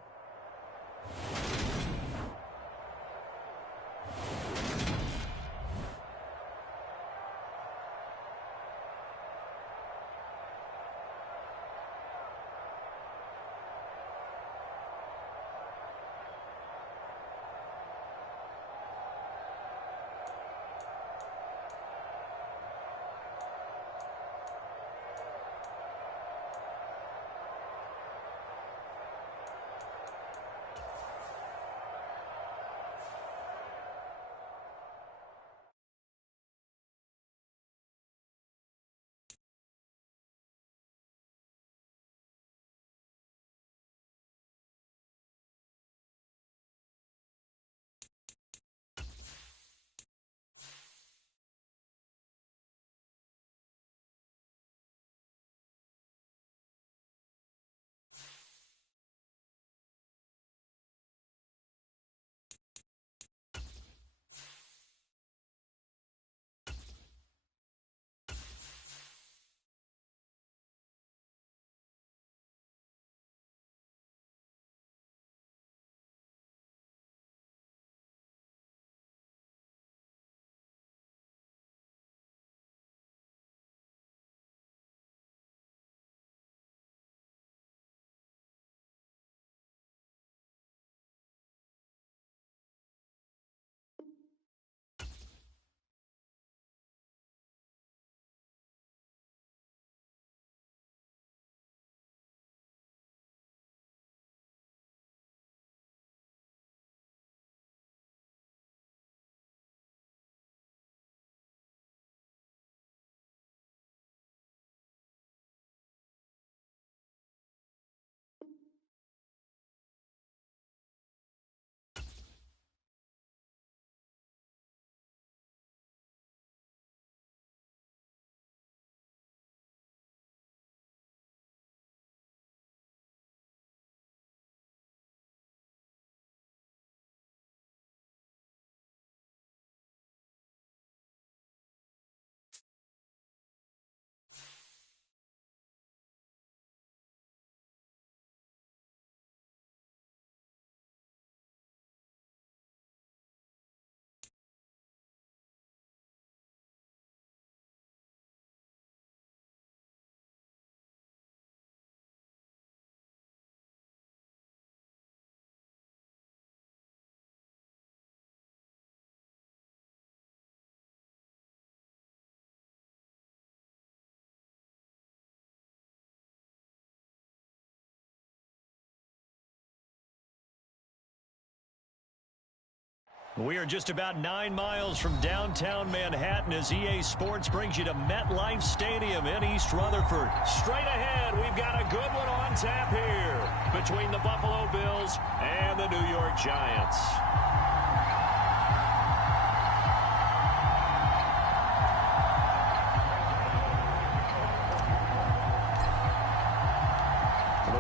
We are just about 9 miles from downtown Manhattan as EA Sports brings you to MetLife Stadium in East Rutherford. Straight ahead, we've got a good one on tap here between the Buffalo Bills and the New York Giants.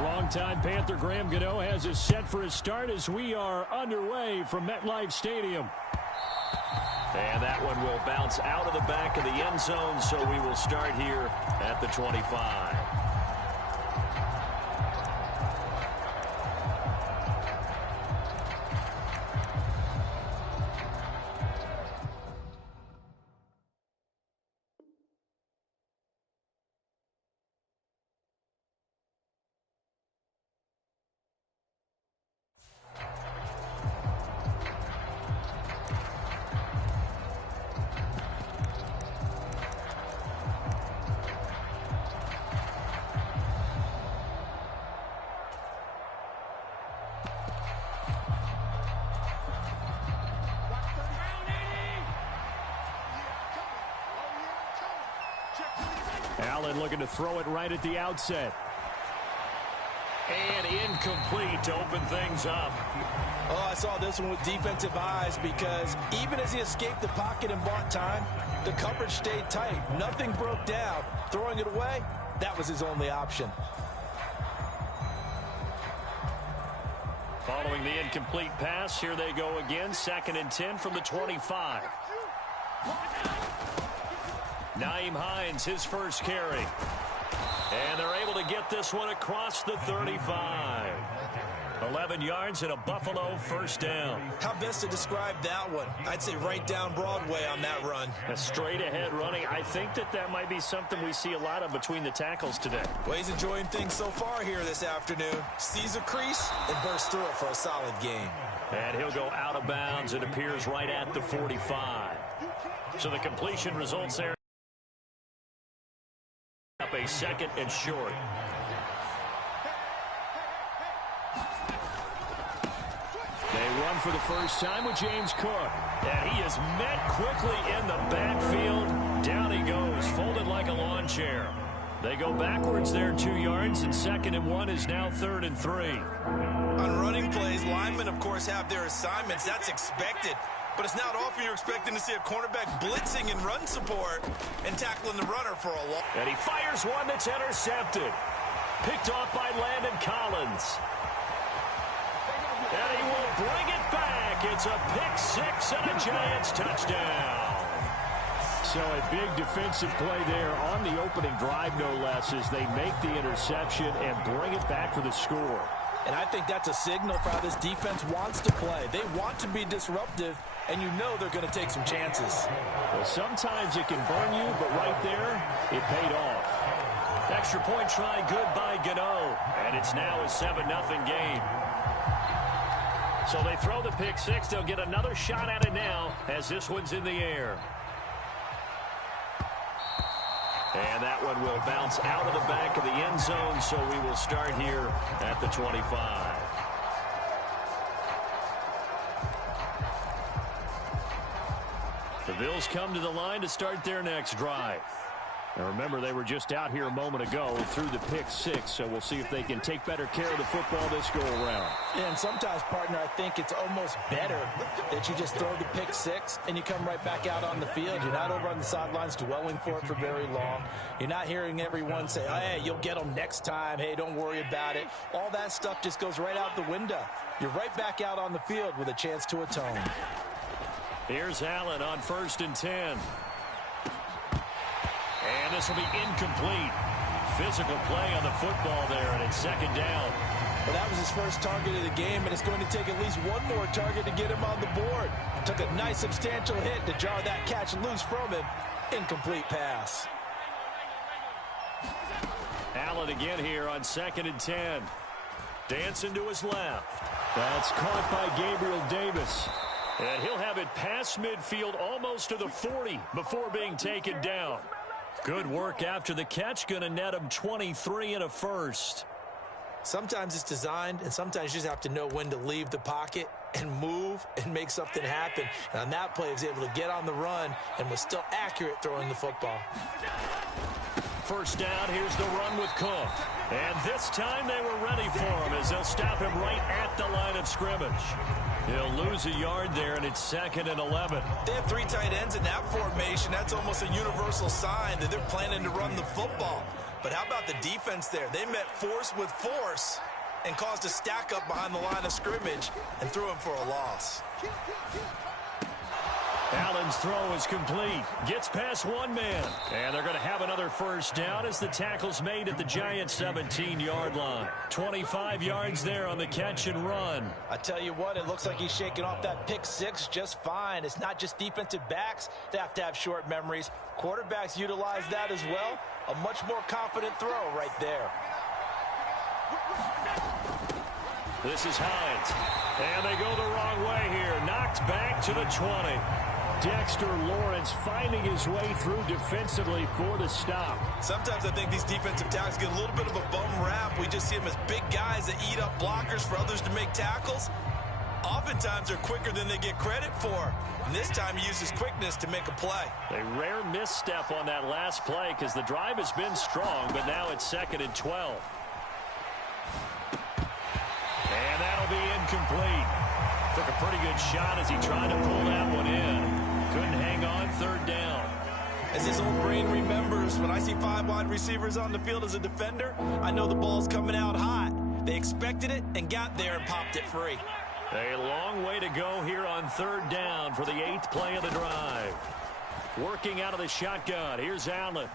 Longtime Panther Graham Gano has us set for his start as we are underway from MetLife Stadium. And that one will bounce out of the back of the end zone, so we will start here at the 25. Allen looking to throw it right at the outset. And incomplete to open things up. Oh, I saw this one with defensive eyes because even as he escaped the pocket and bought time, the coverage stayed tight. Nothing broke down. Throwing it away, that was his only option. Following the incomplete pass, here they go again. 2nd and 10 from the 25. Nyheim Hines, his first carry. And they're able to get this one across the 35. 11 yards and a Buffalo first down. How best to describe that one? I'd say right down Broadway on that run. A straight ahead running. I think that might be something we see a lot of between the tackles today. Well, he's enjoying things so far here this afternoon. Sees a crease and bursts through it for a solid gain. And he'll go out of bounds. It appears right at the 45. So the completion results there. Up a 2nd and short. They run for the first time with James Cook. And he is met quickly in the backfield. Down he goes, folded like a lawn chair. They go backwards there 2 yards, and 2nd and 1 is now 3rd and 3. On running plays, linemen, of course, have their assignments. That's expected. But it's not often you're expecting to see a cornerback blitzing in run support and tackling the runner for a long. And he fires one that's intercepted. Picked off by Landon Collins. And he will bring it back. It's a pick six and a Giants touchdown. So a big defensive play there on the opening drive, no less, as they make the interception and bring it back for the score. And I think that's a signal for how this defense wants to play. They want to be disruptive, and you know they're going to take some chances. Well, sometimes it can burn you, but right there, it paid off. Extra point try good by Gano, and it's now a 7-0 game. So they throw the pick six. They'll get another shot at it now as this one's in the air. And that one will bounce out of the back of the end zone, so we will start here at the 25. The Bills come to the line to start their next drive. Now remember, they were just out here a moment ago through the pick six, so we'll see if they can take better care of the football this go-around. And sometimes, partner, I think it's almost better that you just throw the pick six and you come right back out on the field. You're not over on the sidelines dwelling for it for very long. You're not hearing everyone say, oh, hey, you'll get them next time. Hey, don't worry about it. All that stuff just goes right out the window. You're right back out on the field with a chance to atone. Here's Allen on 1st and 10. And this will be incomplete. Physical play on the football there, and it's 2nd down. Well, that was his first target of the game, and it's going to take at least one more target to get him on the board. Took a nice substantial hit to jar that catch loose from him. Incomplete pass. Allen again here on 2nd and 10. Dancing to his left. That's caught by Gabriel Davis. And he'll have it past midfield almost to the 40 before being taken down. Good work after the catch. Going to net him 23 and a first. Sometimes it's designed, and sometimes you just have to know when to leave the pocket and move and make something happen. And on that play, he was able to get on the run and was still accurate throwing the football. First down, here's the run with Cook. And this time they were ready for him as they'll stop him right at the line of scrimmage. He'll lose a yard there, and it's 2nd and 11. They have 3 tight ends in that formation. That's almost a universal sign that they're planning to run the football. But how about the defense there? They met force with force and caused a stack up behind the line of scrimmage and threw him for a loss. Allen's throw is complete. Gets past one man. And they're going to have another first down as the tackle's made at the Giants' 17-yard line. 25 yards there on the catch and run. I tell you what, it looks like he's shaking off that pick 6 just fine. It's not just defensive backs that have to have short memories. Quarterbacks utilize that as well. A much more confident throw right there. This is Hines. And they go the wrong way here. Knocked back to the 20. Dexter Lawrence finding his way through defensively for the stop. Sometimes I think these defensive tackles get a little bit of a bum rap. We just see them as big guys that eat up blockers for others to make tackles. Oftentimes they're quicker than they get credit for. And this time he uses quickness to make a play. A rare misstep on that last play because the drive has been strong, but now it's 2nd and 12. And that'll be incomplete. Took a pretty good shot as he tried to pull that one in. Couldn't hang on, 3rd down. As his old brain remembers, when I see 5 wide receivers on the field as a defender, I know the ball's coming out hot. They expected it and got there and popped it free. A long way to go here on 3rd down for the 8th play of the drive. Working out of the shotgun. Here's Allen.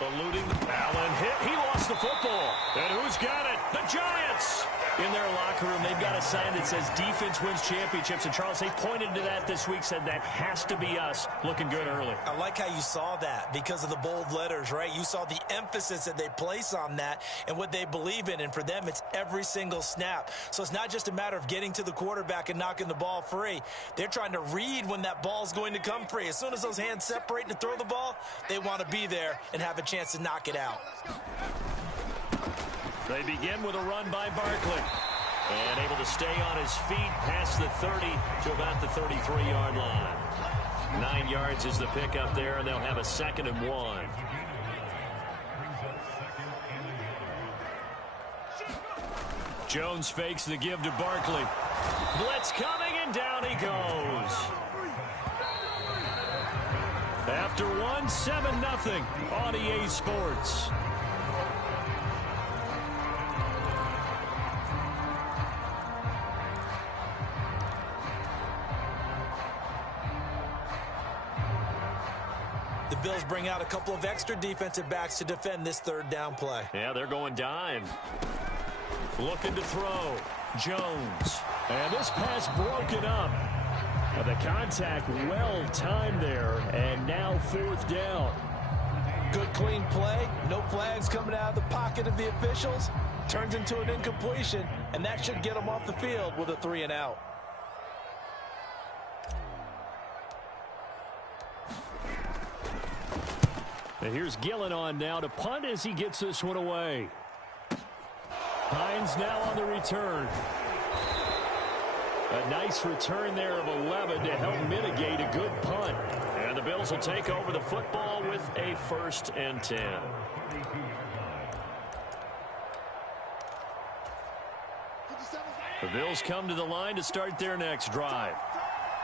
Eluding. Allen hit. He lost the football. And who's got it? The Giants! In their locker room, they've got a sign that says defense wins championships. And Charles, they pointed to that this week, said that has to be us. Looking good early. I like how you saw that because of the bold letters, right? You saw the emphasis that they place on that and what they believe in. And for them, it's every single snap. So it's not just a matter of getting to the quarterback and knocking the ball free. They're trying to read when that ball's going to come free. As soon as those hands separate to throw the ball, they want to be there and have a chance to knock it out. They begin with a run by Barkley. And able to stay on his feet past the 30 to about the 33-yard line. 9 yards is the pickup there, and they'll have a 2nd and 1. Jones fakes the give to Barkley. Blitz coming, and down he goes. After 1, 7-0 on EA Sports. The Bills bring out a couple of extra defensive backs to defend this 3rd down play. Yeah, they're going dime. Looking to throw. Jones. And this pass broken up. The contact well timed there. And now 4th down. Good clean play. No flags coming out of the pocket of the officials. Turns into an incompletion. And that should get them off the field with a 3 and out. And here's Gillen on now to punt as he gets this one away. Hines now on the return. A nice return there of 11 to help mitigate a good punt. And the Bills will take over the football with a 1st and 10. The Bills come to the line to start their next drive.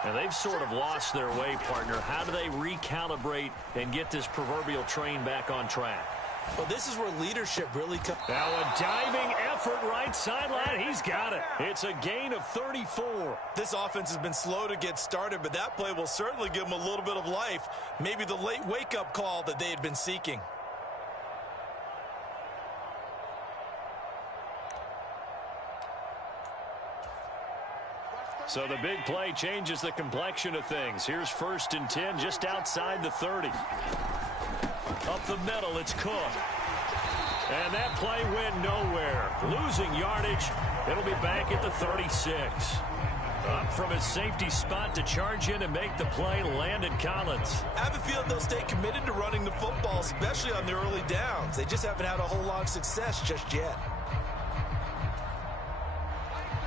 And they've sort of lost their way, partner. How do they recalibrate and get this proverbial train back on track? Well, this is where leadership really comes. Now a diving effort right sideline. He's got it. It's a gain of 34. This offense has been slow to get started, but that play will certainly give them a little bit of life. Maybe the late wake-up call that they had been seeking. So the big play changes the complexion of things. Here's 1st and 10 just outside the 30. Up the middle, it's Cook. And that play went nowhere. Losing yardage. It'll be back at the 36. Up from his safety spot to charge in and make the play, Landon Collins. I have a feeling they'll stay committed to running the football, especially on the early downs. They just haven't had a whole lot of success just yet.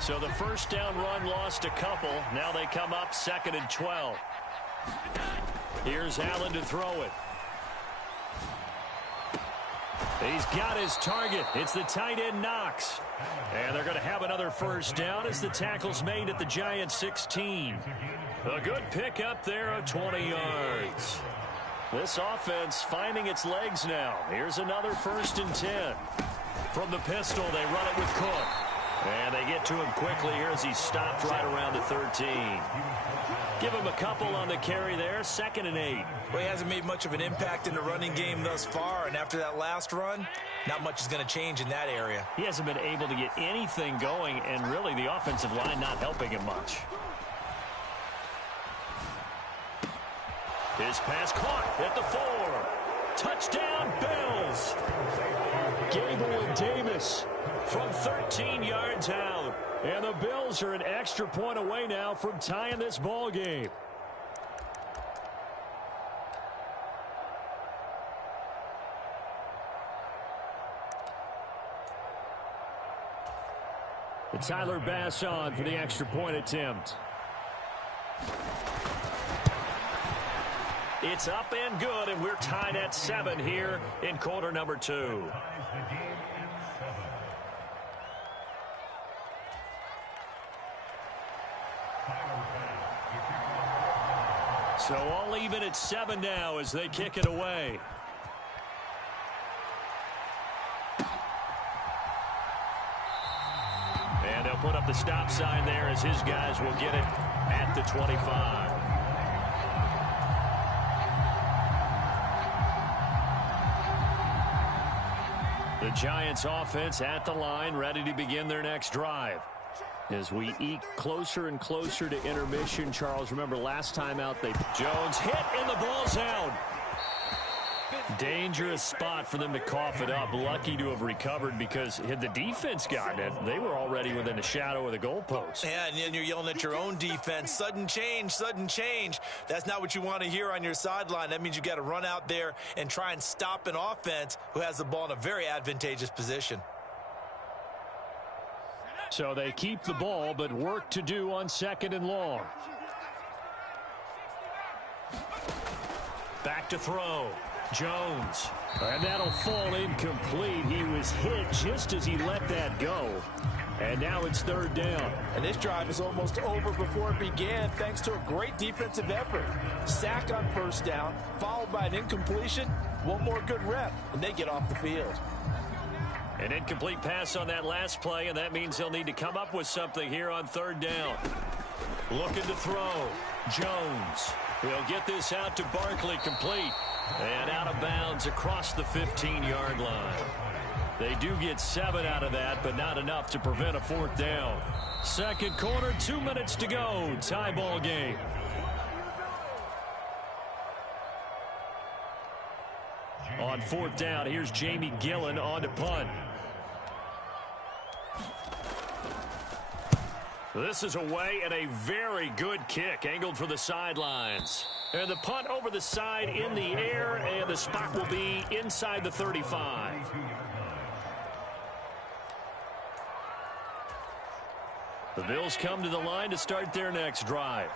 So the first down run lost a couple. Now they come up 2nd and 12. Here's Allen to throw it. He's got his target. It's the tight end, Knox. And they're going to have another first down as the tackle's made at the Giants' 16. A good pickup there of 20 yards. This offense finding its legs now. Here's another 1st and 10. From the pistol, they run it with Cook. And they get to him quickly here as he's stopped right around the 13. Give him a couple on the carry there. 2nd and 8. Well, he hasn't made much of an impact in the running game thus far, and after that last run, not much is going to change in that area. He hasn't been able to get anything going, and really the offensive line not helping him much. His pass caught at the 4. Touchdown, Bills. Gabriel Davis from 13 yards out. And the Bills are an extra point away now from tying this ball game. And Tyler Bass on for the extra point attempt. It's up and good, and we're tied at 7 here in quarter number 2. So all even at 7 now as they kick it away. And they'll put up the stop sign there as his guys will get it at the 25. The Giants offense at the line, ready to begin their next drive. As we eke closer and closer to intermission, Charles, remember last time out, Jones hit and the ball's out. Dangerous spot for them to cough it up. Lucky to have recovered because had the defense gotten it, they were already within the shadow of the goalpost. Yeah, and then you're yelling at your own defense. Sudden change, sudden change. That's not what you want to hear on your sideline. That means you got to run out there and try and stop an offense who has the ball in a very advantageous position. So they keep the ball, but work to do on 2nd and long. Back to throw. Jones. And that'll fall incomplete. He was hit just as he let that go. And now it's 3rd down. And this drive is almost over before it began thanks to a great defensive effort. Sack on 1st down, followed by an incompletion. One more good rep, and they get off the field. An incomplete pass on that last play, and that means they'll need to come up with something here on 3rd down. Looking to throw. Jones. He'll get this out to Barkley, complete. And out of bounds across the 15-yard line. They do get 7 out of that, but not enough to prevent a 4th down. 2nd quarter, 2 minutes to go. Tie ball game. On 4th down, here's Jamie Gillen on to punt. This is away and a very good kick angled for the sidelines. And the punt over the side in the air, and the spot will be inside the 35. The Bills come to the line to start their next drive.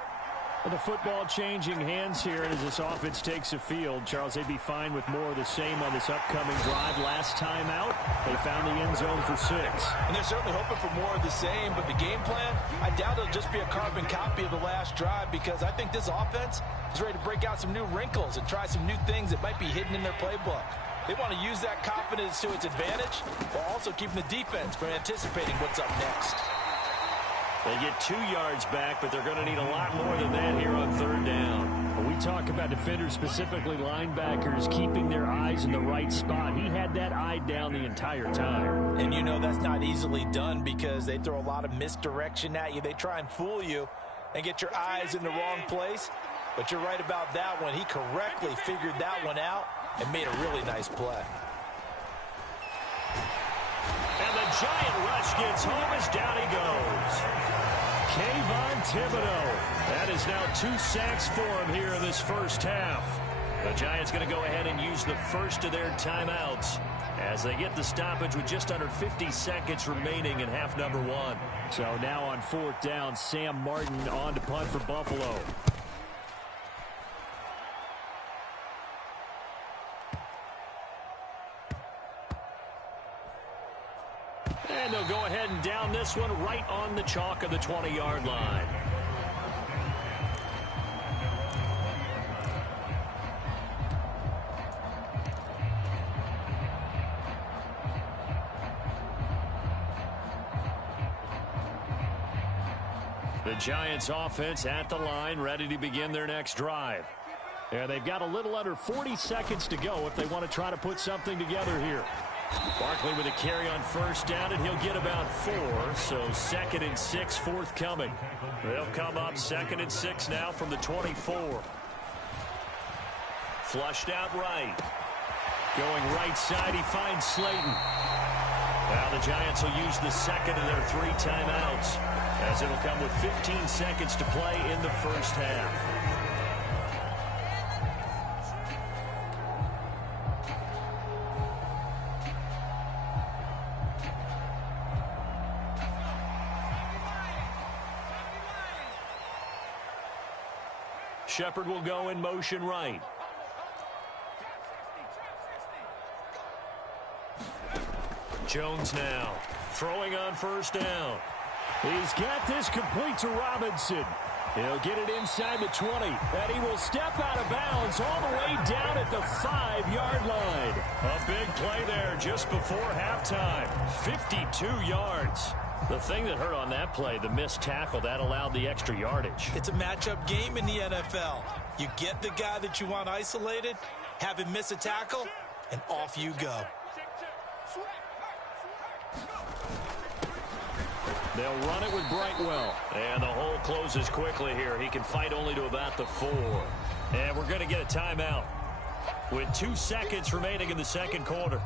Well, the football changing hands here as this offense takes the field. Charles, they'd be fine with more of the same on this upcoming drive. Last time out, they found the end zone for 6. And they're certainly hoping for more of the same, but the game plan, I doubt it'll just be a carbon copy of the last drive because I think this offense is ready to break out some new wrinkles and try some new things that might be hidden in their playbook. They want to use that confidence to its advantage while also keeping the defense from anticipating what's up next. They get 2 yards back, but they're going to need a lot more than that here on 3rd down. When we talk about defenders, specifically linebackers, keeping their eyes in the right spot. He had that eye down the entire time. And you know that's not easily done because they throw a lot of misdirection at you. They try and fool you and get your eyes in the wrong place. But you're right about that one. He correctly figured that one out and made a really nice play. And the giant rush gets home as down he goes. Kayvon Thibodeaux. That is now 2 sacks for him here in this first half. The Giants going to go ahead and use the first of their timeouts as they get the stoppage with just under 50 seconds remaining in half number one. So now on fourth down, Sam Martin on to punt for Buffalo. And they'll go ahead and down this one right on the chalk of the 20-yard line. The Giants offense at the line, ready to begin their next drive. And they've got a little under 40 seconds to go if they want to try to put something together here. Barkley with a carry on first down, and he'll get about 4. So 2nd and 6 forthcoming. They'll come up 2nd and 6 now from the 24. Flushed out right. Going right side, he finds Slayton. Now the Giants will use the second of their 3 timeouts, as it'll come with 15 seconds to play in the first half. Shepard will go in motion right. Jones now throwing on first down. He's got this complete to Robinson. He'll get it inside the 20, and he will step out of bounds all the way down at the 5-yard line. A big play there just before halftime. 52 yards. The thing that hurt on that play, the missed tackle, that allowed the extra yardage. It's a matchup game in the NFL. You get the guy that you want isolated, have him miss a tackle, and off you go. They'll run it with Brightwell. And the hole closes quickly here. He can fight only to about the 4. And we're going to get a timeout with 2 seconds remaining in the second quarter.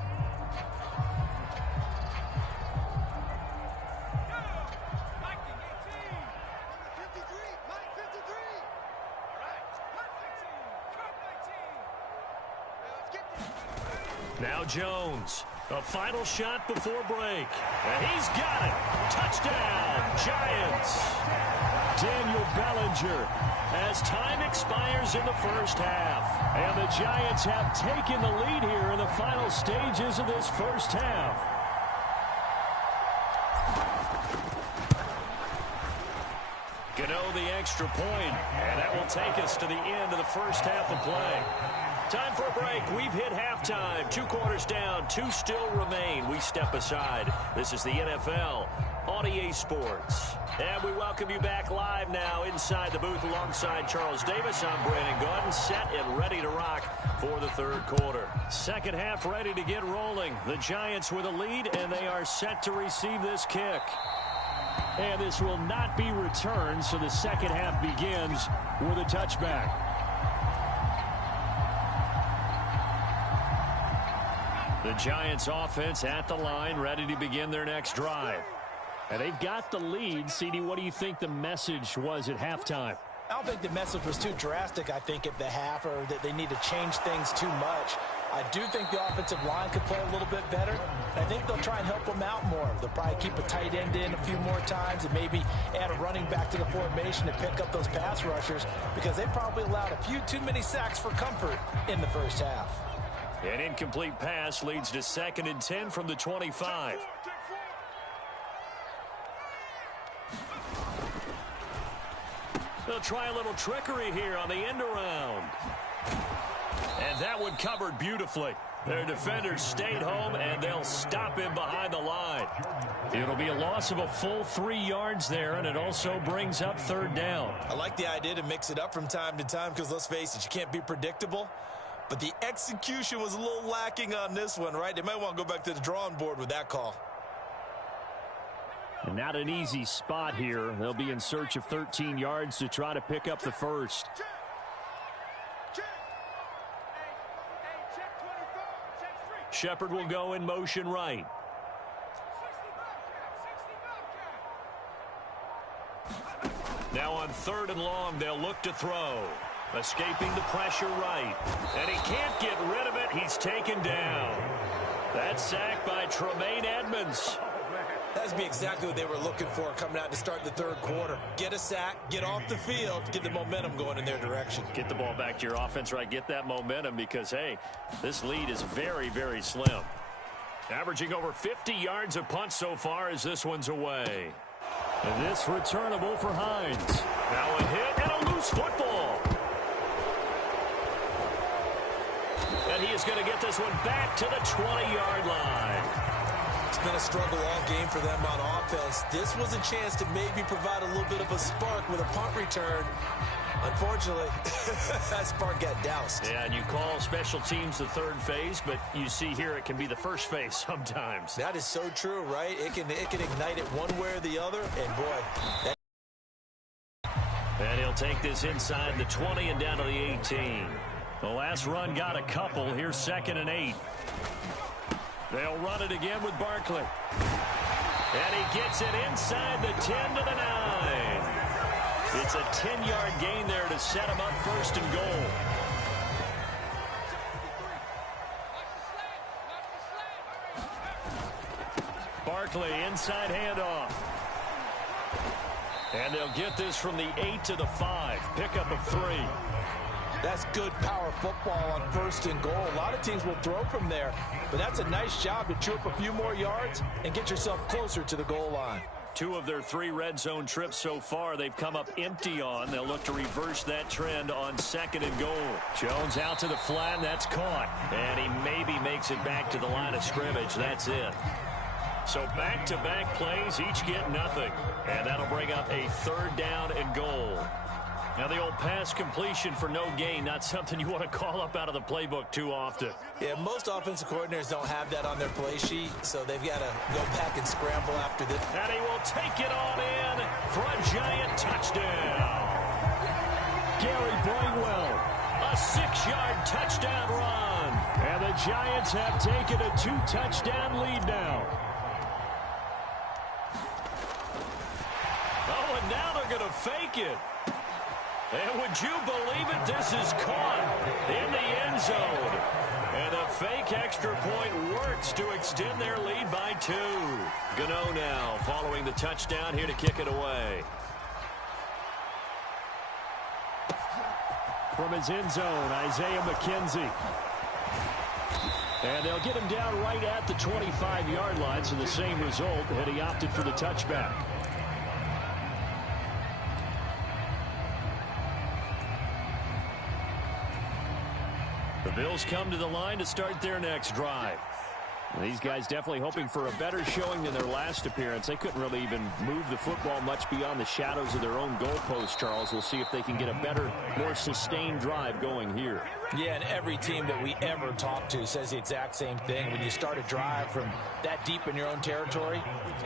Now Jones. A final shot before break. And he's got it. Touchdown, Giants. Daniel Bellinger, as time expires in the first half. And the Giants have taken the lead here in the final stages of this first half. Gano the extra point, and that will take us to the end of the first half of play. Time for a break. We've hit halftime. 2 quarters down. 2 still remain. We step aside. This is the NFL on EA Sports. And we welcome you back live now inside the booth alongside Charles Davis. I'm Brandon Gaudin, set and ready to rock for the third quarter. Second half ready to get rolling. The Giants with a lead, and they are set to receive this kick. And this will not be returned, so the second half begins with a touchback. The Giants offense at the line, ready to begin their next drive. And they've got the lead. CD, what do you think the message was at halftime? I don't think the message was too drastic, I think, at the half, or that they need to change things too much. I do think the offensive line could play a little bit better. I think they'll try and help them out more. They'll probably keep a tight end in a few more times and maybe add a running back to the formation to pick up those pass rushers, because they probably allowed a few too many sacks for comfort in the first half. An incomplete pass leads to 2nd and 10 from the 25. They'll try a little trickery here on the end around. And that one covered beautifully. Their defenders stayed home, and they'll stop him behind the line. It'll be a loss of a full 3 yards there, and it also brings up 3rd down. I like the idea to mix it up from time to time, because let's face it, you can't be predictable. But the execution was a little lacking on this one, right? They might want to go back to the drawing board with that call. And not an easy spot here. They'll be in search of 13 yards to try to pick up the first. Shepard will go in motion right. Now on 3rd and long, they'll look to throw. Escaping the pressure right. And he can't get rid of it. He's taken down. That's sacked by Tremaine Edmonds. That'd be exactly what they were looking for coming out to start the third quarter. Get a sack, get off the field, get the momentum going in their direction. Get the ball back to your offense, right? Get that momentum because, hey, this lead is very, very slim. Averaging over 50 yards a punt so far as this one's away. And this returnable for Hines. Now a hit and a loose football. And he is going to get this one back to the 20-yard line. It's been a struggle all game for them on offense. This was a chance to maybe provide a little bit of a spark with a punt return. Unfortunately, that spark got doused. Yeah, and you call special teams the third phase, but you see here it can be the first phase sometimes. That is so true, right? It can ignite it one way or the other, and boy. And he'll take this inside the 20 and down to the 18. The last run got a couple. Here's 2nd and 8. They'll run it again with Barkley. And he gets it inside the 10 to the 9. It's a 10-yard gain there to set him up 1st and goal. Barkley inside handoff. And they'll get this from the 8 to the 5. Pickup of 3. That's good power football on 1st and goal. A lot of teams will throw from there, but that's a nice job to chew up a few more yards and get yourself closer to the goal line. 2 of their 3 red zone trips so far they've come up empty on. They'll look to reverse that trend on 2nd and goal. Jones out to the flat, and that's caught. And he maybe makes it back to the line of scrimmage. That's it. So back-to-back plays, each get nothing. And that'll bring up a 3rd down and goal. Now the old pass completion for no gain, not something you want to call up out of the playbook too often. Yeah, most offensive coordinators don't have that on their play sheet, so they've got to go back and scramble after this. And he will take it on in for a giant touchdown. Gary Brightwell. A 6-yard touchdown run. And the Giants have taken a 2-touchdown lead now. Oh, and now they're going to fake it. And would you believe it? This is caught in the end zone. And a fake extra point works to extend their lead by 2. Gano now following the touchdown here to kick it away. From his end zone, Isaiah McKenzie. And they'll get him down right at the 25-yard line, so the same result, and he opted for the touchback. The Bills come to the line to start their next drive. These guys definitely hoping for a better showing than their last appearance. They couldn't really even move the football much beyond the shadows of their own goalpost, Charles. We'll see if they can get a better, more sustained drive going here. Yeah, and every team that we ever talk to says the exact same thing. When you start a drive from that deep in your own territory,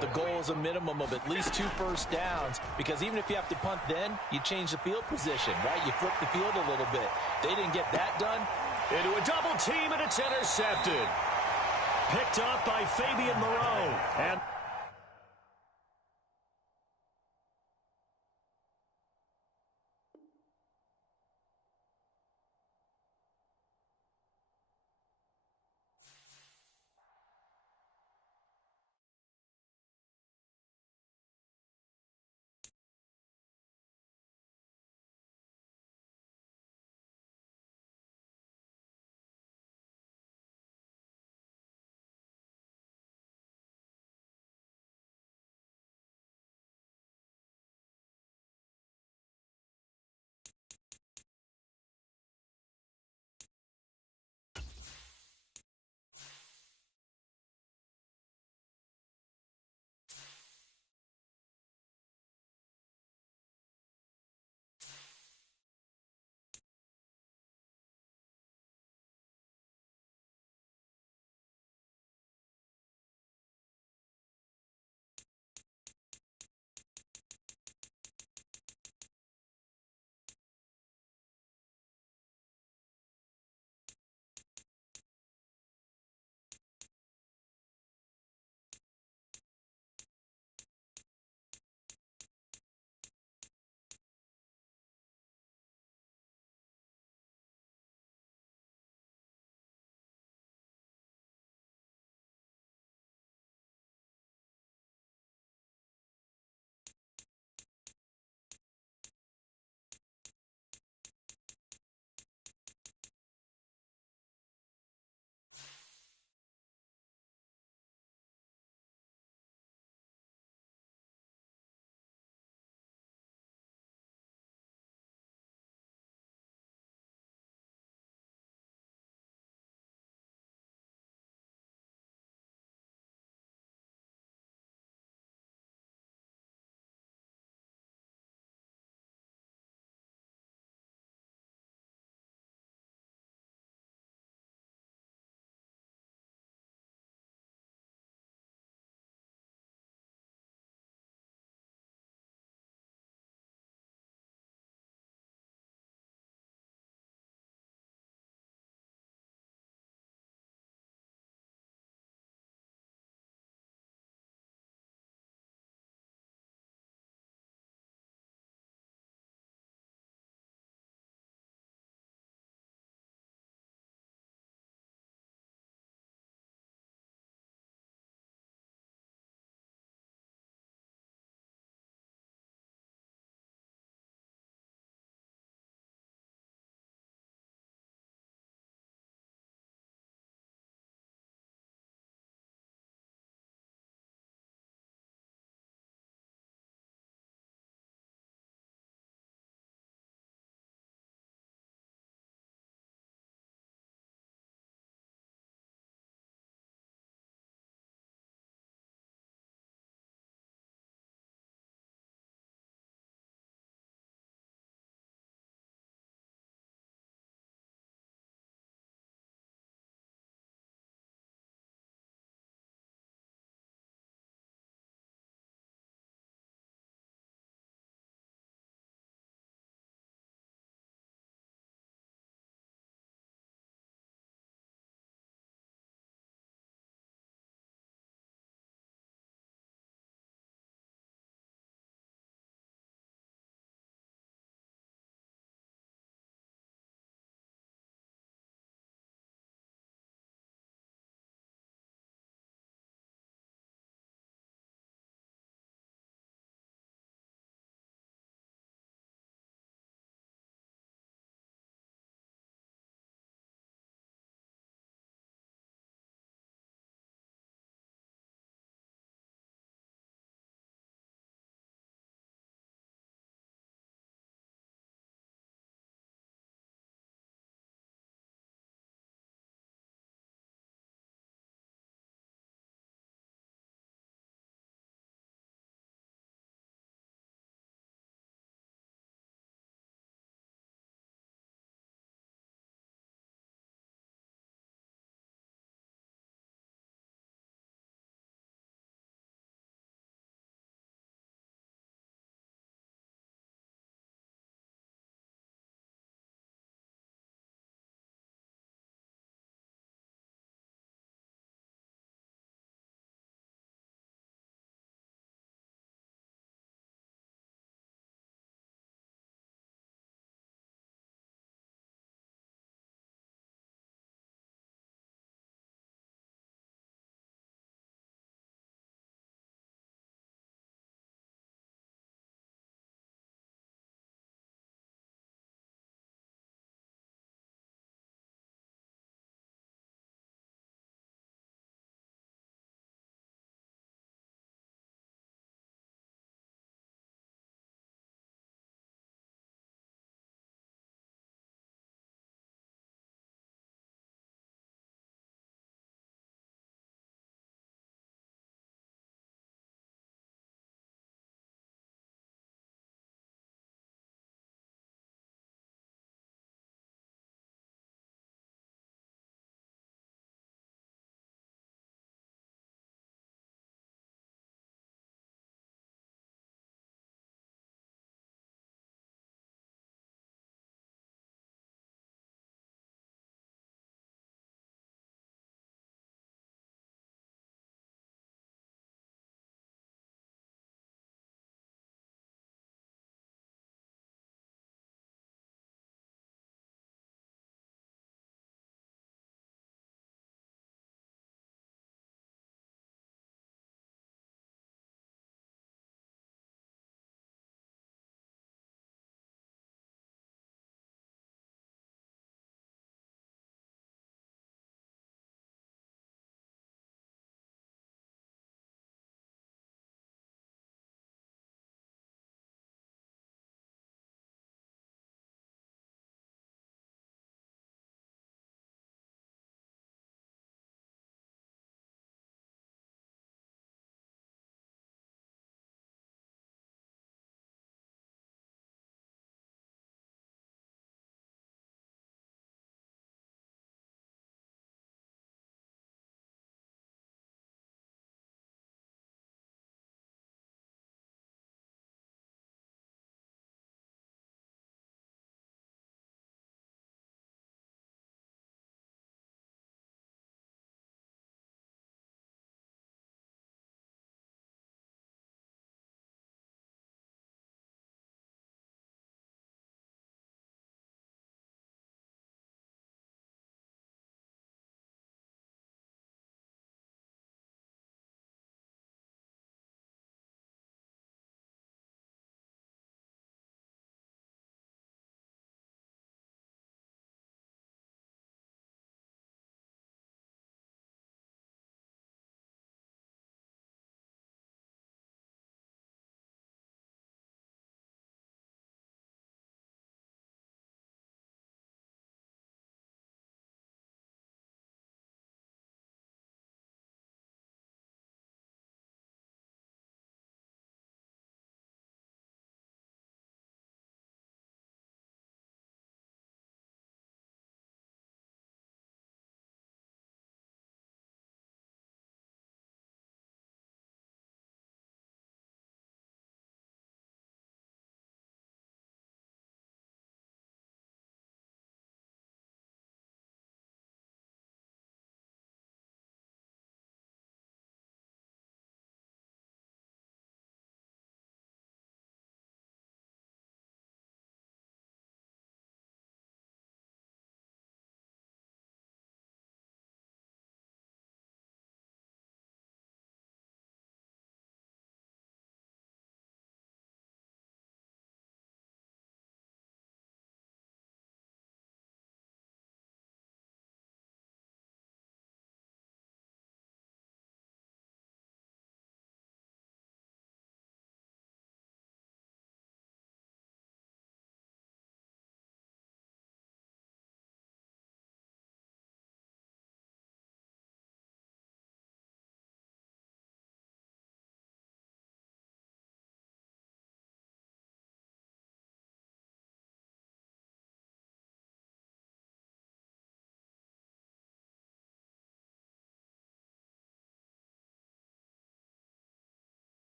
the goal is a minimum of at least 2 first downs, because even if you have to punt then, you change the field position, right? You flip the field a little bit. They didn't get that done. Into a double team, and it's intercepted. Picked up by Fabian Moreau. And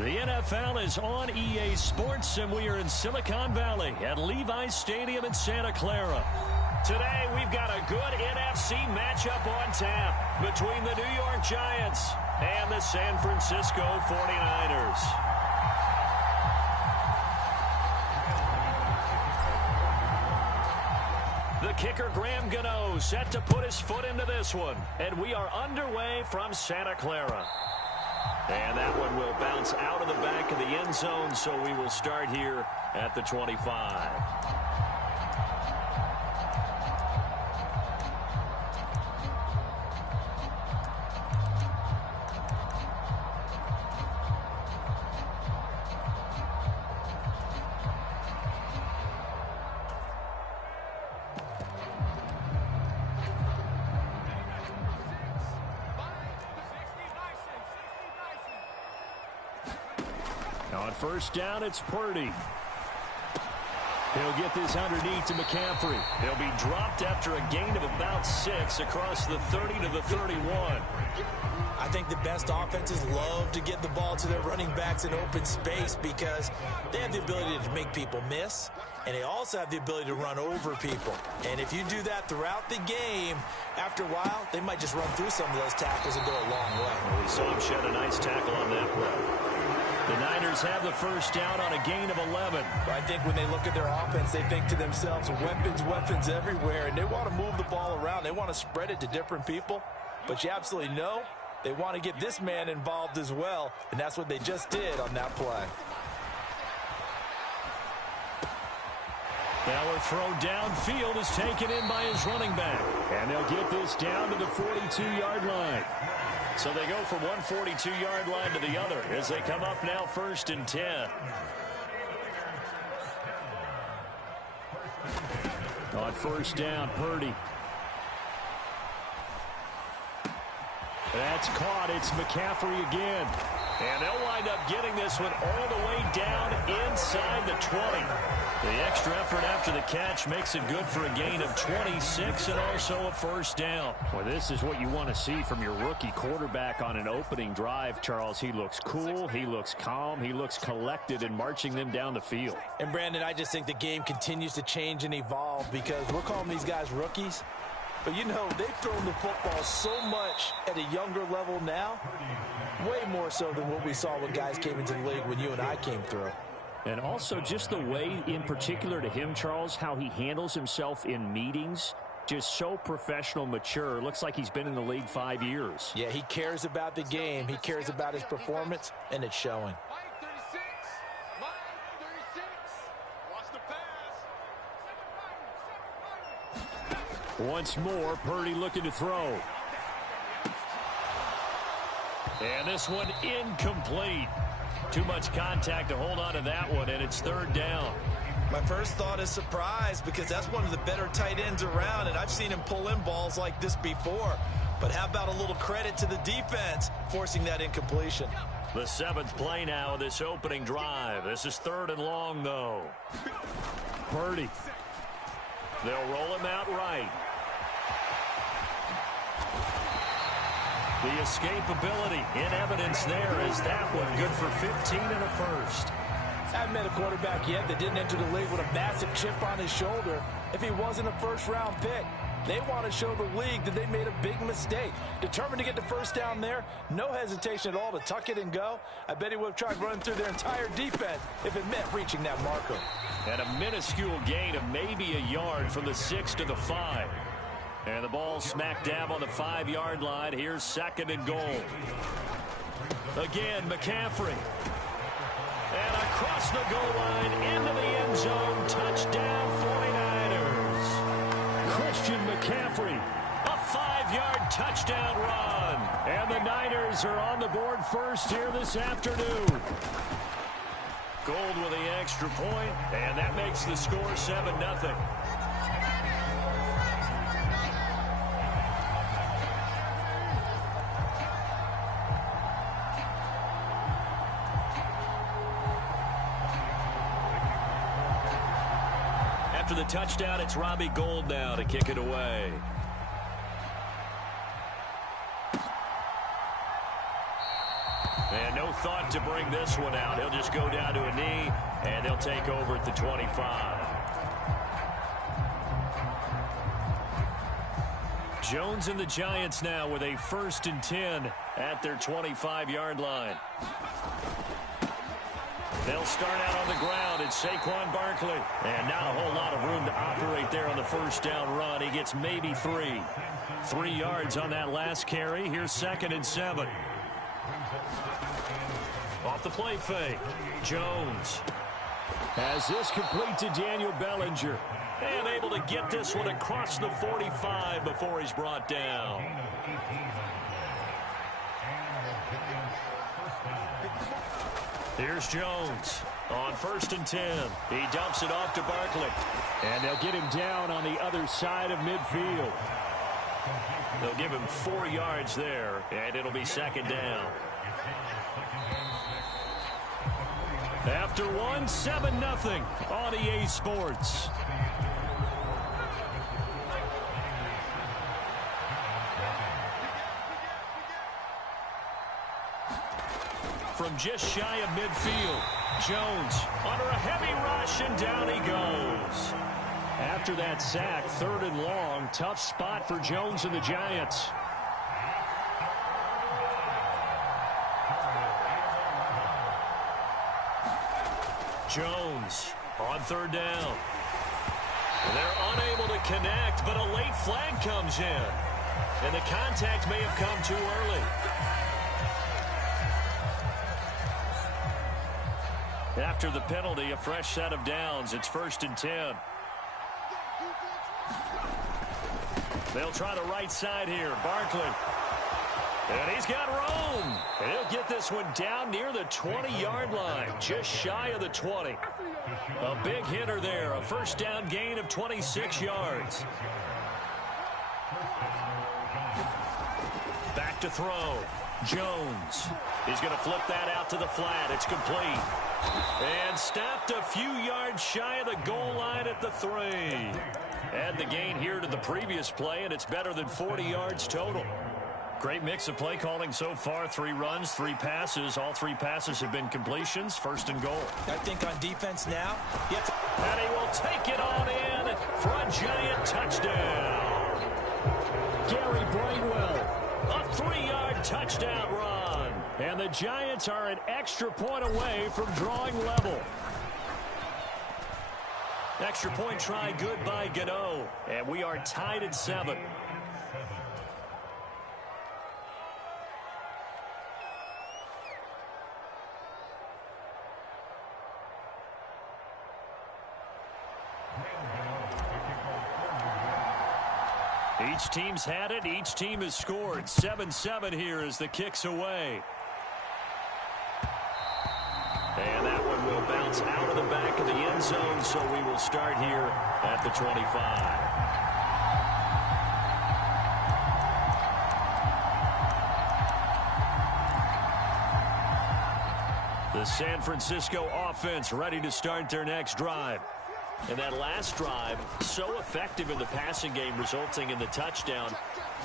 The NFL is on EA Sports, and we are in Silicon Valley at Levi's Stadium in Santa Clara. Today, we've got a good NFC matchup on tap between the New York Giants and the San Francisco 49ers. The kicker, Graham Gano, set to put his foot into this one. And we are underway from Santa Clara. And that one will bounce out of the back of the end zone, so we will start here at the 25. On first down, it's Purdy. He'll get this underneath to McCaffrey. He'll be dropped after a gain of about 6 across the 30 to the 31. I think the best offenses love to get the ball to their running backs in open space because they have the ability to make people miss, and they also have the ability to run over people. And if you do that throughout the game, after a while, they might just run through some of those tackles and go a long way. Well, we saw him shed a nice tackle on that play. The Niners have the first down on a gain of 11. I think when they look at their offense, they think to themselves, weapons everywhere, and they want to move the ball around. They want to spread it to different people, but you absolutely know they want to get this man involved as well, and that's what they just did on that play. Now a throw downfield is taken in by his running back, and they'll get this down to the 42-yard line. So they go from one 42-yard line to the other as they come up now 1st and 10. On first down, Purdy. That's caught. It's McCaffrey again. And they'll wind up getting this one all the way down inside the 20. The extra effort after the catch makes it good for a gain of 26 and also a first down. Well, this is what you want to see from your rookie quarterback on an opening drive, Charles. He looks cool, he looks calm, he looks collected in marching them down the field. And, Brandon, I just think the game continues to change and evolve because we're calling these guys rookies. But, you know, they've thrown the football so much at a younger level now, way more so than what we saw when guys came into the league when you and I came through. And also just the way, in particular to him, Charles, how he handles himself in meetings, just so professional, mature. Looks like he's been in the league 5 years. Yeah, he cares about the game. He cares about his performance, and it's showing. Once more, Purdy looking to throw. And this one incomplete. Too much contact to hold on to that one, and it's 3rd down. My first thought is surprise because that's one of the better tight ends around, and I've seen him pull in balls like this before. But how about a little credit to the defense forcing that incompletion? The 7th play now of this opening drive. This is 3rd and long, though. Purdy. They'll roll him out right. The escapability in evidence there is that one good for 15 and a first. Haven't met a quarterback yet that didn't enter the league with a massive chip on his shoulder if he wasn't a first-round pick. They want to show the league that they made a big mistake. Determined to get the first down there, no hesitation at all to tuck it and go. I bet he would have tried running through their entire defense if it meant reaching that marker. And a minuscule gain of maybe a yard from the 6 to the 5. And the ball smack dab on the 5-yard line. Here's 2nd and goal. Again, McCaffrey. And across the goal line into the end zone. Touchdown 49ers. Christian McCaffrey. A 5-yard touchdown run. And the Niners are on the board first here this afternoon. Gold with the extra point, and that makes the score 7-0. After the touchdown, it's Robbie Gould now to kick it away. And no thought to bring this one out. He'll just go down to a knee, and they'll take over at the 25. Jones and the Giants now with a 1st and 10 at their 25-yard line. They'll start out on the ground. It's Saquon Barkley. And not a whole lot of room to operate there on the first down run. He gets maybe 3. 3 yards on that last carry. Here's 2nd and 7. Off the play fake. Jones has this complete to Daniel Bellinger. And able to get this one across the 45 before he's brought down. Here's Jones on 1st and 10. He dumps it off to Barkley. And they'll get him down on the other side of midfield. They'll give him 4 yards there, and it'll be 2nd down. After 1, 7-0 on EA Sports. From just shy of midfield, Jones under a heavy rush, and down he goes. After that sack, 3rd and long, tough spot for Jones and the Giants. Jones on 3rd down. They're unable to connect, but a late flag comes in. And the contact may have come too early. After the penalty, a fresh set of downs. It's 1st and 10. They'll try the right side here. Barkley. And he's got room. And he'll get this one down near the 20-yard line, just shy of the 20. A big hitter there, a 1st down gain of 26 yards. Back to throw. Jones. He's going to flip that out to the flat. It's complete. And stopped a few yards shy of the goal line at the 3. Add the gain here to the previous play, and it's better than 40 yards total. Great mix of play calling so far. 3 runs, 3 passes. All 3 passes have been completions. 1st and goal. I think on defense now, you have to... And he will take it on in for a Giant touchdown. Gary Brightwell. A 3-yard touchdown run. And the Giants are an extra point away from drawing level. Extra point try good by Gano. And we are tied at 7. Each team's had it. Each team has scored. 7-7 here as the kick's away. And that one will bounce out of the back of the end zone, so we will start here at the 25. The San Francisco offense ready to start their next drive. And that last drive, so effective in the passing game, resulting in the touchdown.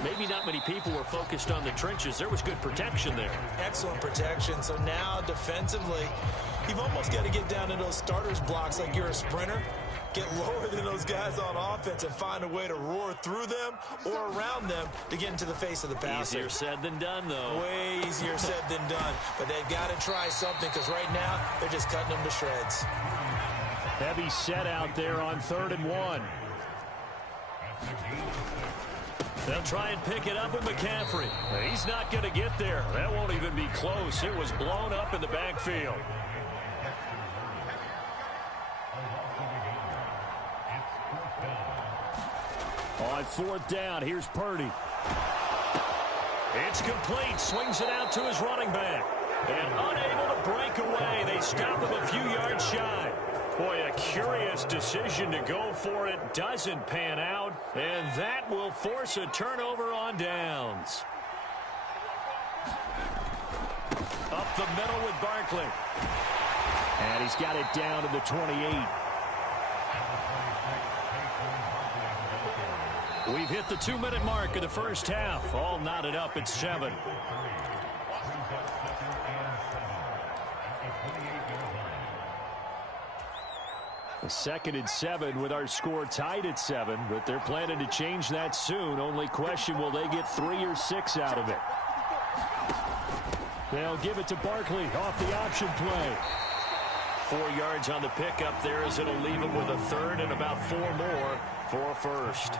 Maybe not many people were focused on the trenches. There was good protection there. Excellent protection. So now defensively, you've almost got to get down in those starters blocks like you're a sprinter. Get lower than those guys on offense and find a way to roar through them or around them to get into the face of the passer. Easier said than done, though. Way easier said than done. But they've got to try something because right now they're just cutting them to shreds. Heavy set out there on 3rd and 1. They'll try and pick it up with McCaffrey. He's not going to get there. That won't even be close. It was blown up in the backfield. On 4th down, here's Purdy. It's complete. Swings it out to his running back. And unable to break away. They stop him a few yards shy. Boy, a curious decision to go for it. Doesn't pan out. And that will force a turnover on downs. Up the middle with Barkley. And he's got it down to the 28. We've hit the 2-minute mark of the first half. All knotted up at 7. A 2nd and 7 with our score tied at 7, but they're planning to change that soon. Only question, will they get 3 or 6 out of it? They'll give it to Barkley off the option play. 4 yards on the pickup there as it'll leave him with a 3rd and about 4 more for a 1st.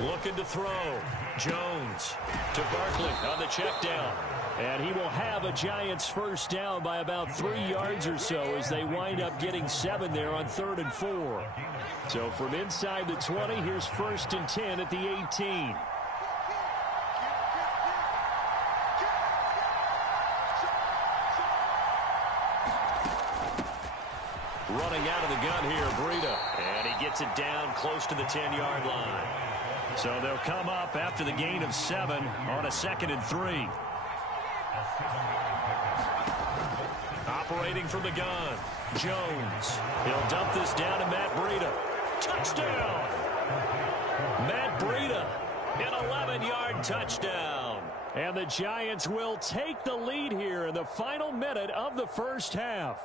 Looking to throw. Jones to Barkley on the check down. And he will have a Giants 1st down by about 3 yards or so as they wind up getting 7 there on 3rd and 4. So from inside the 20, here's 1st and 10 at the 18. Running out of the gun here, Breida. And he gets it down close to the 10-yard line. So they'll come up after the gain of 7 on a 2nd and 3. Operating from the gun, Jones. He'll dump this down to Matt Breida. Touchdown! Matt Breida, an 11-yard touchdown. And the Giants will take the lead here in the final minute of the 1st half.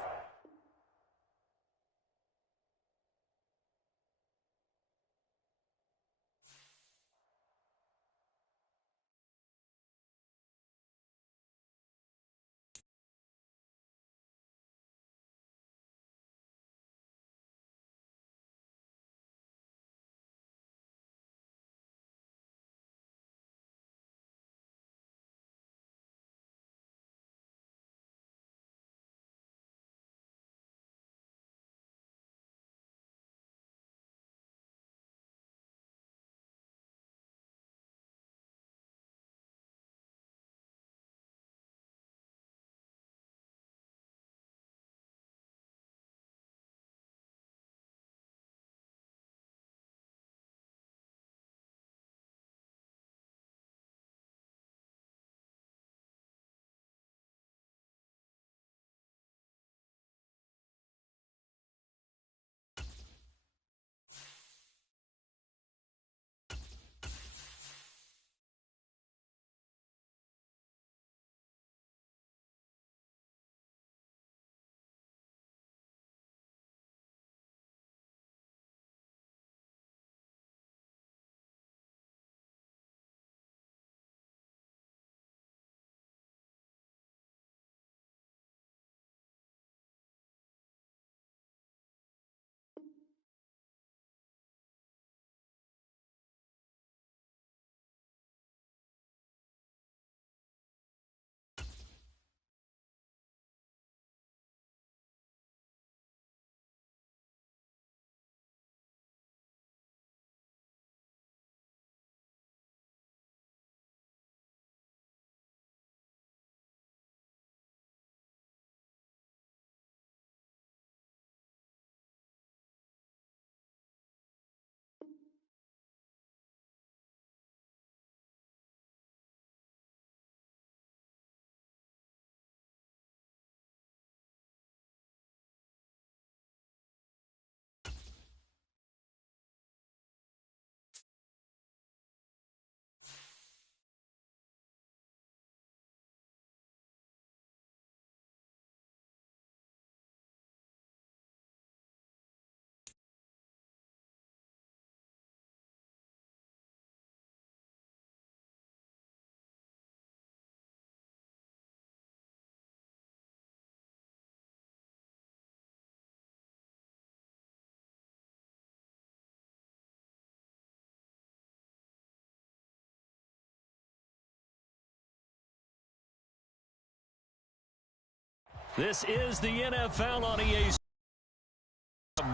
This is the NFL on EA.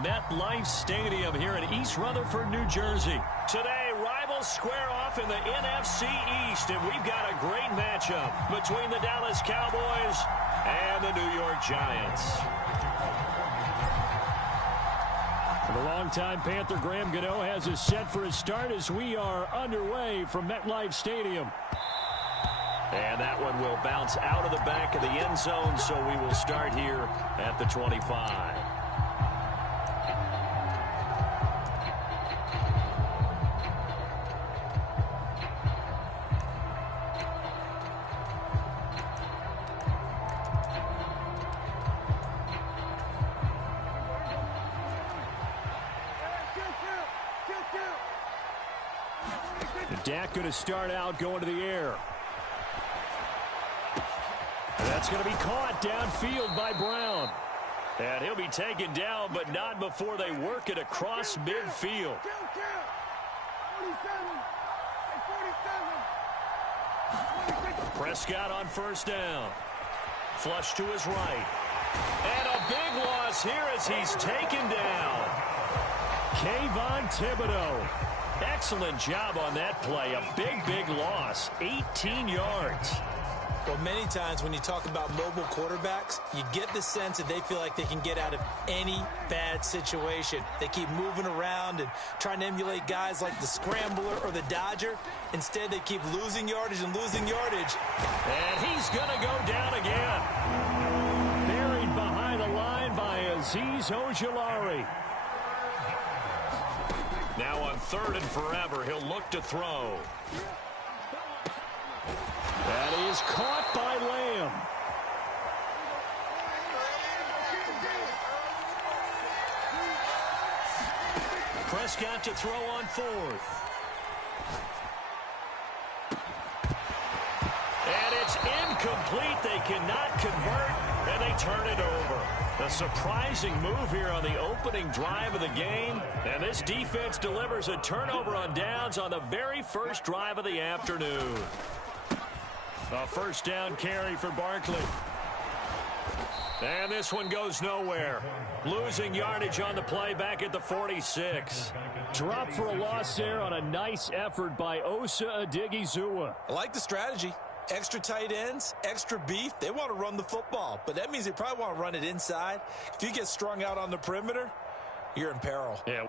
MetLife Stadium here in East Rutherford, New Jersey. Today, rivals square off in the NFC East, and we've got a great matchup between the Dallas Cowboys and the New York Giants. The longtime Panther Graham Gano has us set for his start as we are underway from MetLife Stadium. And that one will bounce out of the back of the end zone, so we will start here at the 25. Dak going to start out going to the air. And that's going to be caught downfield by Brown. And he'll be taken down, but not before they work it across midfield. Prescott on first down. Flush to his right. And a big loss here as he's taken down. Kayvon Thibodeaux. Excellent job on that play. A big loss. 18 yards. Well, many times when you talk about mobile quarterbacks, you get the sense that they feel like they can get out of any bad situation. They keep moving around and trying to emulate guys like the Scrambler or the Dodger. Instead, they keep losing yardage and losing yardage. And he's going to go down again. Buried behind the line by Azeez Ojulari. Now on 3rd and forever, he'll look to throw. That is caught by Lamb. Prescott to throw on 4th. And it's incomplete. They cannot convert, and they turn it over. A surprising move here on the opening drive of the game. And this defense delivers a turnover on downs on the very first drive of the afternoon. A first down carry for Barkley. And this one goes nowhere. Losing yardage on the play back at the 46. Drop for a loss there on a nice effort by Osa Odighizuwa. I like the strategy. Extra tight ends, extra beef. They want to run the football, but that means they probably want to run it inside. If you get strung out on the perimeter, you're in peril. Yeah.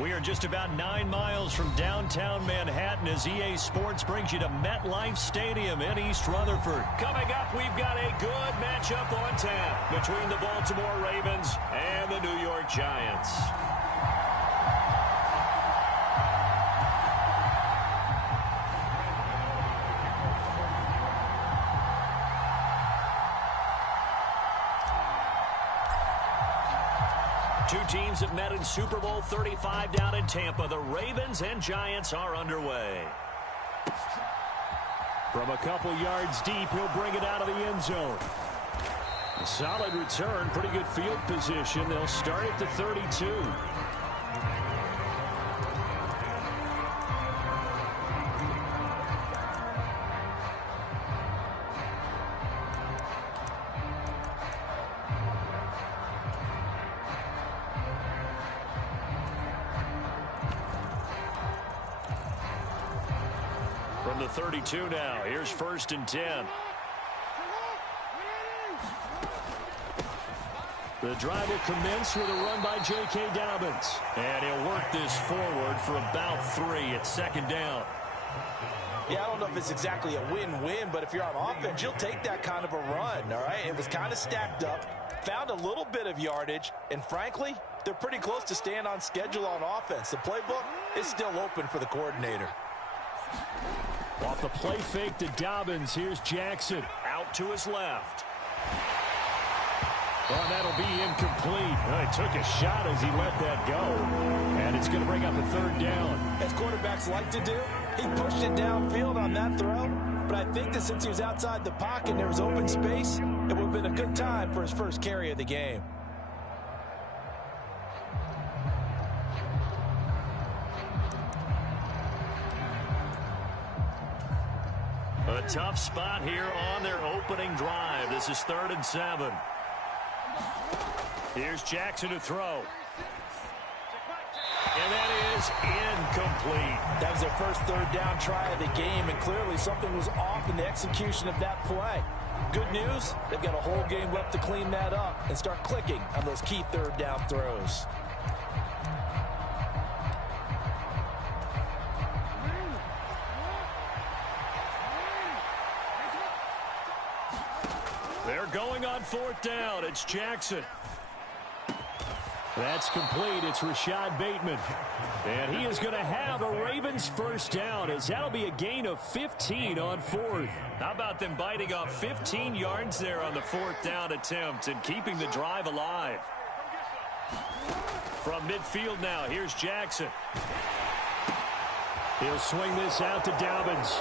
We are just about 9 miles from downtown Manhattan as EA Sports brings you to MetLife Stadium in East Rutherford. Coming up, we've got a good matchup on tap between the Baltimore Ravens and the New York Giants. Two teams have met in Super Bowl 35 down in Tampa. The Ravens and Giants are underway. From a couple yards deep, he'll bring it out of the end zone. A solid return, pretty good field position. They'll start at the 32. From the 32 now, here's 1st and 10. The drive will commence with a run by J.K. Dobbins. And he'll work this forward for about 3 at 2nd down. Yeah, I don't know if it's exactly a win-win, but if you're on offense, you'll take that kind of a run, all right? It was kind of stacked up, found a little bit of yardage, and frankly, they're pretty close to staying on schedule on offense. The playbook is still open for the coordinator. Off the play fake to Dobbins, here's Jackson. Out to his left. Oh, that'll be incomplete. He took a shot as he let that go. And it's going to bring up a 3rd down. As quarterbacks like to do, he pushed it downfield on that throw. But I think that since he was outside the pocket and there was open space, it would have been a good time for his first carry of the game. A tough spot here on their opening drive. This is 3rd and 7. Here's Jackson to throw. And that is incomplete. That was their first 3rd down try of the game, and clearly something was off in the execution of that play. Good news, they've got a whole game left to clean that up and start clicking on those key 3rd down throws. They're going on 4th down. It's Jackson. That's complete. It's Rashad Bateman. And he is going to have a Ravens 1st down, as that'll be a gain of 15 on 4th. How about them biting off 15 yards there on the 4th down attempt and keeping the drive alive? From midfield now, here's Jackson. He'll swing this out to Dobbins.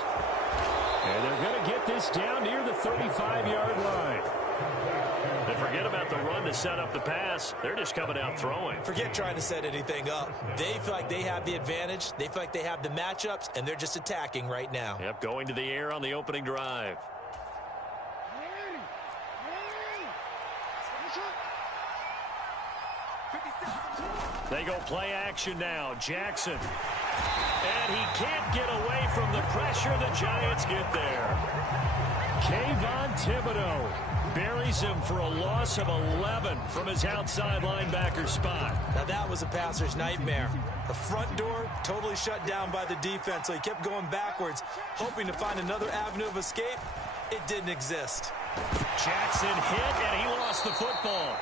And they're going to get this down near the 35-yard line. And forget about the run to set up the pass. They're just coming out throwing. Forget trying to set anything up. They feel like they have the advantage. They feel like they have the matchups, and they're just attacking right now. Yep, going to the air on the opening drive. They go play action now. Jackson. And he can't get away from the pressure. The Giants get there. Kayvon Thibodeau buries him for a loss of 11 from his outside linebacker spot. Now that was a passer's nightmare. The front door totally shut down by the defense, so he kept going backwards, hoping to find another avenue of escape. It didn't exist. Jackson hit, and he lost the football.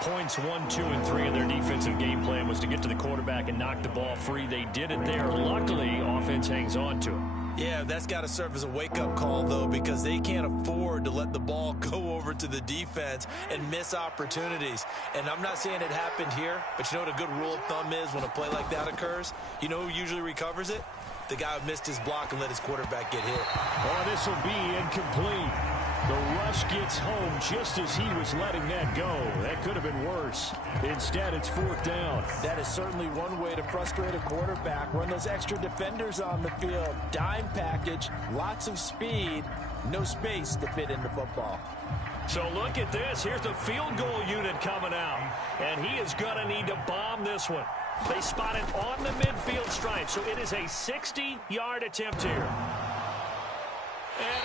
Points 1, 2, and 3 in their defensive game plan was to get to the quarterback and knock the ball free. They did it there. Luckily, offense hangs on to him. Yeah, that's got to serve as a wake-up call, though, because they can't afford to let the ball go over to the defense and miss opportunities. And I'm not saying it happened here, but you know what a good rule of thumb is when a play like that occurs? You know who usually recovers it? The guy who missed his block and let his quarterback get hit. Oh, this will be incomplete. The rush gets home just as he was letting that go. That could have been worse. Instead, it's 4th down. That is certainly one way to frustrate a quarterback. Run those extra defenders on the field. Dime package, lots of speed, no space to fit into football. So look at this. Here's the field goal unit coming out. And he is going to need to bomb this one. They spot it on the midfield stripe. So it is a 60-yard attempt here. And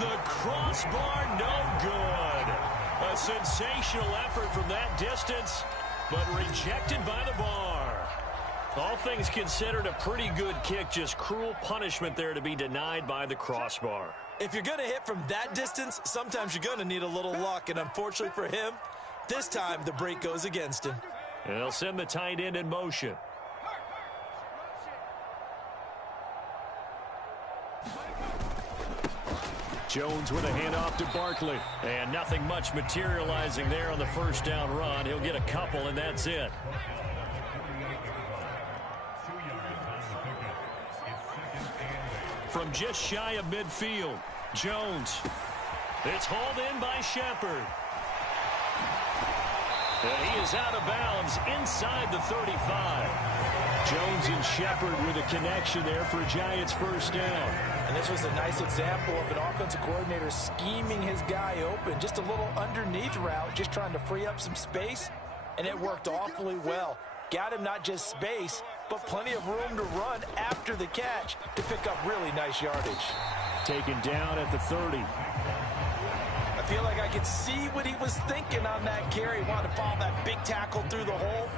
the crossbar, no good. A sensational effort from that distance, but rejected by the bar. All things considered, a pretty good kick. Just cruel punishment there to be denied by the crossbar. If you're going to hit from that distance, sometimes you're going to need a little luck. And unfortunately for him, this time the break goes against him. And they'll send the tight end in motion. Jones with a handoff to Barkley. And nothing much materializing there on the 1st down run. He'll get a couple, and that's it. From just shy of midfield, Jones. It's hauled in by Shepard. And he is out of bounds inside the 35. Jones and Shepard with a connection there for a Giants 1st down. And this was a nice example of an offensive coordinator scheming his guy open. Just a little underneath route, just trying to free up some space, and it worked awfully well. got him not just space, but plenty of room to run after the catch to pick up really nice yardage. Taken down at the 30. I feel like I could see what he was thinking on that carry. Wanted to follow that big tackle through the hole.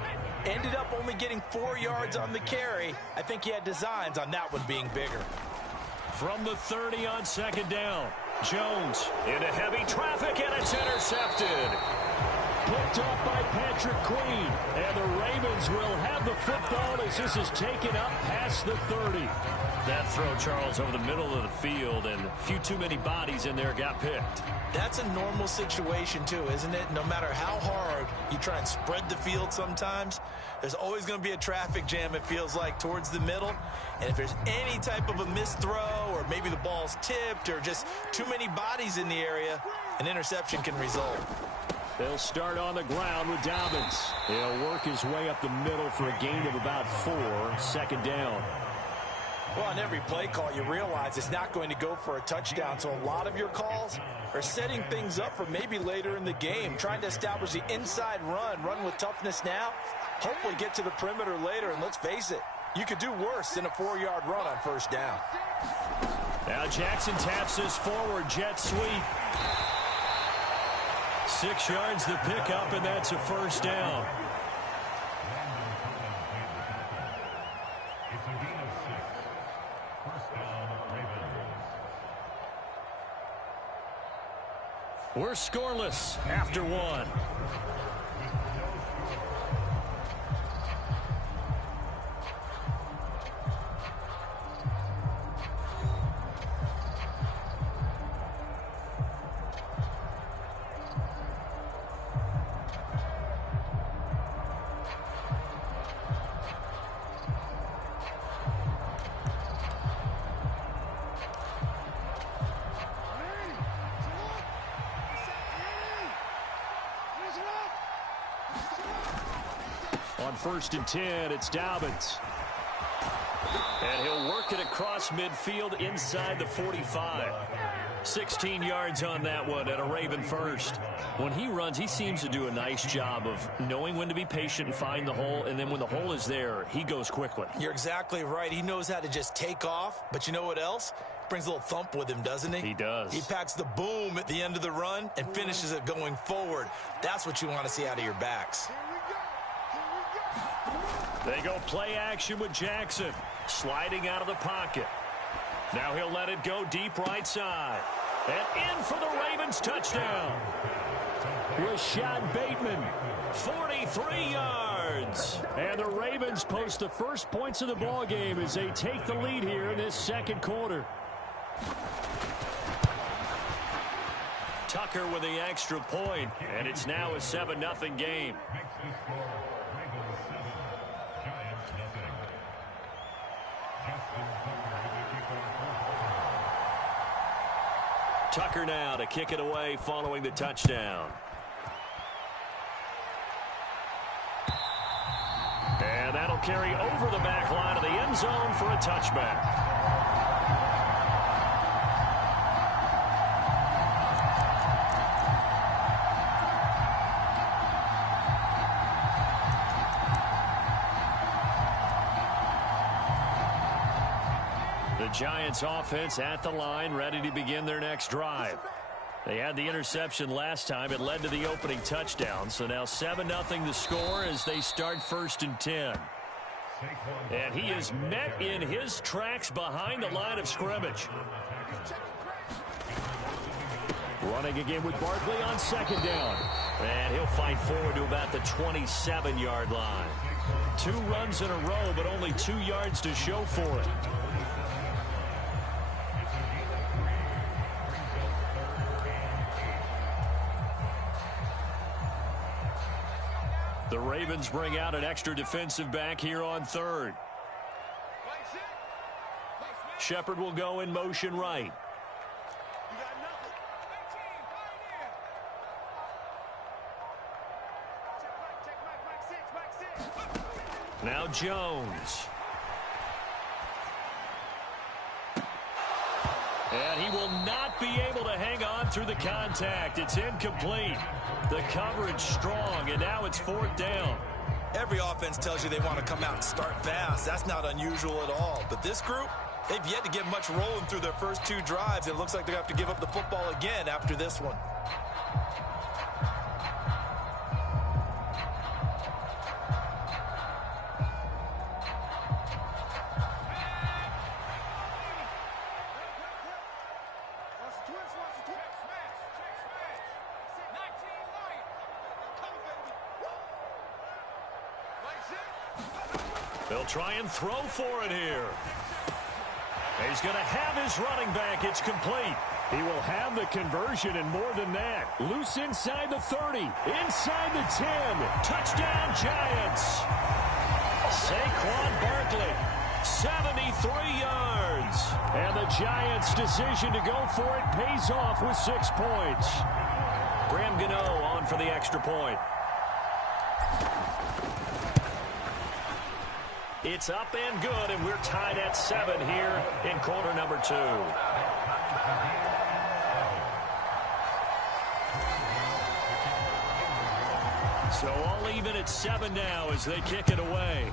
Ended up only getting 4 yards on the carry. I think he had designs on that one being bigger. From the 30 on second down, Jones into heavy traffic, and it's intercepted. Picked up by Patrick Queen, and the Ravens will have the football as this is taken up past the 30. That throw, Charles, over the middle of the field, and a few too many bodies in there got picked. That's a normal situation, too, isn't it? No matter how hard you try and spread the field sometimes, there's always going to be a traffic jam, it feels like, towards the middle. And if there's any type of a missed throw, or maybe the ball's tipped, or just too many bodies in the area, an interception can result. They'll start on the ground with Dobbins. He'll work his way up the middle for a gain of about 4, second down. Well, on every play call, you realize it's not going to go for a touchdown, so a lot of your calls are setting things up for maybe later in the game, trying to establish the inside run with toughness now, hopefully get to the perimeter later, and let's face it, you could do worse than a 4-yard run on first down. Now Jackson taps his forward jet sweep. 6 yards the pickup, and that's a first down. We're scoreless after 1. On 1st and 10, it's Dobbins. And he'll work it across midfield inside the 45. 16 yards on that one and a Raven first. When he runs, he seems to do a nice job of knowing when to be patient and find the hole, and then when the hole is there, he goes quickly. You're exactly right. He knows how to just take off, but you know what else? Brings a little thump with him, doesn't he? He does. He packs the boom at the end of the run and finishes it going forward. That's what you want to see out of your backs. They go play action with Jackson, sliding out of the pocket. Now he'll let it go deep right side. And in for the Ravens touchdown. Rashad Bateman, 43 yards. And the Ravens post the first points of the ball game as they take the lead here in this second quarter. Tucker with the extra point, and it's now a 7-0 game. Tucker now to kick it away following the touchdown. And that'll carry over the back line of the end zone for a touchback. The Giants offense at the line, ready to begin their next drive. They had the interception last time. It led to the opening touchdown. So now 7-0 the score as they start 1st and 10. And he is met in his tracks behind the line of scrimmage. Running again with Barkley on 2nd down. And he'll fight forward to about the 27-yard line. 2 runs in a row, but only 2 yards to show for it. The Ravens bring out an extra defensive back here on 3rd. Shepard will go in motion right. Now Jones. And he will not be able to hang on through the contact. It's incomplete. The coverage strong, and now it's 4th down. Every offense tells you they want to come out and start fast. That's not unusual at all. But this group, they've yet to get much rolling through their first 2 drives. It looks like they're going to have to give up the football again after this one. They'll try and throw for it here. He's going to have his running back. It's complete. He will have the conversion and more than that. Loose inside the 30, inside the 10. Touchdown, Giants. Saquon Barkley, 73 yards. And the Giants' decision to go for it pays off with 6 points. Graham Gano on for the extra point. It's up and good, and we're tied at 7 here in quarter number 2. So all even at 7 now as they kick it away.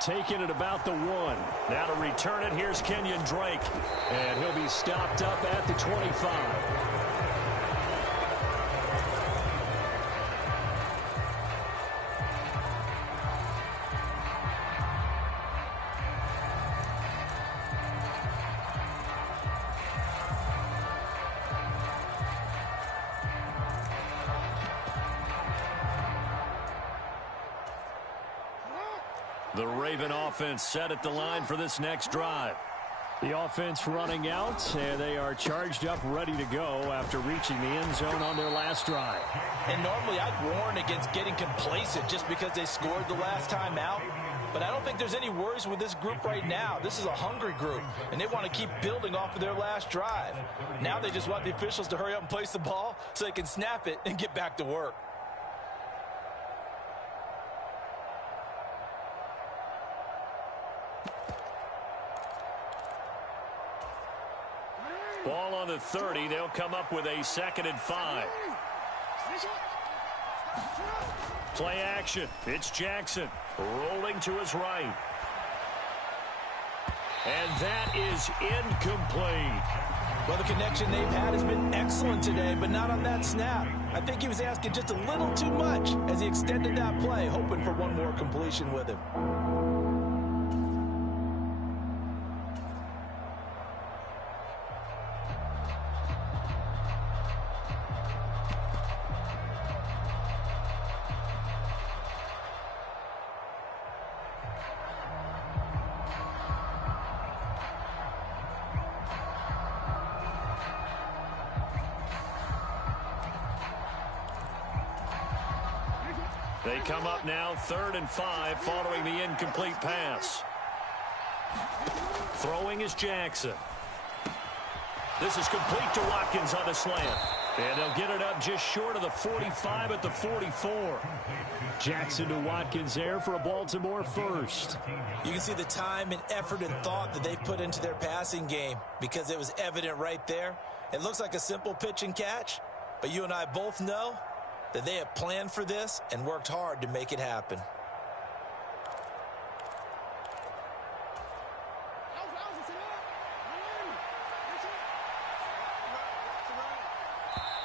Taking it about the 1. Now to return it, here's Kenyon Drake. And he'll be stopped up at the 25. The Raven offense set at the line for this next drive. The offense running out, and they are charged up, ready to go after reaching the end zone on their last drive. And normally I'd warn against getting complacent just because they scored the last time out. But I don't think there's any worries with this group right now. This is a hungry group, and they want to keep building off of their last drive. Now they just want the officials to hurry up and place the ball so they can snap it and get back to work. Ball on the 30. They'll come up with a 2nd and 5. Play action. It's Jackson rolling to his right. And that is incomplete. Well, the connection they've had has been excellent today, but not on that snap. I think he was asking just a little too much as he extended that play, hoping for one more completion with him. They come up now 3rd and 5 following the incomplete pass. Throwing is Jackson. This is complete to Watkins on the slant. And they'll get it up just short of the 45 at the 44. Jackson to Watkins there for a Baltimore first. You can see the time and effort and thought that they put into their passing game because it was evident right there. It looks like a simple pitch and catch, but you and I both know that they have planned for this and worked hard to make it happen.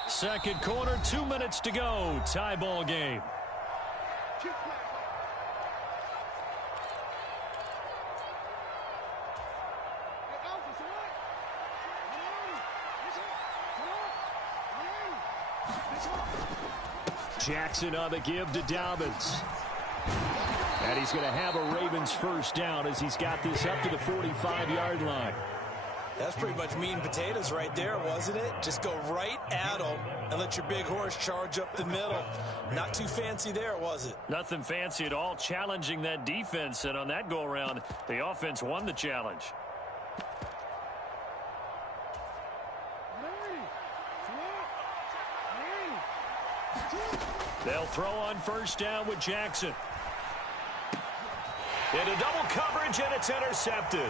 Second quarter, 2 minutes to go. Tie ball game. Jackson on the give to Dobbins. And he's going to have a Ravens first down as he's got this up to the 45-yard line. That's pretty much meat and potatoes right there, wasn't it? Just go right at them and let your big horse charge up the middle. Not too fancy there, was it? Nothing fancy at all, challenging that defense. And on that go-around, the offense won the challenge. They'll throw on first down with Jackson. Into double coverage, and it's intercepted.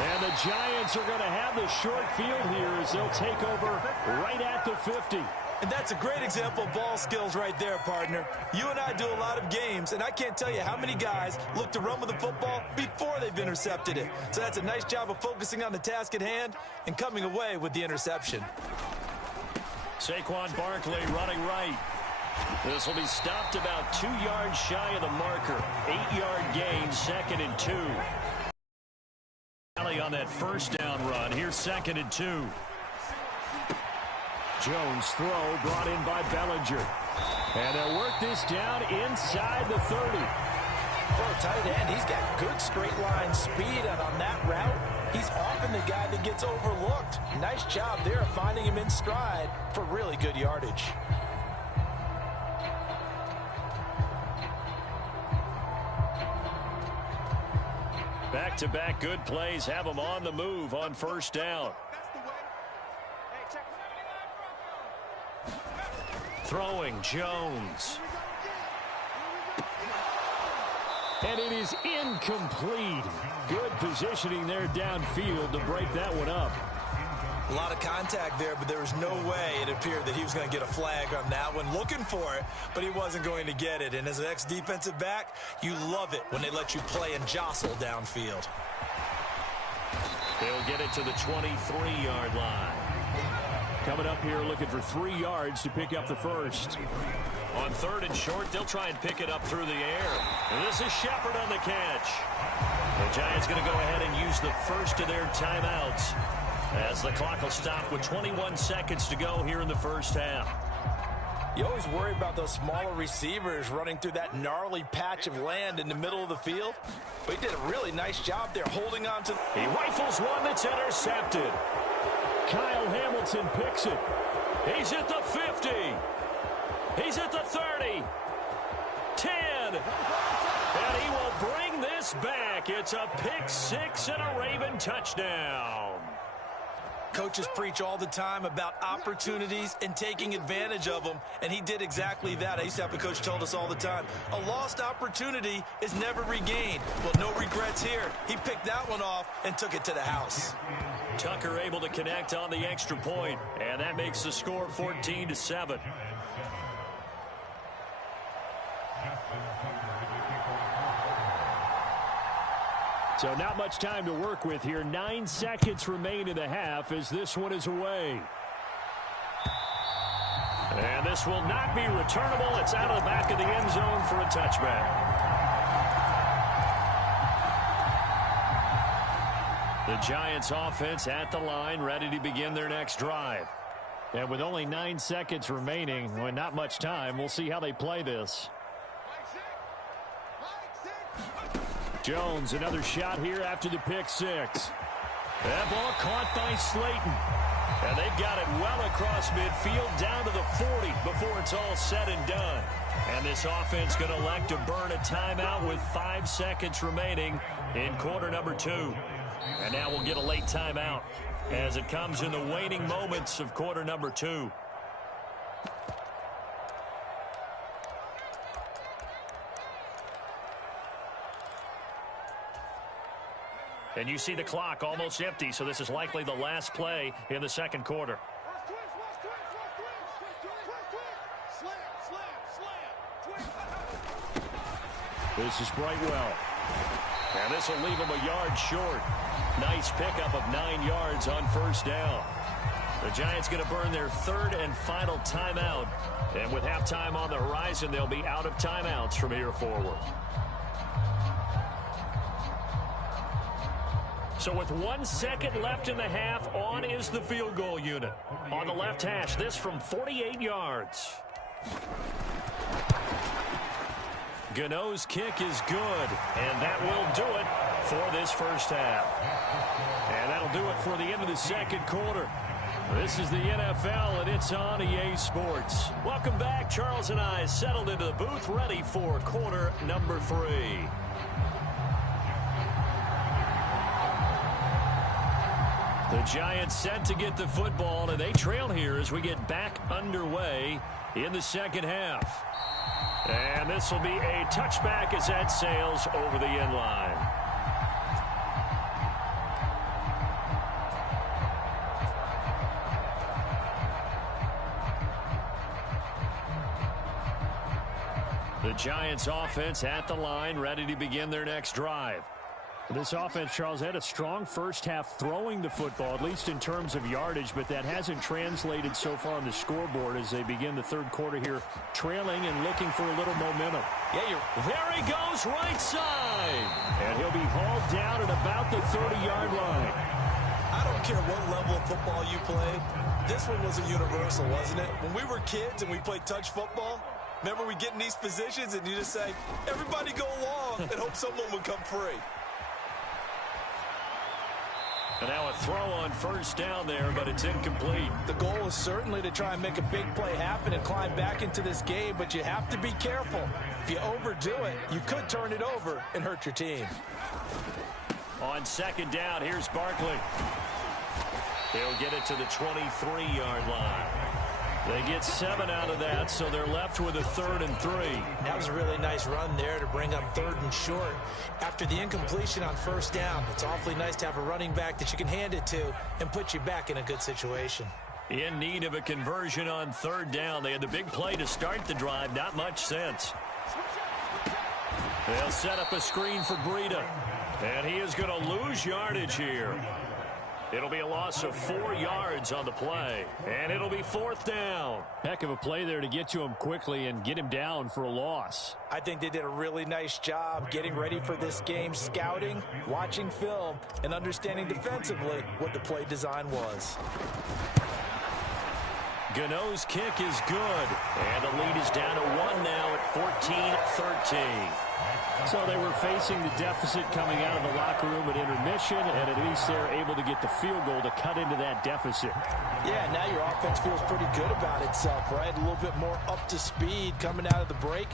And the Giants are going to have the short field here as they'll take over right at the 50. And that's a great example of ball skills right there, partner. You and I do a lot of games, and I can't tell you how many guys look to run with the football before they've intercepted it. So that's a nice job of focusing on the task at hand and coming away with the interception. Saquon Barkley running right. This will be stopped about 2 yards shy of the marker. 8-yard gain, 2nd and 2. On that first down run. Here's 2nd and 2. Jones throw brought in by Bellinger. And they'll work this down inside the 30. For a tight end, he's got good straight line speed, and on that route, he's often the guy that gets overlooked. Nice job there of finding him in stride for really good yardage. Back-to-back good plays have them on the move on first down. Throwing Jones. And it is incomplete. Good positioning there downfield to break that one up. A lot of contact there, but there was no way it appeared that he was going to get a flag on that one. Looking for it, but he wasn't going to get it. And as an ex-defensive back, you love it when they let you play and jostle downfield. They'll get it to the 23-yard line. Coming up here looking for 3 yards to pick up the first. On 3rd and short, they'll try and pick it up through the air. And this is Shepard on the catch. The Giants going to go ahead and use the first of their timeouts, as the clock will stop with 21 seconds to go here in the first half. You always worry about those smaller receivers running through that gnarly patch of land in the middle of the field. But he did a really nice job there holding on to. He rifles one that's intercepted. Kyle Hamilton picks it. He's at the 50. He's at the 30. 10. And he will bring this back. It's a pick six and a Raven touchdown. Coaches preach all the time about opportunities and taking advantage of them, and he did exactly that. I used to have a coach told us all the time, a lost opportunity is never regained. Well, no regrets here. He picked that one off and took it to the house. Tucker able to connect on the extra point, and that makes the score 14-7. So not much time to work with here. 9 seconds remain in the half as this one is away. And this will not be returnable. It's out of the back of the end zone for a touchback. The Giants offense at the line, ready to begin their next drive. And with only 9 seconds remaining, well, not much time, we'll see how they play this. Jones, another shot here after the pick six. That ball caught by Slayton. And they've got it well across midfield down to the 40 before it's all said and done. And this offense going to elect to burn a timeout with 5 seconds remaining in quarter number 2. And now we'll get a late timeout as it comes in the waning moments of quarter number 2. And you see the clock almost empty, so this is likely the last play in the second quarter. This is Brightwell. And this will leave him a yard short. Nice pickup of 9 yards on first down. The Giants going to burn their third and final timeout. And with halftime on the horizon, they'll be out of timeouts from here forward. So with 1 second left in the half, on is the field goal unit. On the left hash, this from 48 yards. Gano's kick is good, and that will do it for this first half. And that'll do it for the end of the second quarter. This is the NFL, and it's on EA Sports. Welcome back. Charles and I settled into the booth, ready for quarter number 3. The Giants set to get the football, and they trail here as we get back underway in the second half. And this will be a touchback as that sails over the end line. Giants offense at the line, ready to begin their next drive. This offense, Charles, had a strong first half throwing the football, at least in terms of yardage, but that hasn't translated so far on the scoreboard as they begin the third quarter here, trailing and looking for a little momentum. Yeah, there he goes, right side. And he'll be hauled down at about the 30-yard line. I don't care what level of football you played. This one was a universal, wasn't it? When we were kids and we played touch football, remember we get in these positions and you just say, everybody go along and hope someone would come free. And now a throw on first down there, but it's incomplete. The goal is certainly to try and make a big play happen and climb back into this game, but you have to be careful. If you overdo it, you could turn it over and hurt your team. On second down, here's Barkley. He'll get it to the 23-yard line. They get 7 out of that, so they're left with a 3rd and 3. That was a really nice run there to bring up 3rd and short. After the incompletion on first down, it's awfully nice to have a running back that you can hand it to and put you back in a good situation. In need of a conversion on 3rd down. They had the big play to start the drive. Not much sense. They'll set up a screen for Breida. And he is going to lose yardage here. It'll be a loss of 4 yards on the play. And it'll be 4th down. Heck of a play there to get to him quickly and get him down for a loss. I think they did a really nice job getting ready for this game, scouting, watching film, and understanding defensively what the play design was. Gano's kick is good. And the lead is down to 1 now at 14-13. So they were facing the deficit coming out of the locker room at intermission, and at least they're able to get the field goal to cut into that deficit. Yeah, now your offense feels pretty good about itself, right? A little bit more up to speed coming out of the break.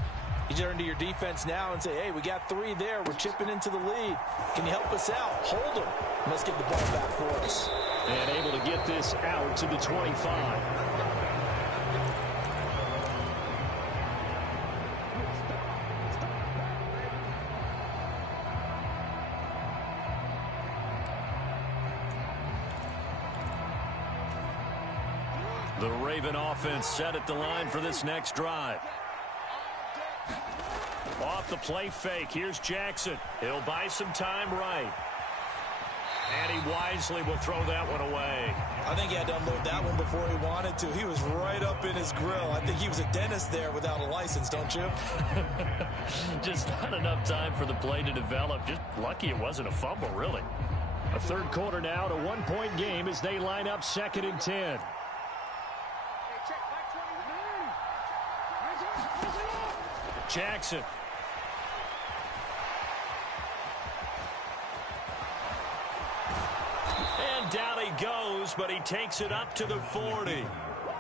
You turn to your defense now and say, hey, we got 3 there. We're chipping into the lead. Can you help us out? Hold them. Let's get the ball back for us. And able to get this out to the 25. The Raven offense set at the line for this next drive. Off the play fake, here's Jackson. He'll buy some time right. And he wisely will throw that one away. I think he had to unload that one before he wanted to. He was right up in his grill. I think he was a dentist there without a license, don't you? Just not enough time for the play to develop. Just lucky it wasn't a fumble, really. A third quarter now, to 1-point game as they line up 2nd and 10. Jackson. And down he goes, but he takes it up to the 40.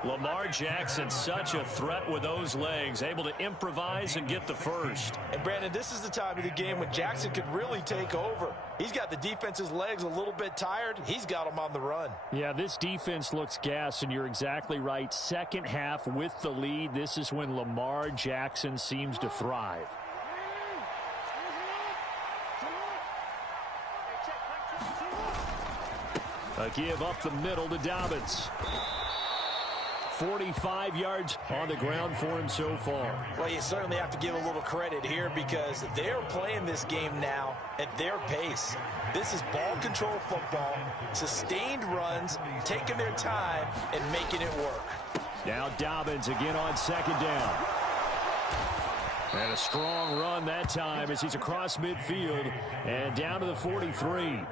Lamar Jackson, such a threat with those legs, able to improvise and get the first. And Brandon, this is the time of the game when Jackson could really take over. He's got the defense's legs a little bit tired. He's got them on the run. Yeah, this defense looks gassed, and you're exactly right. Second half with the lead, this is when Lamar Jackson seems to thrive. A give up the middle to Dobbins. 45 yards on the ground for him so far. Well, you certainly have to give a little credit here because they're playing this game now at their pace. This is ball control football, sustained runs, taking their time, and making it work. Now Dobbins again on 2nd down. And a strong run that time as he's across midfield and down to the 43.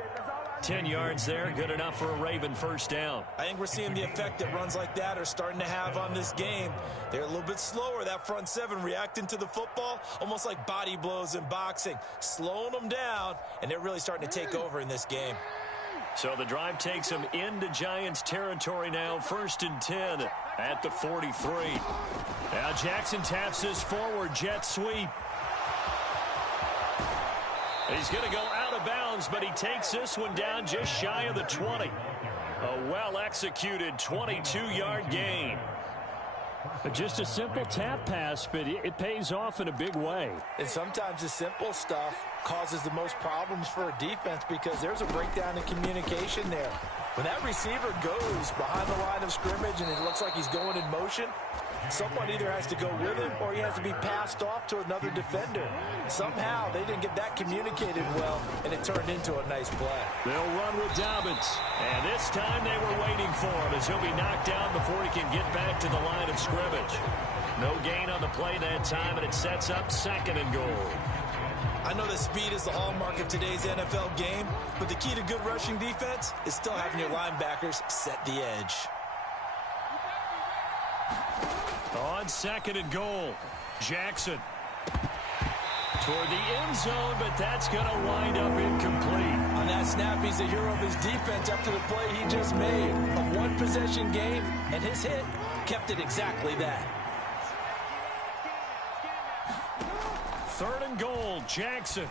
10 yards there, good enough for a Raven first down. I think we're seeing the effect that runs like that are starting to have on this game. They're a little bit slower, that front 7 reacting to the football, almost like body blows in boxing, slowing them down, and they're really starting to take over in this game. So the drive takes them into Giants territory now, 1st and 10 at the 43. Now Jackson taps this forward jet sweep. He's going to go out of bounds, but he takes this one down just shy of the 20. A well-executed 22-yard gain. Just a simple tap pass, but it pays off in a big way. And sometimes the simple stuff causes the most problems for a defense because there's a breakdown in communication there. When that receiver goes behind the line of scrimmage and it looks like he's going in motion, Someone either has to go with him or he has to be passed off to another defender. Somehow they didn't get that communicated well, and it turned into a nice play. They'll run with Dobbins. And this time they were waiting for him as he'll be knocked down before he can get back to the line of scrimmage. No gain on the play that time, and it sets up 2nd and goal. I know that speed is the hallmark of today's NFL game, but the key to good rushing defense is still having your linebackers set the edge. On 2nd and goal, Jackson. Toward the end zone, but that's going to wind up incomplete. On that snap, he's the hero of his defense after the play he just made. A one-possession game, and his hit kept it exactly that. 3rd and goal, Jackson.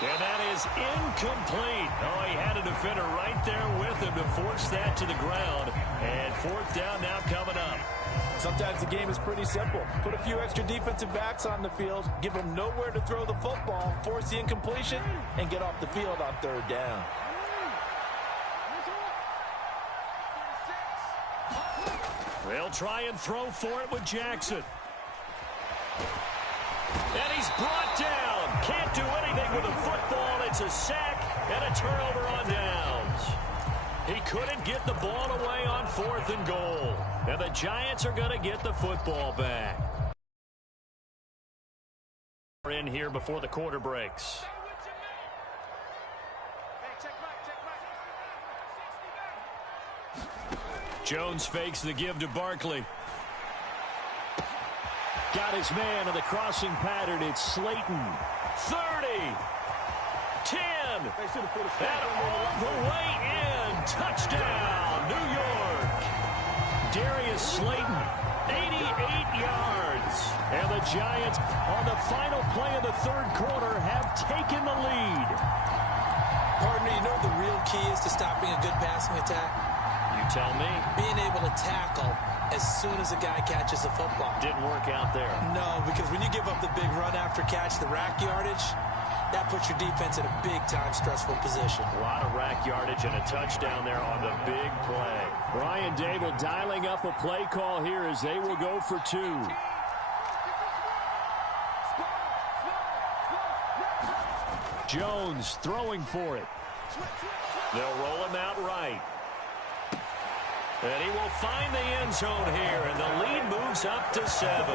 And that is incomplete. Oh, he had a defender right there with him to force that to the ground. And 4th down now coming up. Sometimes the game is pretty simple. Put a few extra defensive backs on the field, give them nowhere to throw the football, force the incompletion, and get off the field on 3rd down. They'll try and throw for it with Jackson. And he's brought down. Can't do anything with the football. It's a sack and a turnover on downs. He couldn't get the ball away on 4th and goal. And the Giants are going to get the football back. We're in here before the quarter breaks. Jones fakes the give to Barkley. Got his man on the crossing pattern. It's Slayton. 30. 10. And all the way in. Touchdown, New York. Darius Slayton, 88 yards. And the Giants, on the final play of the 3rd quarter, have taken the lead. Partner, you know what the real key is to stopping a good passing attack? You tell me. Being able to tackle as soon as a guy catches the football. Didn't work out there. No, because when you give up the big run after catch, the rack yardage, that puts your defense in a big-time stressful position. A lot of rack yardage and a touchdown there on the big play. Brian Dable dialing up a play call here as they will go for 2. Jones throwing for it. They'll roll him out right. And he will find the end zone here, and the lead moves up to 7.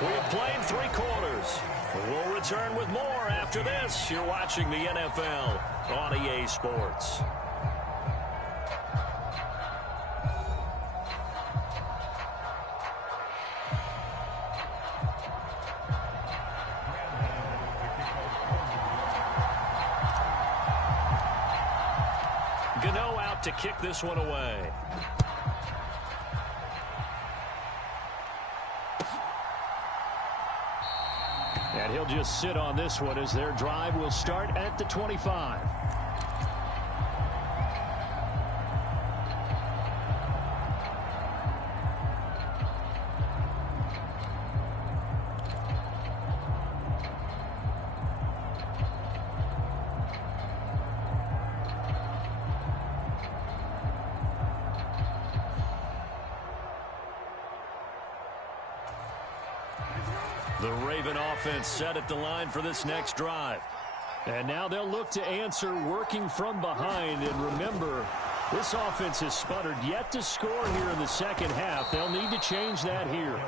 We have played 3 quarters. We'll return with more after this. You're watching the NFL on EA Sports. Gano out to kick this one away. And he'll just sit on this one as their drive will start at the 25. The Raven offense set at the line for this next drive. And now they'll look to answer working from behind. And remember, this offense has sputtered yet to score here in the 2nd half. They'll need to change that here.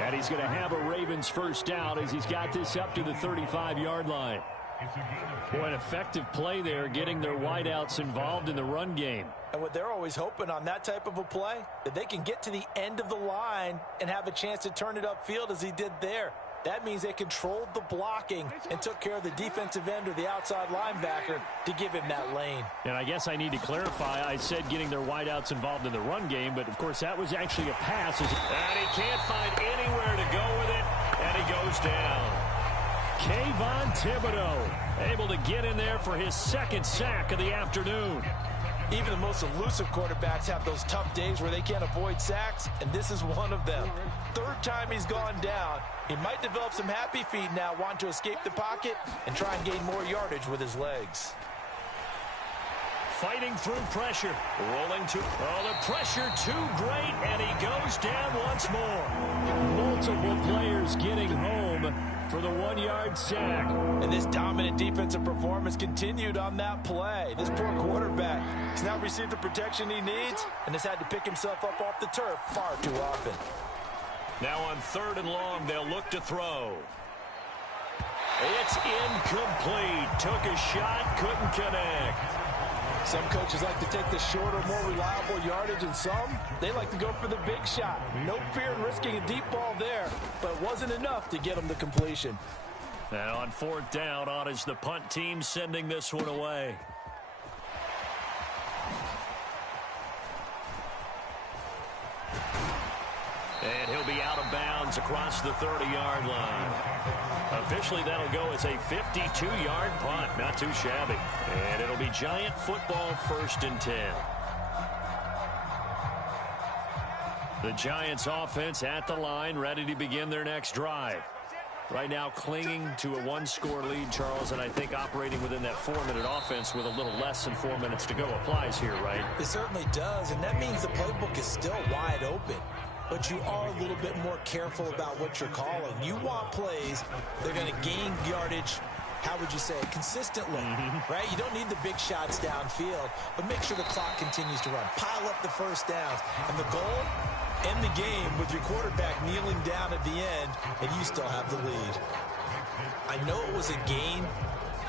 And he's going to have a Ravens first down as he's got this up to the 35-yard line. Boy, an effective play there, getting their wideouts involved in the run game. And what they're always hoping on that type of a play, that they can get to the end of the line and have a chance to turn it upfield as he did there. That means they controlled the blocking and took care of the defensive end or the outside linebacker to give him that lane. And I guess I need to clarify, I said getting their wideouts involved in the run game, but of course that was actually a pass. And he can't find anywhere to go with it, and he goes down. Kayvon Thibodeaux able to get in there for his 2nd sack of the afternoon. Even the most elusive quarterbacks have those tough days where they can't avoid sacks, and this is one of them. 3rd time he's gone down. He might develop some happy feet now, want to escape the pocket and try and gain more yardage with his legs. fighting through pressure. Rolling to, the pressure too great, and he goes down once more. Multiple players getting home for the 1-yard sack. And this dominant defensive performance continued on that play. This poor quarterback has now received the protection he needs and has had to pick himself up off the turf far too often. Now on 3rd and long, they'll look to throw. It's incomplete. Took a shot, couldn't connect. Some coaches like to take the shorter, more reliable yardage, and some, they like to go for the big shot. No fear in risking a deep ball there, but it wasn't enough to get them to completion. Now on 4th down, on is the punt team sending this one away. And he'll be out of bounds across the 30-yard line. Officially, that'll go as a 52-yard punt. Not too shabby. And it'll be Giant football 1st and 10. The Giants offense at the line, ready to begin their next drive. Right now clinging to a 1-score lead, Charles, and I think operating within that 4-minute offense with a little less than 4 minutes to go applies here, right? It certainly does, and that means the playbook is still wide open. But you are a little bit more careful about what you're calling. You want plays that are going to gain yardage, how would you say it, consistently, right? You don't need the big shots downfield, but make sure the clock continues to run. Pile up the first downs. And the goal, end the game with your quarterback kneeling down at the end, and you still have the lead. I know it was a gain,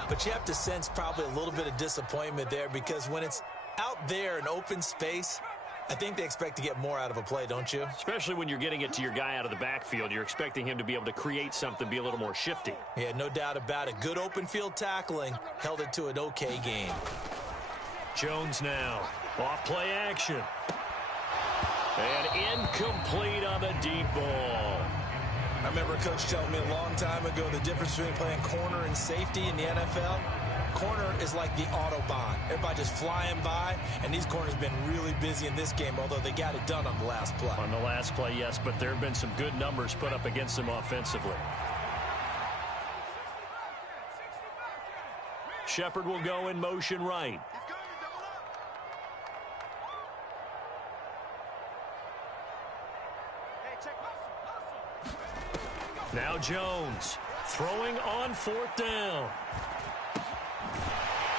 but you have to sense probably a little bit of disappointment there because when it's out there in open space, I think they expect to get more out of a play, don't you? Especially when you're getting it to your guy out of the backfield. You're expecting him to be able to create something, be a little more shifty. Yeah, no doubt about it. Good open field tackling held it to an okay game. Jones now. Off play action. And incomplete on the deep ball. I remember a coach telling me a long time ago the difference between playing corner and safety in the NFL. Corner is like the Autobahn. Everybody just flying by, and these corners have been really busy in this game, although they got it done on the last play. On the last play, yes, but there have been some good numbers put up against them offensively. Shepard will go in motion right. Now Jones throwing on 4th down.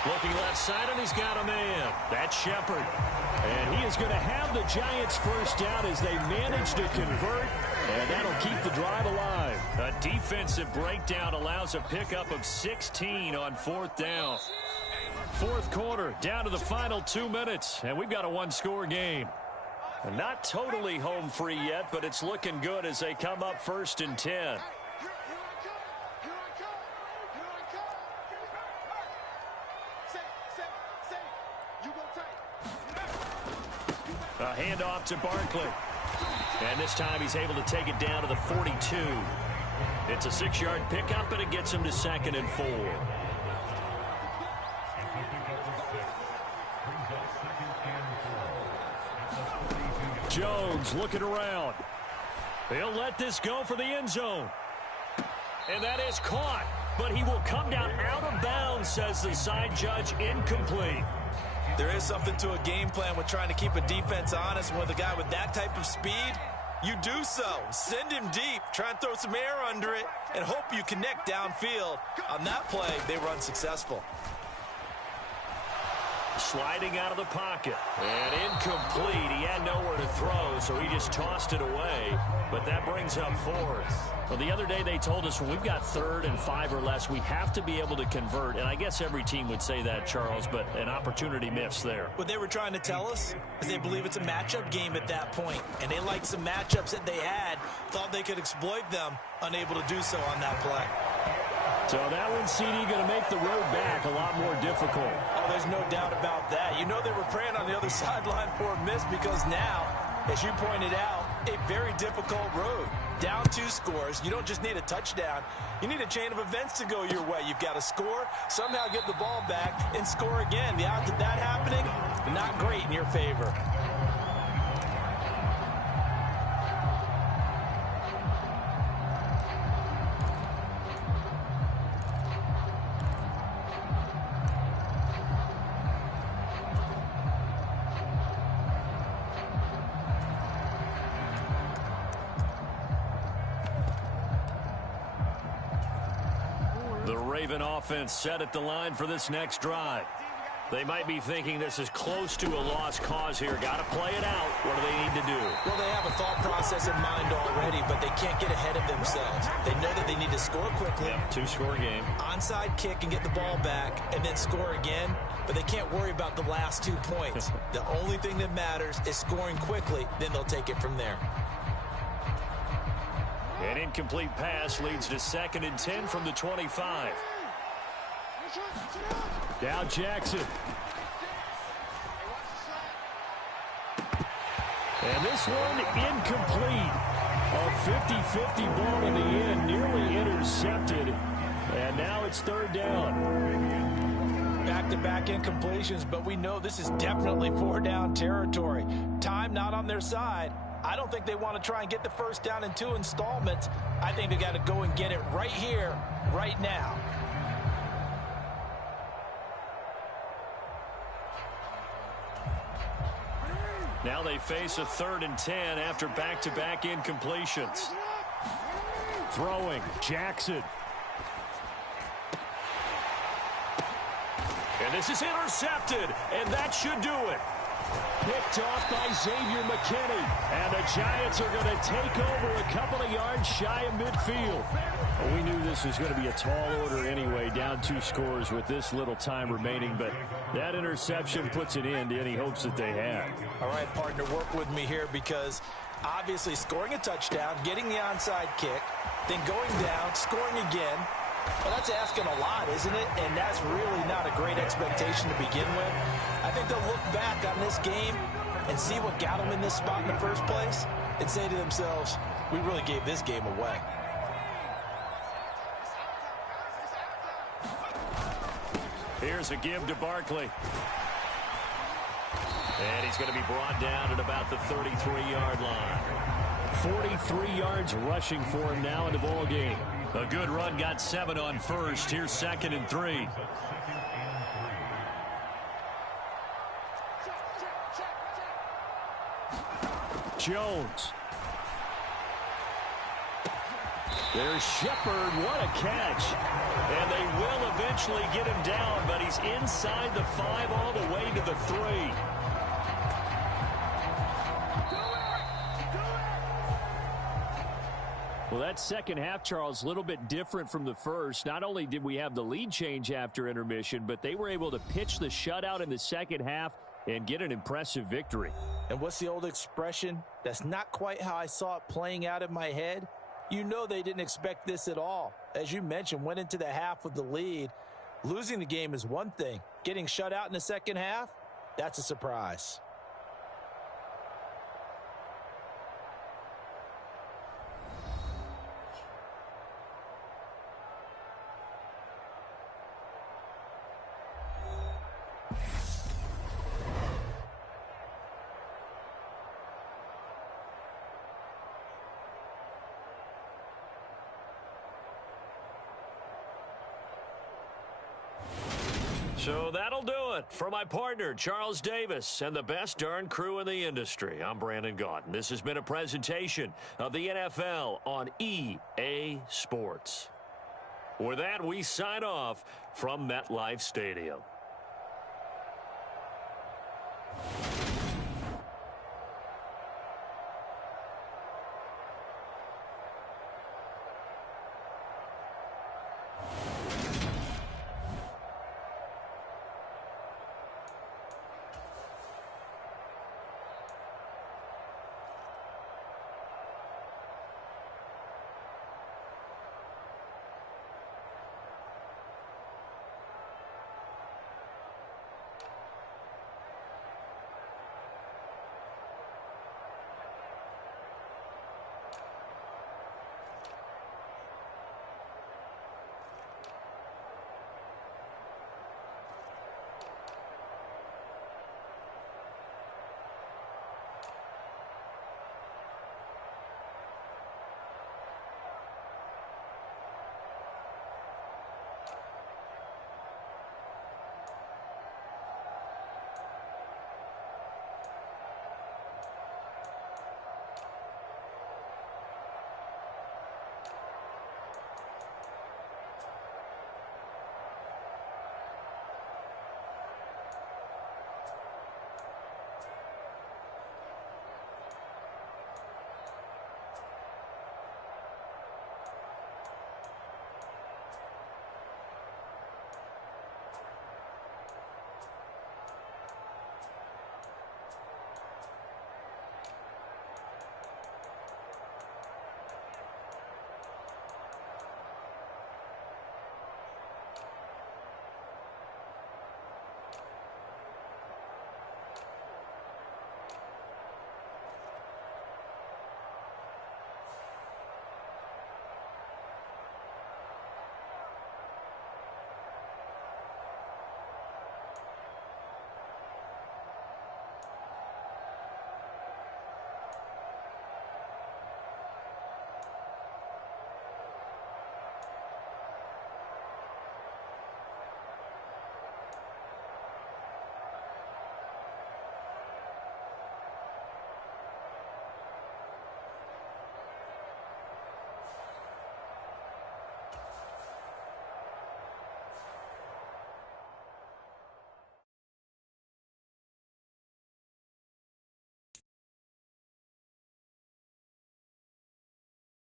Looking left side, and he's got a man. That's Shepard. And he is going to have the Giants first down as they manage to convert, and that'll keep the drive alive. A defensive breakdown allows a pickup of 16 on 4th down. 4th quarter, down to the final 2 minutes, and we've got a 1-score game. And not totally home free yet, but it's looking good as they come up 1st and 10. A handoff to Barkley. And this time he's able to take it down to the 42. It's a 6-yard pickup, and it gets him to 2nd and 4. Jones looking around. He'll let this go for the end zone. And that is caught. But he will come down out of bounds, says the side judge. Incomplete. There is something to a game plan with trying to keep a defense honest. And with a guy with that type of speed, you do so. Send him deep. Try and throw some air under it and hope you connect downfield. On that play, they were unsuccessful. Sliding out of the pocket. And incomplete. He had nowhere to throw, so he just tossed it away. But that brings up 4th. Well, the other day they told us when we've got 3rd and 5 or less, we have to be able to convert. And I guess every team would say that, Charles, but an opportunity missed there. What they were trying to tell us is they believe it's a matchup game at that point. And they liked some matchups that they had, thought they could exploit them, unable to do so on that play. So that one, CD, going to make the road back a lot more difficult. Oh, there's no doubt about that. You know they were praying on the other sideline for a miss because now, as you pointed out, a very difficult road. Down 2 scores. You don't just need a touchdown. You need a chain of events to go your way. You've got to score, somehow get the ball back, and score again. The odds of that happening, not great in your favor. Raven offense set at the line for this next drive. They might be thinking this is close to a lost cause here. Got to play it out. What do they need to do? Well, they have a thought process in mind already, but they can't get ahead of themselves. They know that they need to score quickly. Yep, two-score game. Onside kick and get the ball back and then score again, but they can't worry about the last 2 points. The only thing that matters is scoring quickly, then they'll take it from there. An incomplete pass leads to 2nd and 10 from the 25. Now Jackson. And this one incomplete. A 50-50 ball in the end, nearly intercepted. And now it's 3rd down. Back-to-back incompletions, but we know this is definitely 4-down territory. Time not on their side. I don't think they want to try and get the first down in 2 installments. I think they got to go and get it right here, right now. Now they face a 3rd and 10 after back-to-back incompletions. Throwing, Jackson. And this is intercepted, and that should do it. Picked off by Xavier McKinney. And the Giants are going to take over a couple of yards shy of midfield. Well, we knew this was going to be a tall order anyway, down 2 scores with this little time remaining. But that interception puts an end to any hopes that they had. All right, partner, work with me here because obviously scoring a touchdown, getting the onside kick, then going down, scoring again. Well, that's asking a lot, isn't it? And that's really not a great expectation to begin with. I think they'll look back on this game and see what got them in this spot in the first place and say to themselves, we really gave this game away. Here's a give to Barkley. And he's going to be brought down at about the 33-yard line. 43 yards rushing for him now in the ball game. A good run, got 7 on first. Here's 2nd and 3. Jones. There's Shepard. What a catch. And they will eventually get him down, but he's inside the 5 all the way to the 3. Well, that second half, Charles, a little bit different from the first. Not only did we have the lead change after intermission, but they were able to pitch the shutout in the second half and get an impressive victory. And what's the old expression? That's not quite how I saw it playing out in my head. You know they didn't expect this at all. As you mentioned, went into the half with the lead. Losing the game is one thing. Getting shut out in the second half, that's a surprise. So that'll do it for my partner, Charles Davis, and the best darn crew in the industry. I'm Brandon Gaudin. This has been a presentation of the NFL on EA Sports. With that, we sign off from MetLife Stadium.